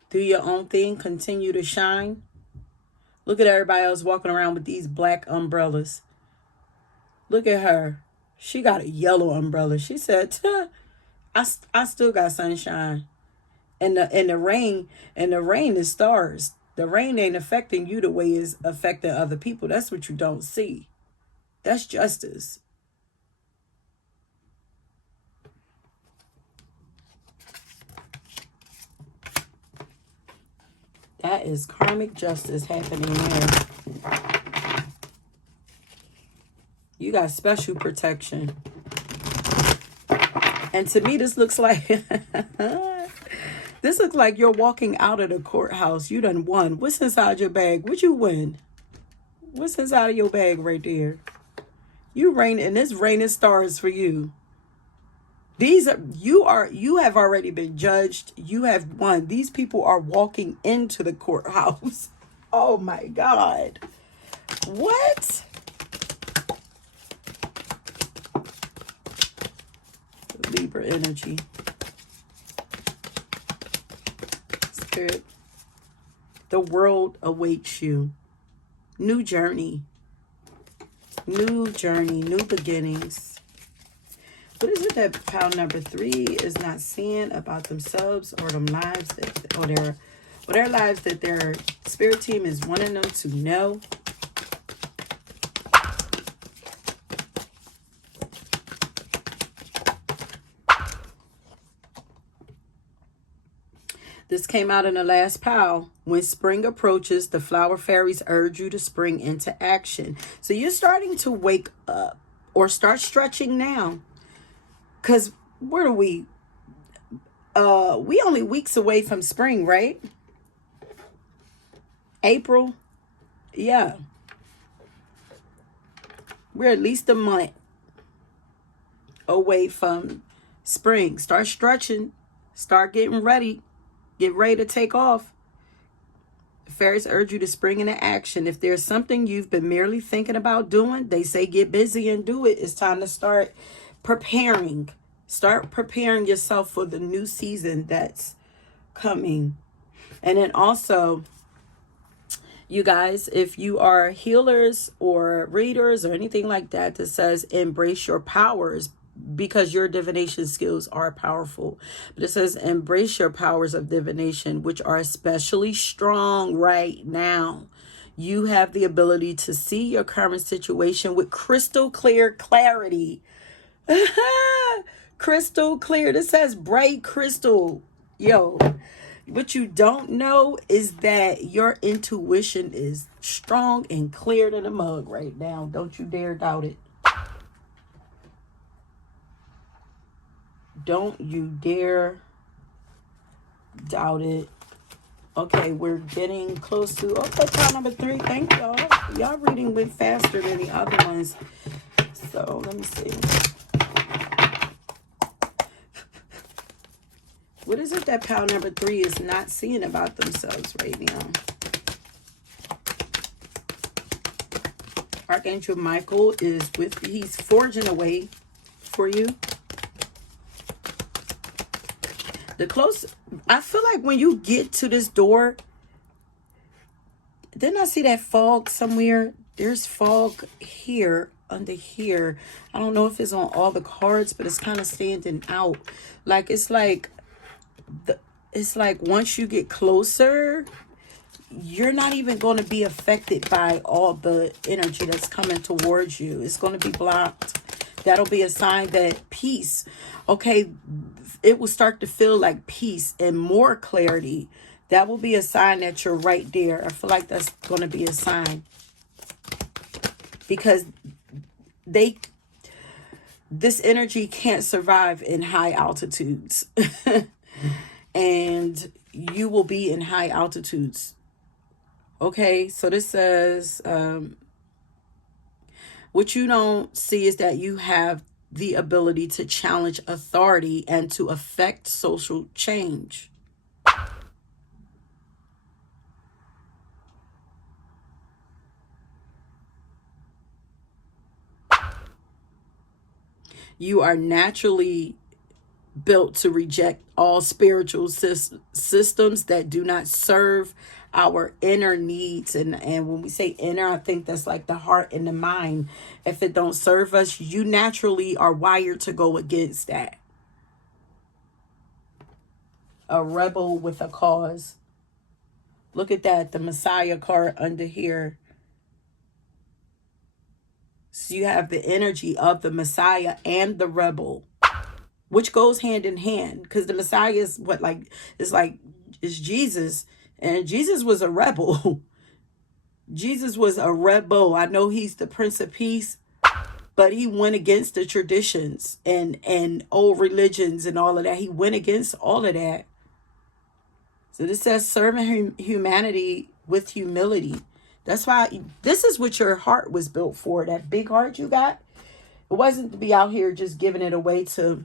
Do your own thing. Continue to shine. Look at everybody else walking around with these black umbrellas. Look at her. She got a yellow umbrella. She said, I still got sunshine. And the rain is stars. The rain ain't affecting you the way it's affecting other people. That's what you don't see. That's justice. That is karmic justice happening there. You got special protection. And to me, this looks like this looks like you're walking out of the courthouse. You done won. What's inside your bag? What you win? What's inside of your bag right there? You rain, and this raining stars for you. These are you have already been judged. You have won. These people are walking into the courthouse. Oh my God. What? Libra energy. Spirit. The world awaits you. New journey. New journey. New beginnings. What is it that pile number 3 is not seeing about themselves or them lives that, or their lives that their spirit team is wanting them to know? This came out in the last pile. When spring approaches, the flower fairies urge you to spring into action. So you're starting to wake up or start stretching now. Because where are we? We only weeks away from spring, right? April. Yeah. We're at least a month away from spring. Start stretching. Start getting ready. Get ready to take off. Fairies urge you to spring into action. If there's something you've been merely thinking about doing, they say get busy and do it. It's time to start preparing. Start preparing yourself for the new season that's coming. And then also, you guys, if you are healers or readers or anything like that that says embrace your powers, because your divination skills are powerful. But it says embrace your powers of divination, which are especially strong right now. You have the ability to see your current situation with crystal clear clarity. Crystal clear. This says bright crystal. Yo, what you don't know is that your intuition is strong and clear to the mug right now. Don't you dare doubt it. Don't you dare doubt it. Okay, we're getting close to, okay, pile number 3. Thank y'all. Y'all reading went faster than the other ones. So let me see. What is it that pile number 3 is not seeing about themselves right now? Archangel Michael is he's forging a way for you. I feel like when you get to this door, didn't I see that fog somewhere? There's fog here, under here. I don't know if it's on all the cards, but it's kind of standing out. Like, it's like once you get closer, you're not even going to be affected by all the energy that's coming towards you. It's going to be blocked. That'll be a sign that peace, okay, it will start to feel like peace and more clarity. That will be a sign that you're right there. I feel like that's going to be a sign, because this energy can't survive in high altitudes. And you will be in high altitudes. Okay, so this says, what you don't see is that you have the ability to challenge authority and to affect social change. You are naturally built to reject all spiritual systems that do not serve our inner needs. And when we say inner, I think that's like the heart and the mind. If it don't serve us, you naturally are wired to go against that. A rebel with a cause. Look at that, the Messiah card under here. So you have the energy of the Messiah and the rebel, which goes hand in hand, because the Messiah is is Jesus, and Jesus was a rebel. Jesus was a rebel. I know he's the Prince of Peace, but he went against the traditions and old religions and all of that. He went against all of that. So this says serving humanity with humility. That's why this is what your heart was built for. That big heart you got. It wasn't to be out here just giving it away to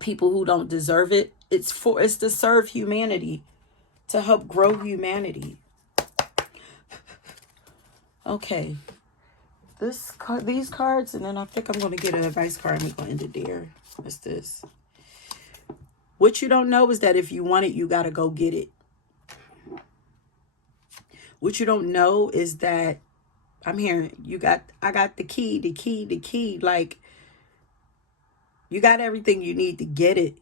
people who don't deserve it. It's to serve humanity, to help grow humanity. Okay. These cards, and then I think I'm going to get an advice card and we're going to end it there. What's this? What you don't know is that if you want it, you got to go get it. What you don't know is that I'm hearing I got the key. Like, you got everything you need to get it.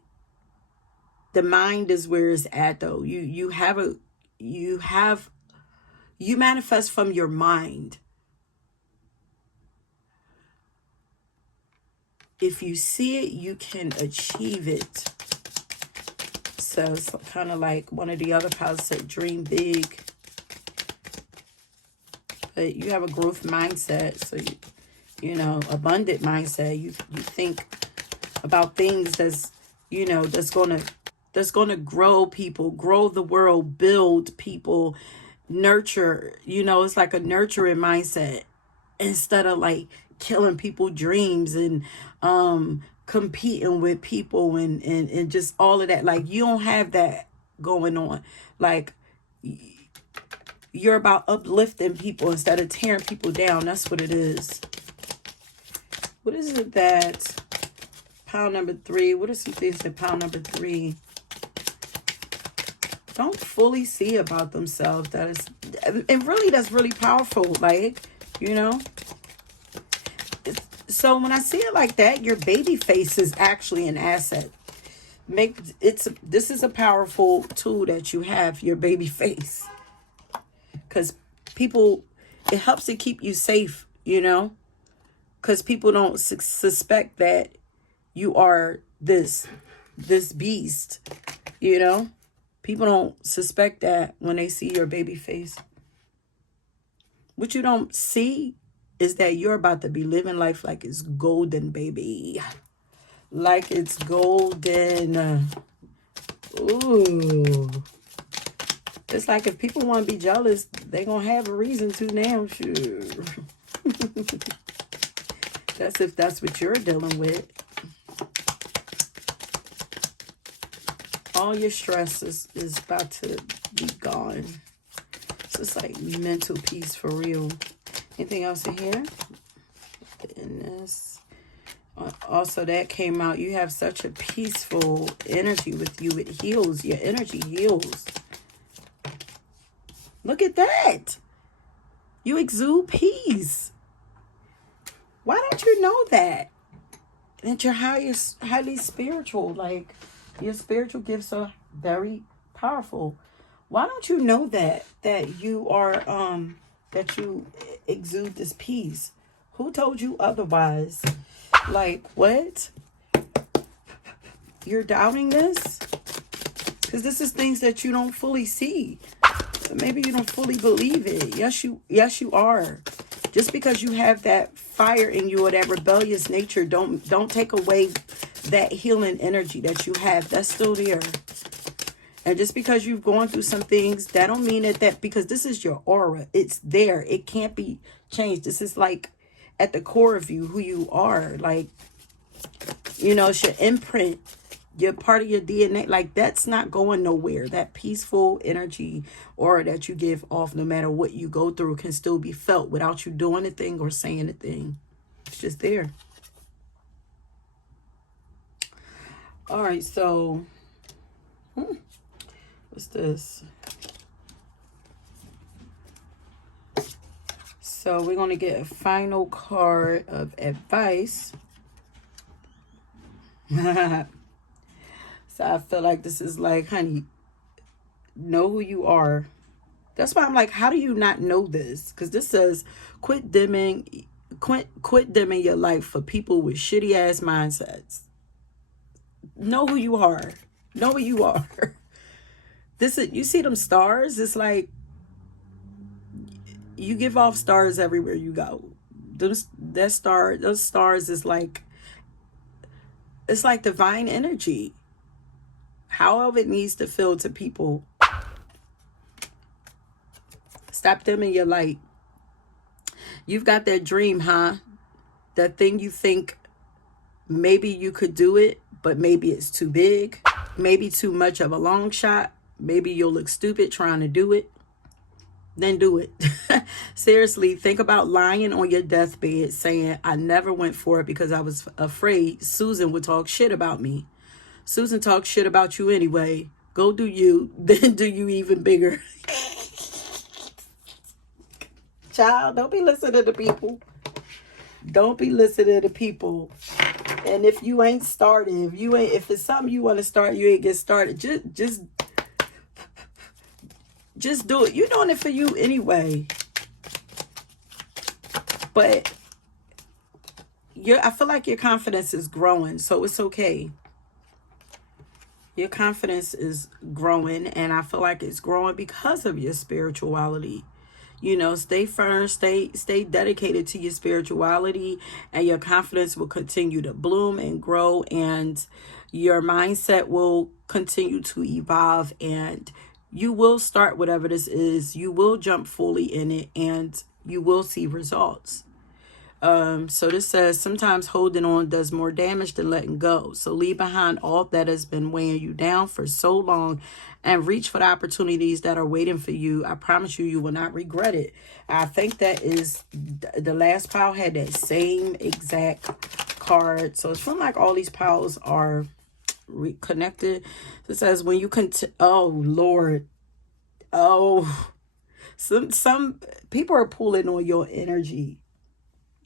The mind is where it's at, though. You manifest from your mind. If you see it, you can achieve it. So it's kind of like one of the other piles said, dream big. But you have a growth mindset. So, abundant mindset. You think about things that's going to grow people, grow the world, build people, nurture. It's like a nurturing mindset instead of like killing people's dreams and competing with people and just all of that. Like, you don't have that going on. Like, you're about uplifting people instead of tearing people down. That's what it is. What is it that pile number 3? What are some things that pile number 3 don't fully see about themselves? That's really powerful. Like, so when I see it like that, your baby face is actually an asset. This is a powerful tool that you have, your baby face. Because it helps to keep you safe, because people don't suspect that you are this beast, people don't suspect that when they see your baby face. What you don't see is that you're about to be living life like it's golden, baby. Like it's golden. Ooh. It's like if people want to be jealous, they going to have a reason to now. Sure. That's if that's what you're dealing with. All your stress is about to be gone. So it's like mental peace for real. Anything else in here? In this. Also, that came out. You have such a peaceful energy with you. It heals. Your energy heals. Look at that. You exude peace. Why don't you know that? That you're highly spiritual. Like, your spiritual gifts are very powerful. Why don't you know that you are that you exude this peace? Who told you otherwise? Like, what? You're doubting this? Because this is things that you don't fully see. Maybe you don't fully believe it. Yes, you are. Just because you have that fire in you or that rebellious nature, don't take away that healing energy that you have. That's still there. And just because you've gone through some things, that don't mean that because this is your aura. It's there. It can't be changed. This is like at the core of you, who you are. Like, you know, it's your imprint. You're part of your DNA. Like, that's not going nowhere. That peaceful energy aura that you give off, no matter what you go through, can still be felt without you doing a thing or saying a thing. It's just there. All right, so what's this? So we're going to get a final card of advice. So I feel like this is like, honey, know who you are. That's why I'm like, how do you not know this? Because this says quit dimming your life for people with shitty ass mindsets. Know who you are. Know who you are. You see them stars? It's like you give off stars everywhere you go. Those stars is like, it's like divine energy. However it needs to feel to people. Stop dimming your light. You've got that dream, huh? That thing you think maybe you could do it, but maybe it's too big. Maybe too much of a long shot. Maybe you'll look stupid trying to do it. Then do it. Seriously, think about lying on your deathbed saying, I never went for it because I was afraid Susan would talk shit about me. Susan talks shit about you anyway. Go do you, then do you even bigger. Child, don't be listening to people. Don't be listening to people. And if you ain't started, if it's something you want to start, you ain't get started. Just do it. You're doing it for you anyway. But I feel like your confidence is growing, so it's okay. Your confidence is growing, and I feel like it's growing because of your spirituality. You know, stay firm, stay dedicated to your spirituality, and your confidence will continue to bloom and grow, and your mindset will continue to evolve, and you will start whatever this is. You will jump fully in it, and you will see results. So this says, sometimes holding on does more damage than letting go. So leave behind all that has been weighing you down for so long and reach for the opportunities that are waiting for you. I promise you, you will not regret it. I think that is the last pile had that same exact card. So it's feeling like all these piles are connected. So it says, when you oh Lord, some people are pulling on your energy.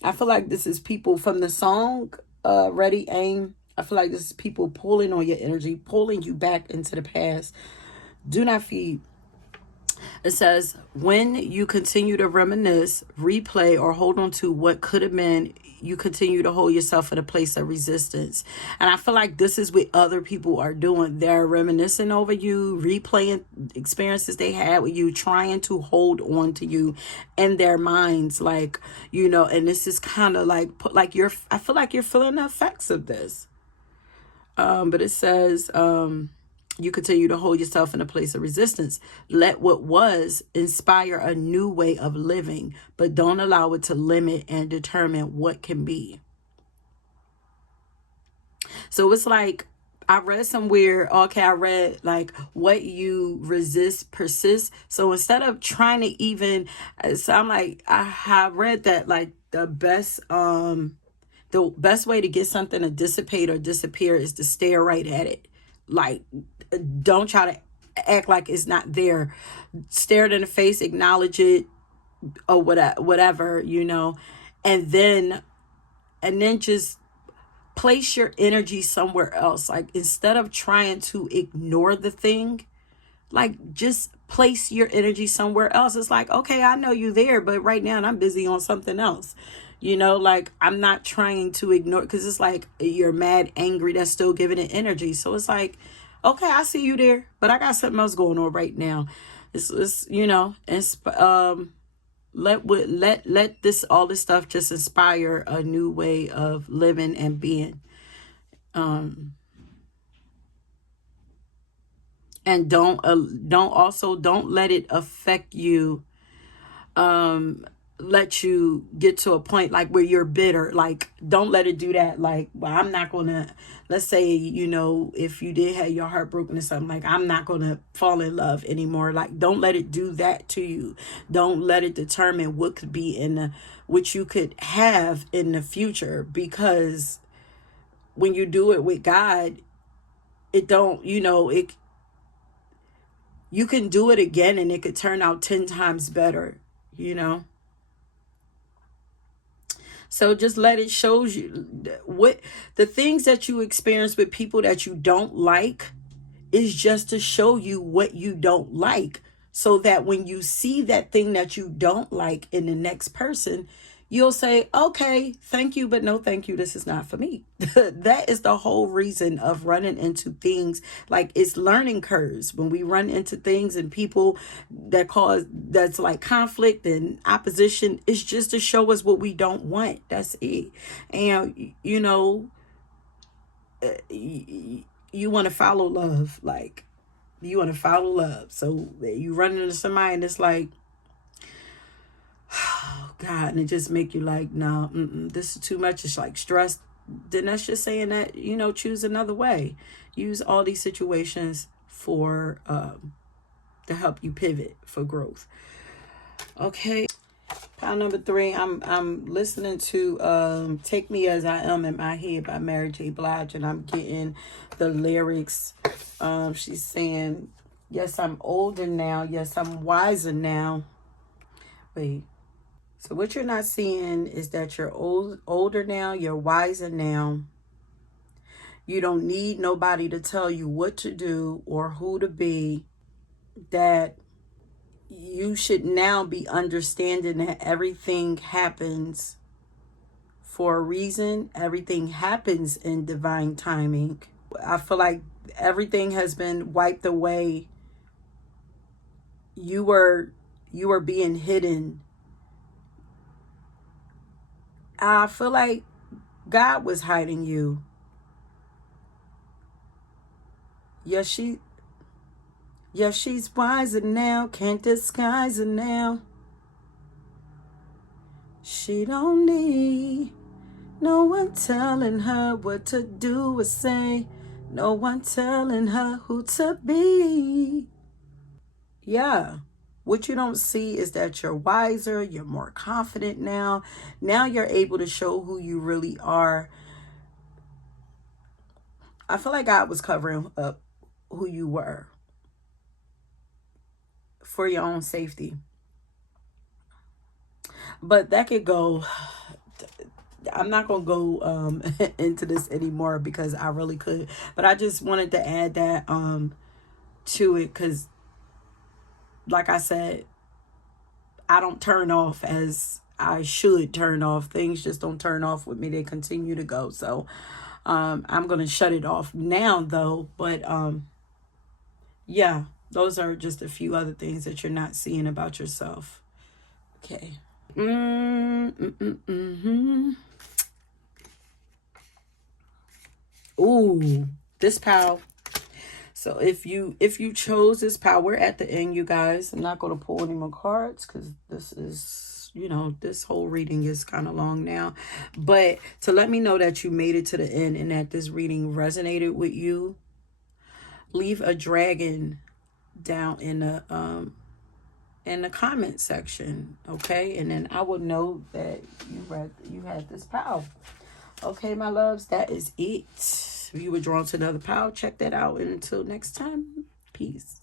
I feel like this is people from the song, Ready, Aim. I feel like this is people pulling on your energy, pulling you back into the past. Do not feed. It says, when you continue to reminisce, replay, or hold on to what could have been, you continue to hold yourself in a place of resistance. And I feel like this is what other people are doing. They're reminiscing over you, replaying experiences they had with you, trying to hold on to you in their minds. Like, you know, and this is kind of like, I feel like you're feeling the effects of this. But it says, you continue to hold yourself in a place of resistance. Let what was inspire a new way of living, but don't allow it to limit and determine what can be. So it's like, I read somewhere, okay, I read like, what you resist persists. So instead of trying to even, so I'm like, I have read that like the best way to get something to dissipate or disappear is to stare right at it. Like, don't try to act like it's not there. Stare it in the face, acknowledge it, or whatever, you know, and then just place your energy somewhere else. Like, instead of trying to ignore the thing, like, just place your energy somewhere else. It's like, okay, I know you there, but right now I'm busy on something else. You know, like, I'm not trying to ignore, because it's like you're mad, angry, that's still giving it energy. So it's like, okay, I see you there, but I got something else going on right now. It's you know, let this, all this stuff just inspire a new way of living and being. And don't let it affect you, let you get to a point like where you're bitter. Like, don't let it do that. Like, well, I'm not gonna, let's say, you know, if you did have your heart broken or something, like, I'm not gonna fall in love anymore. Like, don't let it do that to you. Don't let it determine what could be what you could have in the future, because when you do it with God, it don't, you know, you can do it again and it could turn out 10 times better, you know. So just let it show you what the things that you experience with people that you don't like is just to show you what you don't like, so that when you see that thing that you don't like in the next person, you'll say, okay, thank you, but no thank you, this is not for me. That is the whole reason of running into things. Like, it's learning curves. When we run into things and people that's like conflict and opposition, it's just to show us what we don't want. That's it. And you know, you want to follow love. Like, you want to follow love. So you run into somebody and it's like, oh God, and it just make you like, no, this is too much. It's like stress. Then that's just saying that, you know, choose another way. Use all these situations for to help you pivot for growth. Okay. Pile number 3, I'm listening to Take Me As I Am in My Head by Mary J. Blige, and I'm getting the lyrics. She's saying, yes, I'm older now. Yes, I'm wiser now. Wait. So what you're not seeing is that you're older now. You're wiser now. You don't need nobody to tell you what to do or who to be. That you should now be understanding that everything happens for a reason. Everything happens in divine timing. I feel like everything has been wiped away. You were being hidden. I feel like God was hiding you. Yes, she's wiser now, can't disguise her now. She don't need no one telling her what to do or say. No one telling her who to be. Yeah. What you don't see is that you're wiser, you're more confident now. Now you're able to show who you really are. I feel like God was covering up who you were for your own safety. But that could go, I'm not going to go into this anymore because I really could. But I just wanted to add that to it because, like I said, I don't turn off as I should turn off. Things just don't turn off with me. They continue to go. So I'm going to shut it off now, though. But yeah, those are just a few other things that you're not seeing about yourself. Okay. Ooh, this pile. So if you chose this pile, we're at the end, you guys. I'm not going to pull any more cards because this is, you know, this whole reading is kind of long now. But to let me know that you made it to the end and that this reading resonated with you, leave a dragon down in the comment section, okay? And then I will know that you had this pile. Okay, my loves, that is it. If you were drawn to another pile, check that out. And until next time, peace.